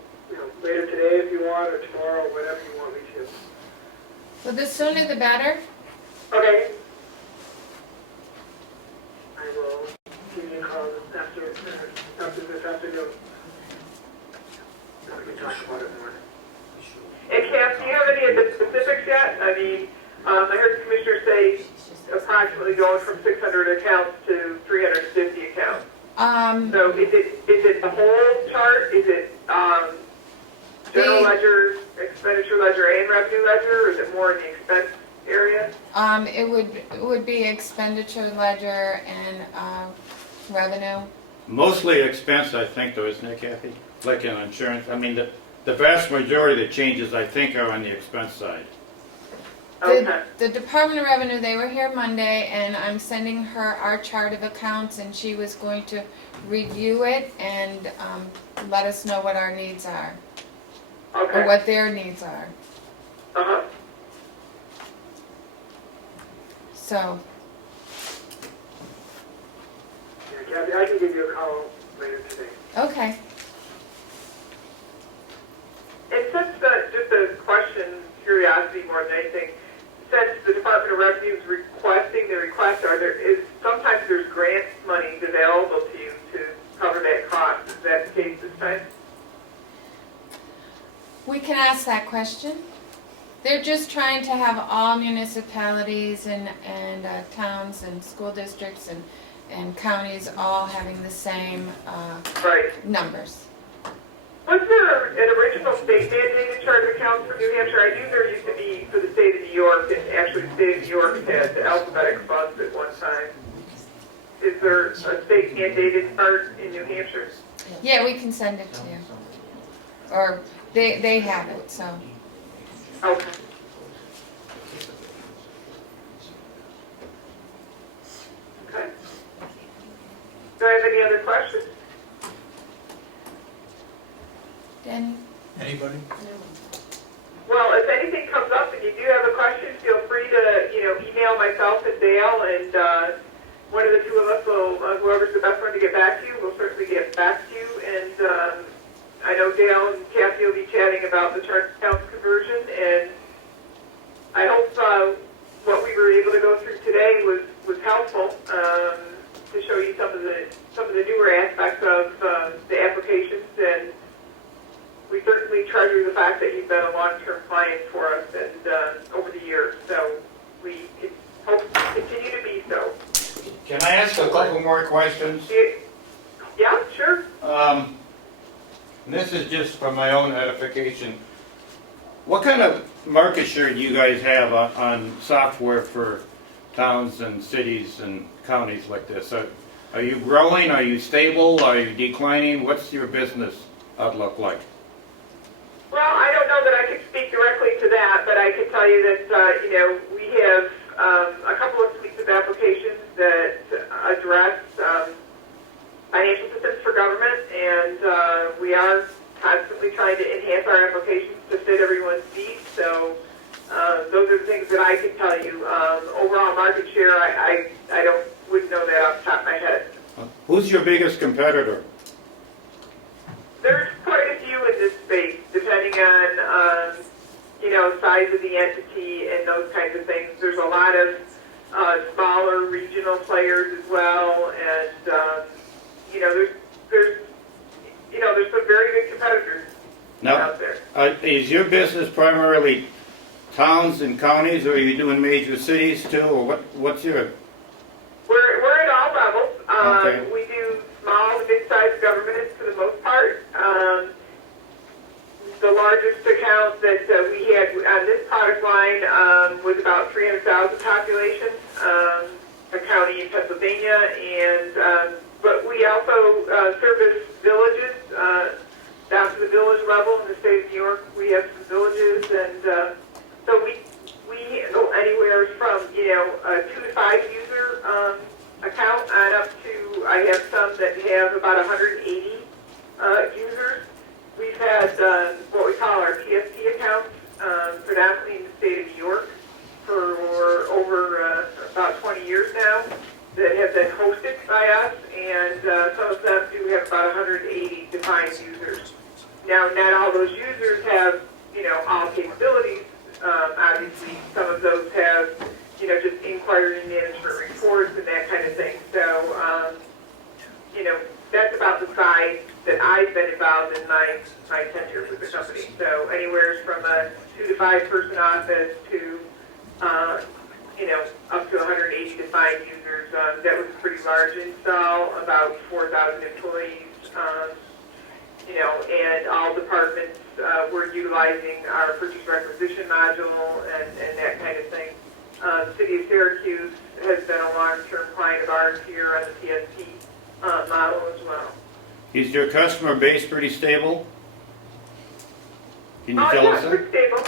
later today if you want, or tomorrow, whatever you want me to. So the sooner the better. Okay, I will give you a call after this afternoon. We can talk about it more. and Cass, do you have any of the specifics yet? I mean, I heard the commissioner say approximately going from 600 accounts to 350 accounts. So is it the whole chart? Is it general ledger, expenditure ledger, and revenue ledger, or is it more in the expense area? It would be expenditure ledger and, revenue. Mostly expense, I think, though, isn't it, Kathy? Like in insurance, I mean, the vast majority of the changes, I think, are on the expense side. Okay. The Department of Revenue, they were here Monday, and I'm sending her our chart of accounts, and she was going to review it and, let us know what our needs are, or Okay. what their needs are, Uh-huh. so. Yeah, Kathy, I can give you a call later today. Okay. And since just a question, curiosity more than anything, since the Department of Revenue is requesting the request, sometimes there's grant monies available to you to cover that cost. Is that the case this time? We can ask that question. They're just trying to have all municipalities and towns and school districts and counties all having the same Right. numbers. Was there an original state mandated chart of accounts for New Hampshire? I knew there used to be for the state of New York, and actually the state of New York had alphabetic funds at one time. Is there a state mandated chart in New Hampshire? Yeah, we can send it to you. Or they have it, so. Okay. Okay. Do I have any other questions? Danny? Anybody? Well, if anything comes up and you do have a question, feel free to, email myself and Dale, and one of the two of us will, whoever's the best one to get back to you, will certainly get back to you. And I know Dale and Kathy will be chatting about the chart accounts conversion, and I hope what we were able to go through today was helpful to show you some of the newer aspects of the applications. And we certainly treasure the fact that you've been a long-term client for us and over the years. So we hope to continue to be so. Can I ask a couple more questions? Yeah, sure. This is just for my own edification. What kind of market share do you guys have on software for towns and cities and counties like this? Are you growing? Are you stable? Are you declining? What's your business outlook like? Well, I don't know that I can speak directly to that, but I can tell you that, we have a couple of suites of applications that address financial systems for government, and we are constantly trying to enhance our applications to fit everyone's needs. So those are the things that I can tell you. Overall market share, I wouldn't know that off the top of my head. Who's your biggest competitor? There's quite a few in this space, depending on, size of the entity and those kinds of things. There's a lot of smaller regional players as well, and, there's some very good competitors out there. Is your business primarily towns and counties, or are you doing major cities too, or what's your... We're at all levels. Okay. We do small, mid-sized governments for the most part. The largest account that we had on this product line was about 300,000 population. A County in Pennsylvania, and but we also service villages down to the village level in the state of New York. We have some villages, and so we go anywhere from a 2 to 5 user account on up to, I have some that have about 180 users. We've had what we call our PSP accounts, predominantly in the state of New York, for over about 20 years now, that have been hosted by us, and some of them do have about 180 defined users. Now, not all those users have, all capabilities. Obviously, some of those have, just inquiry and management reports and that kind of thing. So, that's about the size that I've been involved in my tenure with the company. So anywhere from a 2 to 5 person office to, up to 180 defined users. That was a pretty large install, about 4,000 employees, and all departments were utilizing our purchase requisition module and that kind of thing. The City of Syracuse has been a long-term client of ours here on the PSP model as well. Is your customer base pretty stable? Can you tell us that? Pretty stable.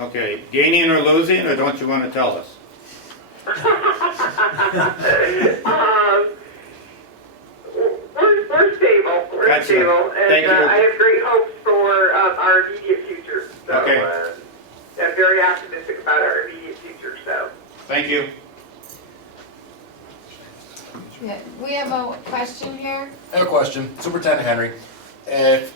Okay, gaining or losing, or don't you want to tell us? We're stable. We're Gotcha. stable, and Thank you. I have great hopes for our immediate future. So, Okay. I'm very optimistic about our immediate future. So. Thank you. Yeah, we have a question here. I have a question. Superintendent Henry, if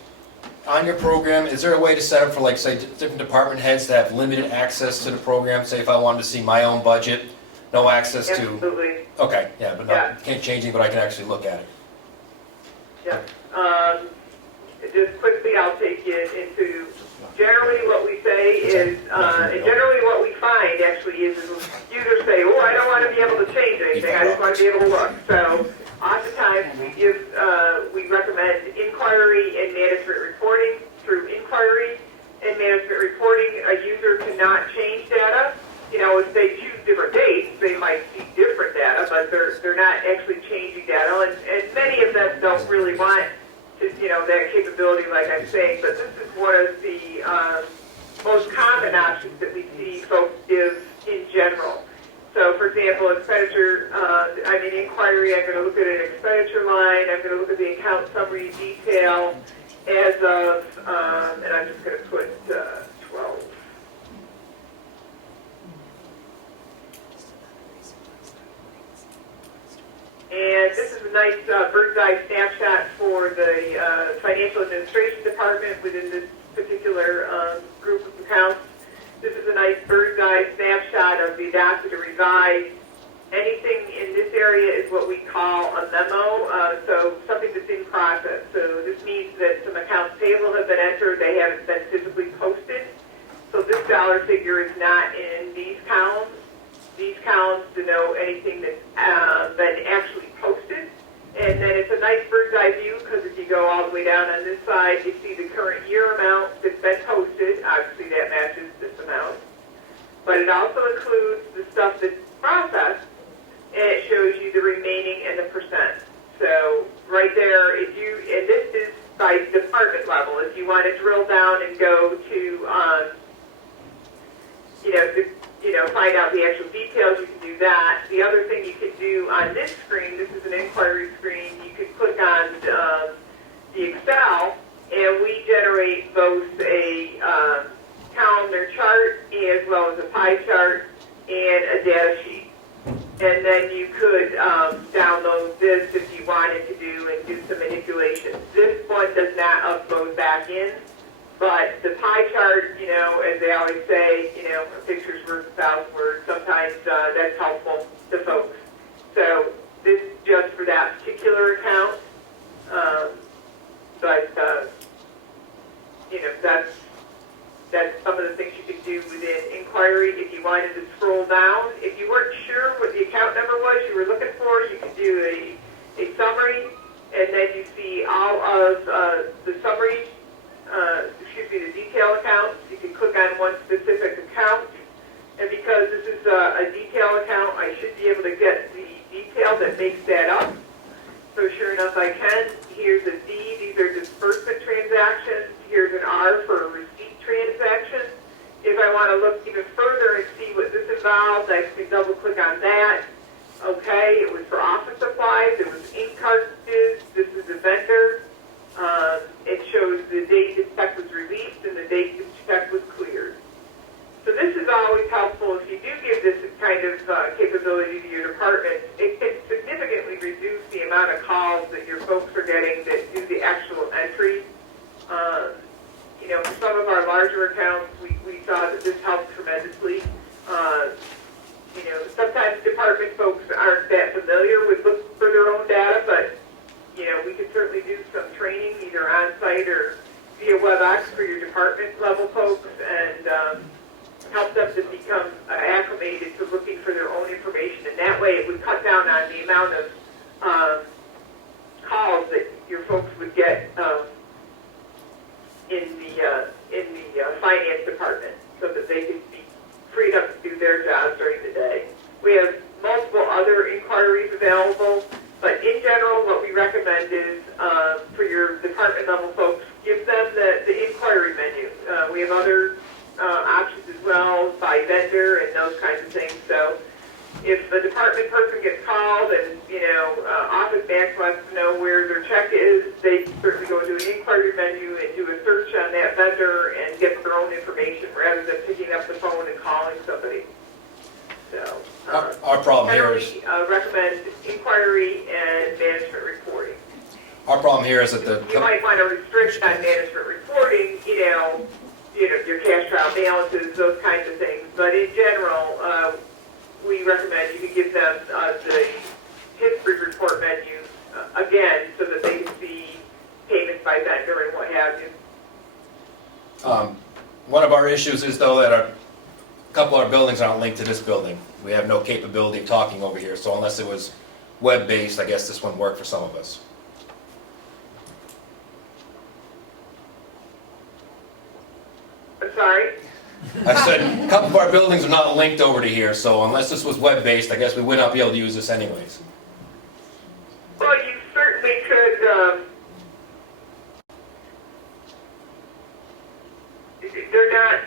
on your program, is there a way to set up for, like, say, different department heads to have limited access to the program? Say if I wanted to see my own budget, no access to... Absolutely. Okay, yeah, but Yeah. can't change anything, but I can actually look at it. Yeah. Just quickly, I'll take you into generally what we say is, and generally what we find actually is users say, oh, I don't want to be able to change anything, I just want to be able to look. So oftentimes we recommend inquiry and management reporting. Through inquiry and management reporting, a user cannot change data. If they choose different dates, they might see different data, but they're not actually changing data, and many of them don't really want to, that capability, like I'm saying, but this is one of the most common options that we see folks give in general. So, for example, expenditure, inquiry, I'm going to look at an expenditure line, I'm going to look at the account summary detail as of, and I'm just going to put 12. And this is a nice bird's eye snapshot for the financial administration department within this particular group of accounts. This is a nice bird's eye snapshot of the adopted or revised. Anything in this area is what we call a memo, so something that's in process. So this means that some accounts payable have been entered, they haven't been physically posted. So this dollar figure is not in these columns. These columns denote anything that's been actually posted. And then it's a nice bird's eye view, because if you go all the way down on this side, you see the current year amount that's been posted. Obviously that matches this amount. But it also includes the stuff that's processed, and it shows you the remaining and the percent. So right there, and this is by department level. If you want to drill down and go to, find out the actual details, you can do that. The other thing you can do on this screen, this is an inquiry screen, you can click on the Excel, and we generate both a calendar chart as well as a pie chart and a data sheet. And then you could download this if you wanted to do and do some manipulations. This one does not upload back in. But the pie chart, as they always say, a picture's worth 1,000 words. Sometimes that's helpful to folks. So this is just for that particular account. That's some of the things you could do within inquiry. If you wanted to scroll down, if you weren't sure what the account number was you were looking for, you could do a summary, and then you see all of the summary. The detail accounts. You can click on one specific account, and because this is a detail account, I should be able to get the transactions. Here's an R for a receipt transaction. If I want to look even further and see what this involves, I can double click on that. Okay, it was for office supplies, it was ink cartridges, this is the vendor. It shows the date the check was released and the date the check was cleared. So this is always helpful if you do give this kind of capability to your department. It can significantly reduce the amount of calls that your folks are getting that do the actual entry. You know, for some of our larger accounts, we saw that this helped tremendously. You know, sometimes department folks aren't that familiar with looking for their own data, but, you know, we could certainly do some training either on-site or via WebEx for your department level folks and help them to become acclimated to looking for their own information. And that way it would cut down on the amount of calls that your folks would get in the finance department so that they could be freed up to do their jobs during the day. We have multiple other inquiries available, but in general, what we recommend is for your department level folks, give them the inquiry menu. We have other options as well by vendor and those kinds of things. So if a department person gets called and, you know, Office Max wants to know where their check is, they can certainly go into an inquiry menu and do a search on that vendor and get their own information rather than picking up the phone and calling somebody. So Our problem here is, generally, recommend inquiry and management reporting. our problem here is that You might want to restrict on management reporting, you know, your cash trial balances, those kinds of things. But in general, we recommend you can give them the history report menu again so that they can see payments by vendor and what have you. one of our issues is though that a couple of our buildings aren't linked to this building. We have no capability of talking over here, so unless it was web-based, I guess this wouldn't work for some of us. I'm sorry? I said, a couple of our buildings are not linked over to here, so unless this was web-based, I guess we would not be able to use this anyways. Well, you certainly could, they're not,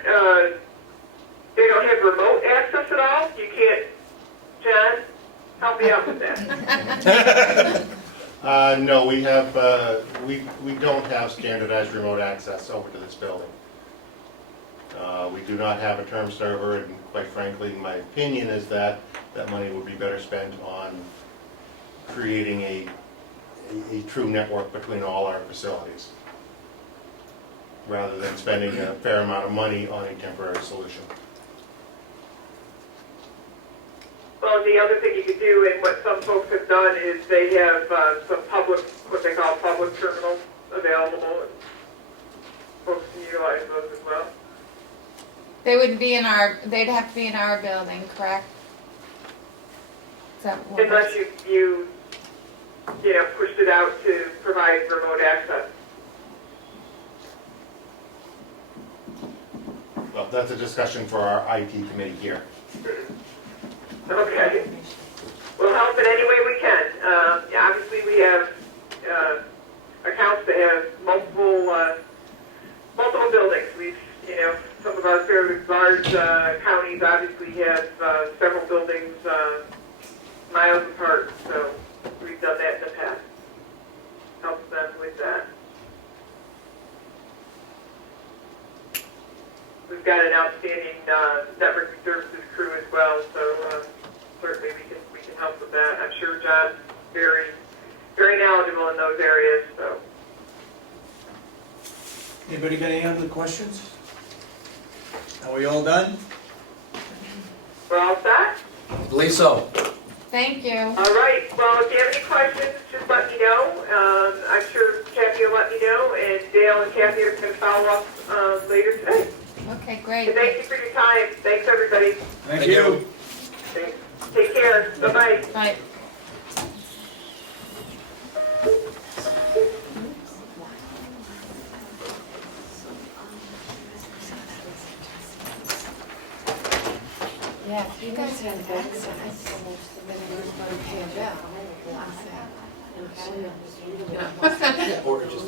they don't have remote access at all? You can't, John, help me out with that. No, we have, we don't have standardized remote access over to this building. We do not have a term server, and quite frankly, my opinion is that that money would be better spent on creating a true network between all our facilities, rather than spending a fair amount of money on a temporary solution. Well, the other thing you could do, and what some folks have done, is they have some public, what they call public terminals available, and folks can utilize those as well. They would be they'd have to be in our building, correct? Is that what Unless you know, pushed it out to provide remote access. Well, that's a discussion for our IT committee here. Okay. We'll help in any way we can. Obviously, we have accounts that have multiple buildings. You know, some of our fairly large counties obviously have several buildings miles apart, so we've done that in the past. Helps them with that. We've got an outstanding network services crew as well, so certainly we can help with that. I'm sure John's very, very knowledgeable in those areas, so. Anybody got any other questions? Are we all done? We're all set? I believe so. Thank you. All right, well, if you have any questions, just let me know. I'm sure Kathy will let me know, and Dale and Kathy are going to follow up later today. Okay, great. And thank you for your time. Thanks, everybody. Thank you. Thanks. Take care. Bye-bye. Bye. Yeah, if you guys have access, and if the vendors want to pay a bill, Yeah, or just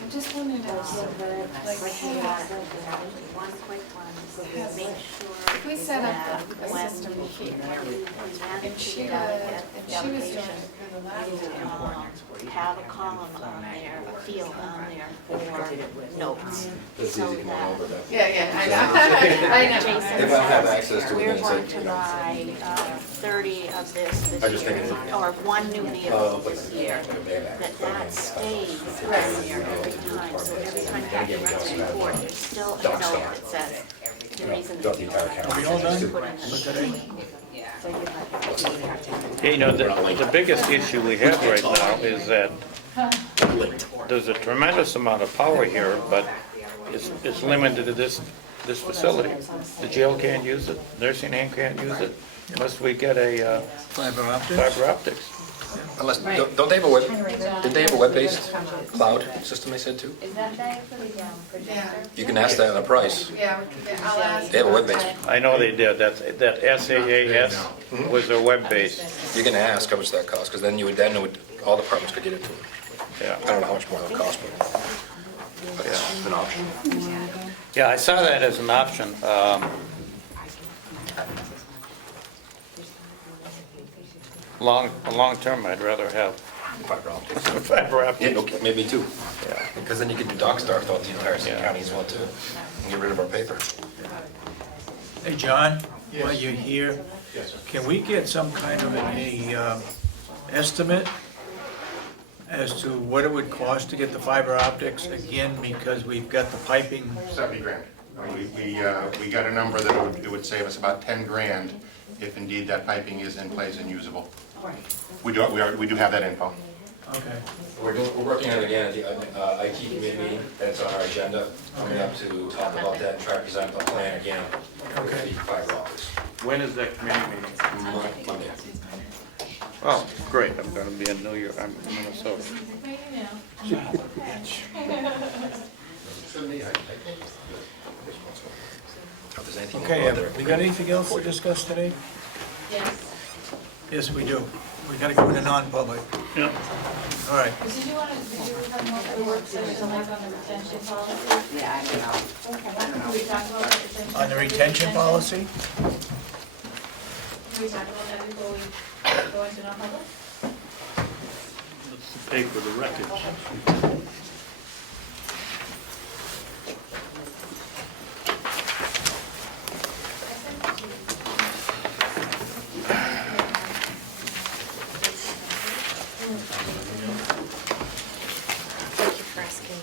I'm just wondering One quick one, Yes. make sure if we set that up a when system here, and if she was doing it through the laptop. have a column on there, a field on there for notes. That's easy coming over that. Yeah, I know. I know. Jason If I don't have access to it, we're then it's going like, to you know. buy 30 of this I just year, think it's- or one new vehicle like- this year, that stays on there every time. So every time you run the report, there's still a note that says the reason Got the entire that Are we all done put in for the. today? So you have You know, the biggest issue we have right now is that there's a tremendous amount of power here, but it's limited to this facility. The jail can't use it, nursing home can't use it, unless we get a Fiber optics? fiber optics. Unless, don't they have a web, did they have a web-based cloud system they said too? Is that big for the projector? You can ask that on the price. Yeah, I'll ask. They have a web-based. I know they did, that SAAS was their web-based, You can ask how much that costs, because then it would, all departments could get into it. yeah. I don't know how much more it would cost, but it's an option. Yeah, I saw that as an option. Long term, I'd rather have Fiber optics. fiber Yeah, optics. okay, maybe two, Yeah. because then you could do dock star throughout the entire Yeah. county as well too, and get rid of our paper. Hey, John, while you're here, Yes, sir. can we get some kind of a estimate as to what it would cost to get the fiber optics? Again, because we've got the piping, 70 grand. We got a number that it would save us about 10 grand if indeed that piping is in place and usable. We do have that info. okay. We're working on it again at the IT committee meeting, that's on our agenda, coming up to talk about that and try to present the plan again with the fiber optics. When is that committee meeting? Monday. Oh, great, I'm gonna be in New York, I'm in Minnesota. If there's anything Okay, out there. we got anything else to discuss today? Yes. Yes, we do. We gotta go into non-public. Yeah. All right. Did you have more of a work session like on the retention policy? Yeah, I don't know. Okay. Can we talk about the retention? On the retention policy? Can we talk about that before we go into non-public? Let's pay for the records. Thank you for asking me.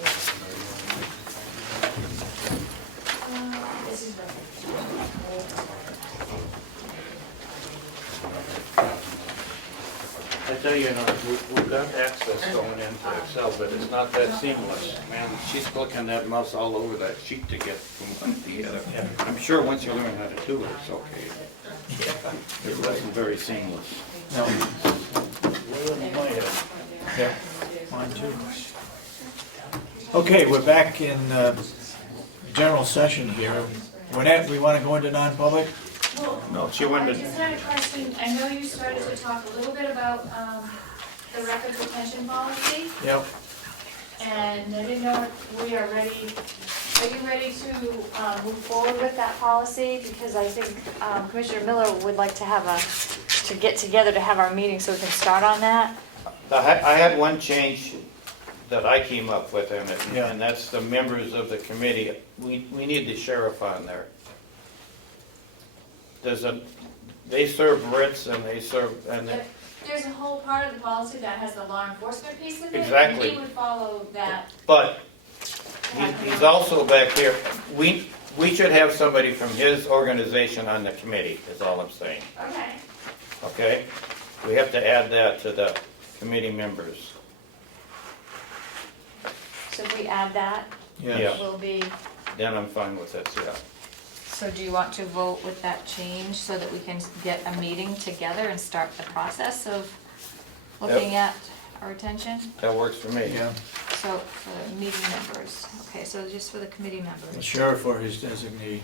This is reference. I tell you, we've got access going into Excel, but it's not that seamless. Man, she's clicking that mouse all over that sheet to get from one to the other. I'm sure once you learn how to do it, it's okay. It wasn't very seamless. No. Yeah, mine too. Okay, we're back in general session here. Lynette, we wanna go into non-public? No, she I wanted just to, had a question, I know you started to talk a little bit about, the record retention policy, Yep. and I didn't know if we are ready, are you ready to, move forward with that policy? Because I think, Commissioner Miller would like to have to get together to have our meeting so we can start on that. I had one change that I came up with, Yeah. and that's the members of the committee. We need the sheriff on there. They serve writs and they serve, and they, There's a whole part of the policy that has the law enforcement piece of it. Exactly. And he would follow that. but he's also back here. We should have somebody from his organization on the committee, is all I'm saying, Okay. okay? We have to add that to the committee members. So if we add that, Yeah. Yes. will be, Then I'm fine with it, yeah. so do you want to vote with that change so that we can get a meeting together and start the process of looking at our retention? That works for me. Yeah, So for the meeting members, okay, so just for the committee the members. sheriff or his designee.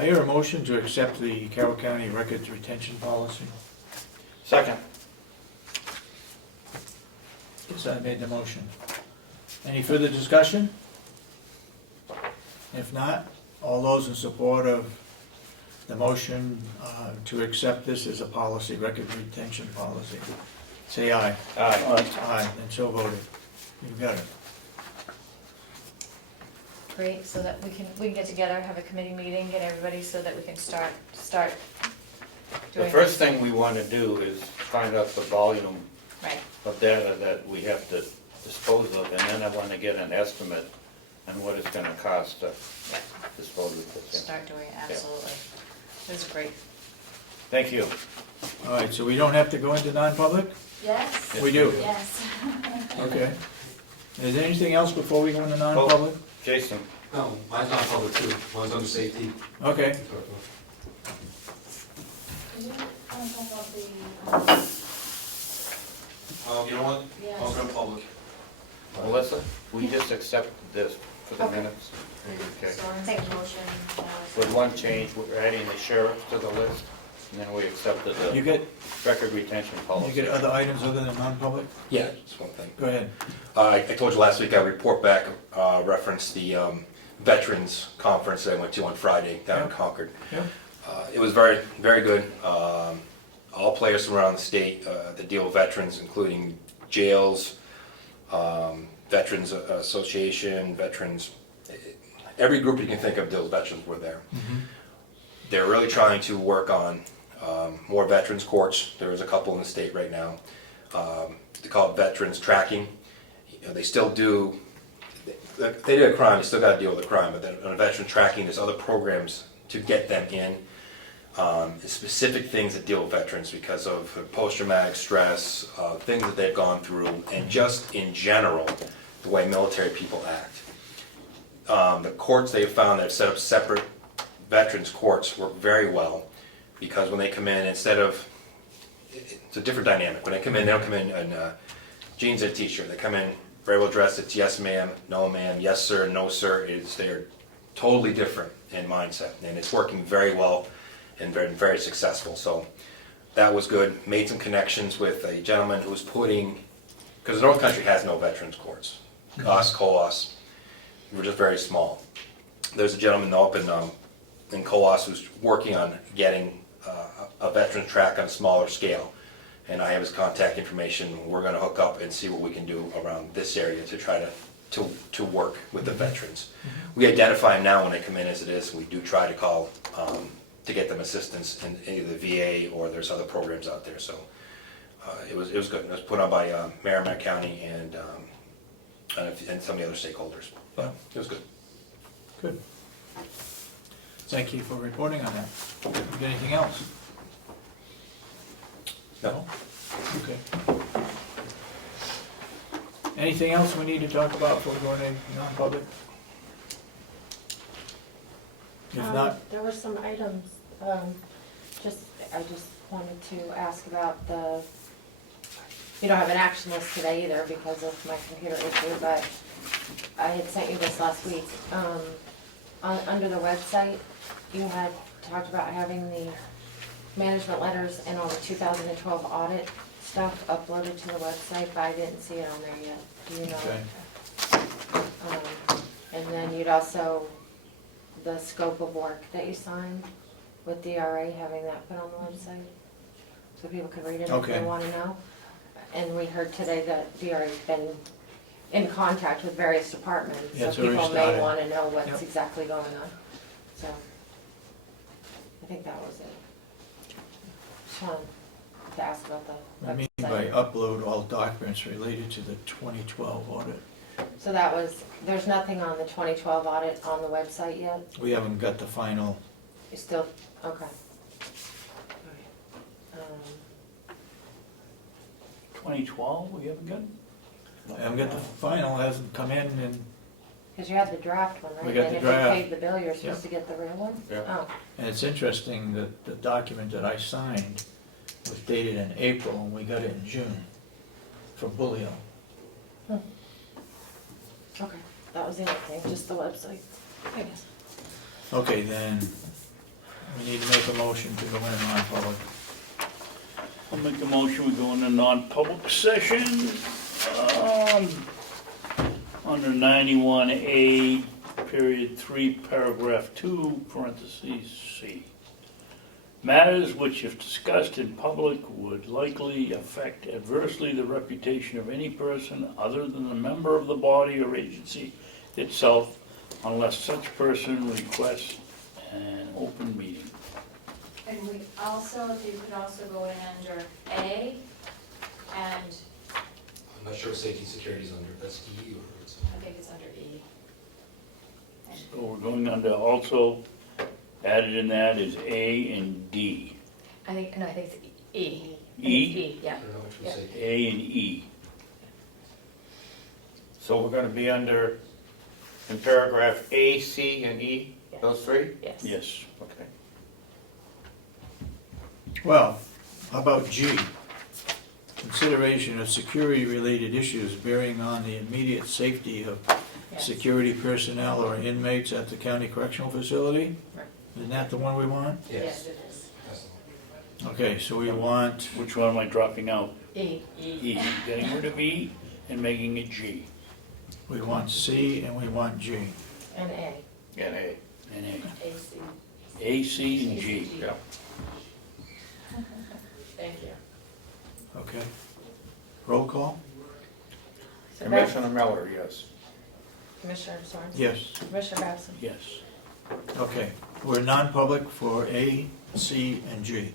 I hear a motion to accept the Carroll County Records Retention Policy. Second. Guess I made the motion. Any further discussion? If not, all those in support of the motion to accept this as a policy, record retention policy, say aye. Aye. Aye, and so voted. You got it. Great, so that we can get together, have a committee meeting, get everybody so that we can start The doing. first thing we want to do is find out the volume Right, of data that we have to dispose of, and then I want to get an estimate on what it's going to cost to yeah, dispose of this. start doing it, absolutely. This is great. Thank you. All right, so we don't have to go into non-public? Yes. We do. Yes. Okay. Is there anything else before we go into non-public? Jason? No, mine's not public too, mine's under safety. Okay. Can you talk about the, You know what? yes. I'll go public. Melissa, we just accept this for the Okay. minutes? Okay. Sorensen motion. With one change, we're adding the sheriff to the list, and then we accepted You the get, record retention you policy. get other items other than non-public? Yeah, just one thing. Go ahead. I told you last week I report back, referenced the Veterans Conference that I went to on Friday down in Yeah. Concord. Yeah. It was very, very good. All players from around the state that deal with veterans, including jails, Veterans Association, veterans, every group you can think of deals with veterans were there. They're really trying to work on more veterans courts. There's a couple in the state right now. They call it veterans tracking. You know, they still do, if they did a crime, you still got to deal with the crime, but then on veteran tracking, there's other programs to get them in. Specific things that deal with veterans because of post-traumatic stress, things that they've gone through, and just in general, the way military people act. The courts they have found that have set up separate veterans courts work very well because when they come in, instead of, it's a different dynamic. When they come in, they don't come in jeans and a t-shirt. They come in very well dressed. It's yes ma'am, no ma'am, yes sir, no sir. They're totally different in mindset, and it's working very well and very, very successful. So that was good. Made some connections with a gentleman who's putting, because the North Country has no veterans courts. Us, COAS, we're just very small. There's a gentleman up in COAS who's working on getting a veterans track on a smaller scale. And I have his contact information. We're going to hook up and see what we can do around this area to try to work with the veterans. We identify them now when they come in as it is. We do try to call to get them assistance in either the VA or there's other programs out there. So it was good. It was put on by Merrimack County and some of the other stakeholders. But it was good. Good. Thank you for reporting on that. You got anything else? No. Okay. Anything else we need to talk about before we go into non-public? If not, There were some items, I just wanted to ask about you don't have an action list today either because of my computer issue, but I had sent you this last week. Under the website, you had talked about having the management letters and all the 2012 audit stuff uploaded to the website, but I didn't see it on there yet. Do you know? okay. And then you'd also, the scope of work that you signed with DRA, having that put on the website, so people could read it if they Okay. want to know. And we heard today that DRA's been in contact with various departments, Yeah, so it's already people may started. want to know what's Yep. exactly going on. So, I think that was it. Just wanted to ask about the I mean by website. upload all documents related to the 2012 audit. So that was, there's nothing on the 2012 audit on the website yet? We haven't got the final, You still, okay. Alright. 2012, we haven't got? I haven't got the final, hasn't come in and Because you had the draft one, right? We got the And if draft. you paid the bill, you're supposed to get the real one? Yeah. Oh, And it's interesting that the document that I signed was dated in April, and we got it in June from Bulio. okay. That was the only thing, just the website, I guess. Okay, then, we need to make a motion to go in non-public. I'll make a motion, we go into non-public session, under 91A, period 3, paragraph 2, parentheses C. Matters which, if discussed in public, would likely affect adversely the reputation of any person other than a member of the body or agency itself, unless such person requests an open meeting. And we also, if you could also go in under A, and I'm not sure if safety and security is under, that's E or it's. I think it's under E. So we're going under, also added in that is A and D. I think it's E. I think it's E? E, yeah. I don't know which Yeah. one's safety. A and E. So we're gonna be under, in paragraph A, C, and E, those three? Yes. Yes. Okay. Well, how about G? Consideration of security-related issues bearing on the immediate safety of Yes. security personnel or inmates at the county correctional facility? Right. Isn't that the one we want? Yes, it is. That's the one. Okay, so we want, Which one am I dropping out? E. E, getting rid of E and making it G. we want C and we want G. And A. And A. And A. A, C. A, C, and G. Yeah. Thank you. Okay. Roll call? Commissioner Miller, yes. Commissioner Sorensen? Yes. Commissioner Babson? Yes. Okay, we're non-public for A, C, and G.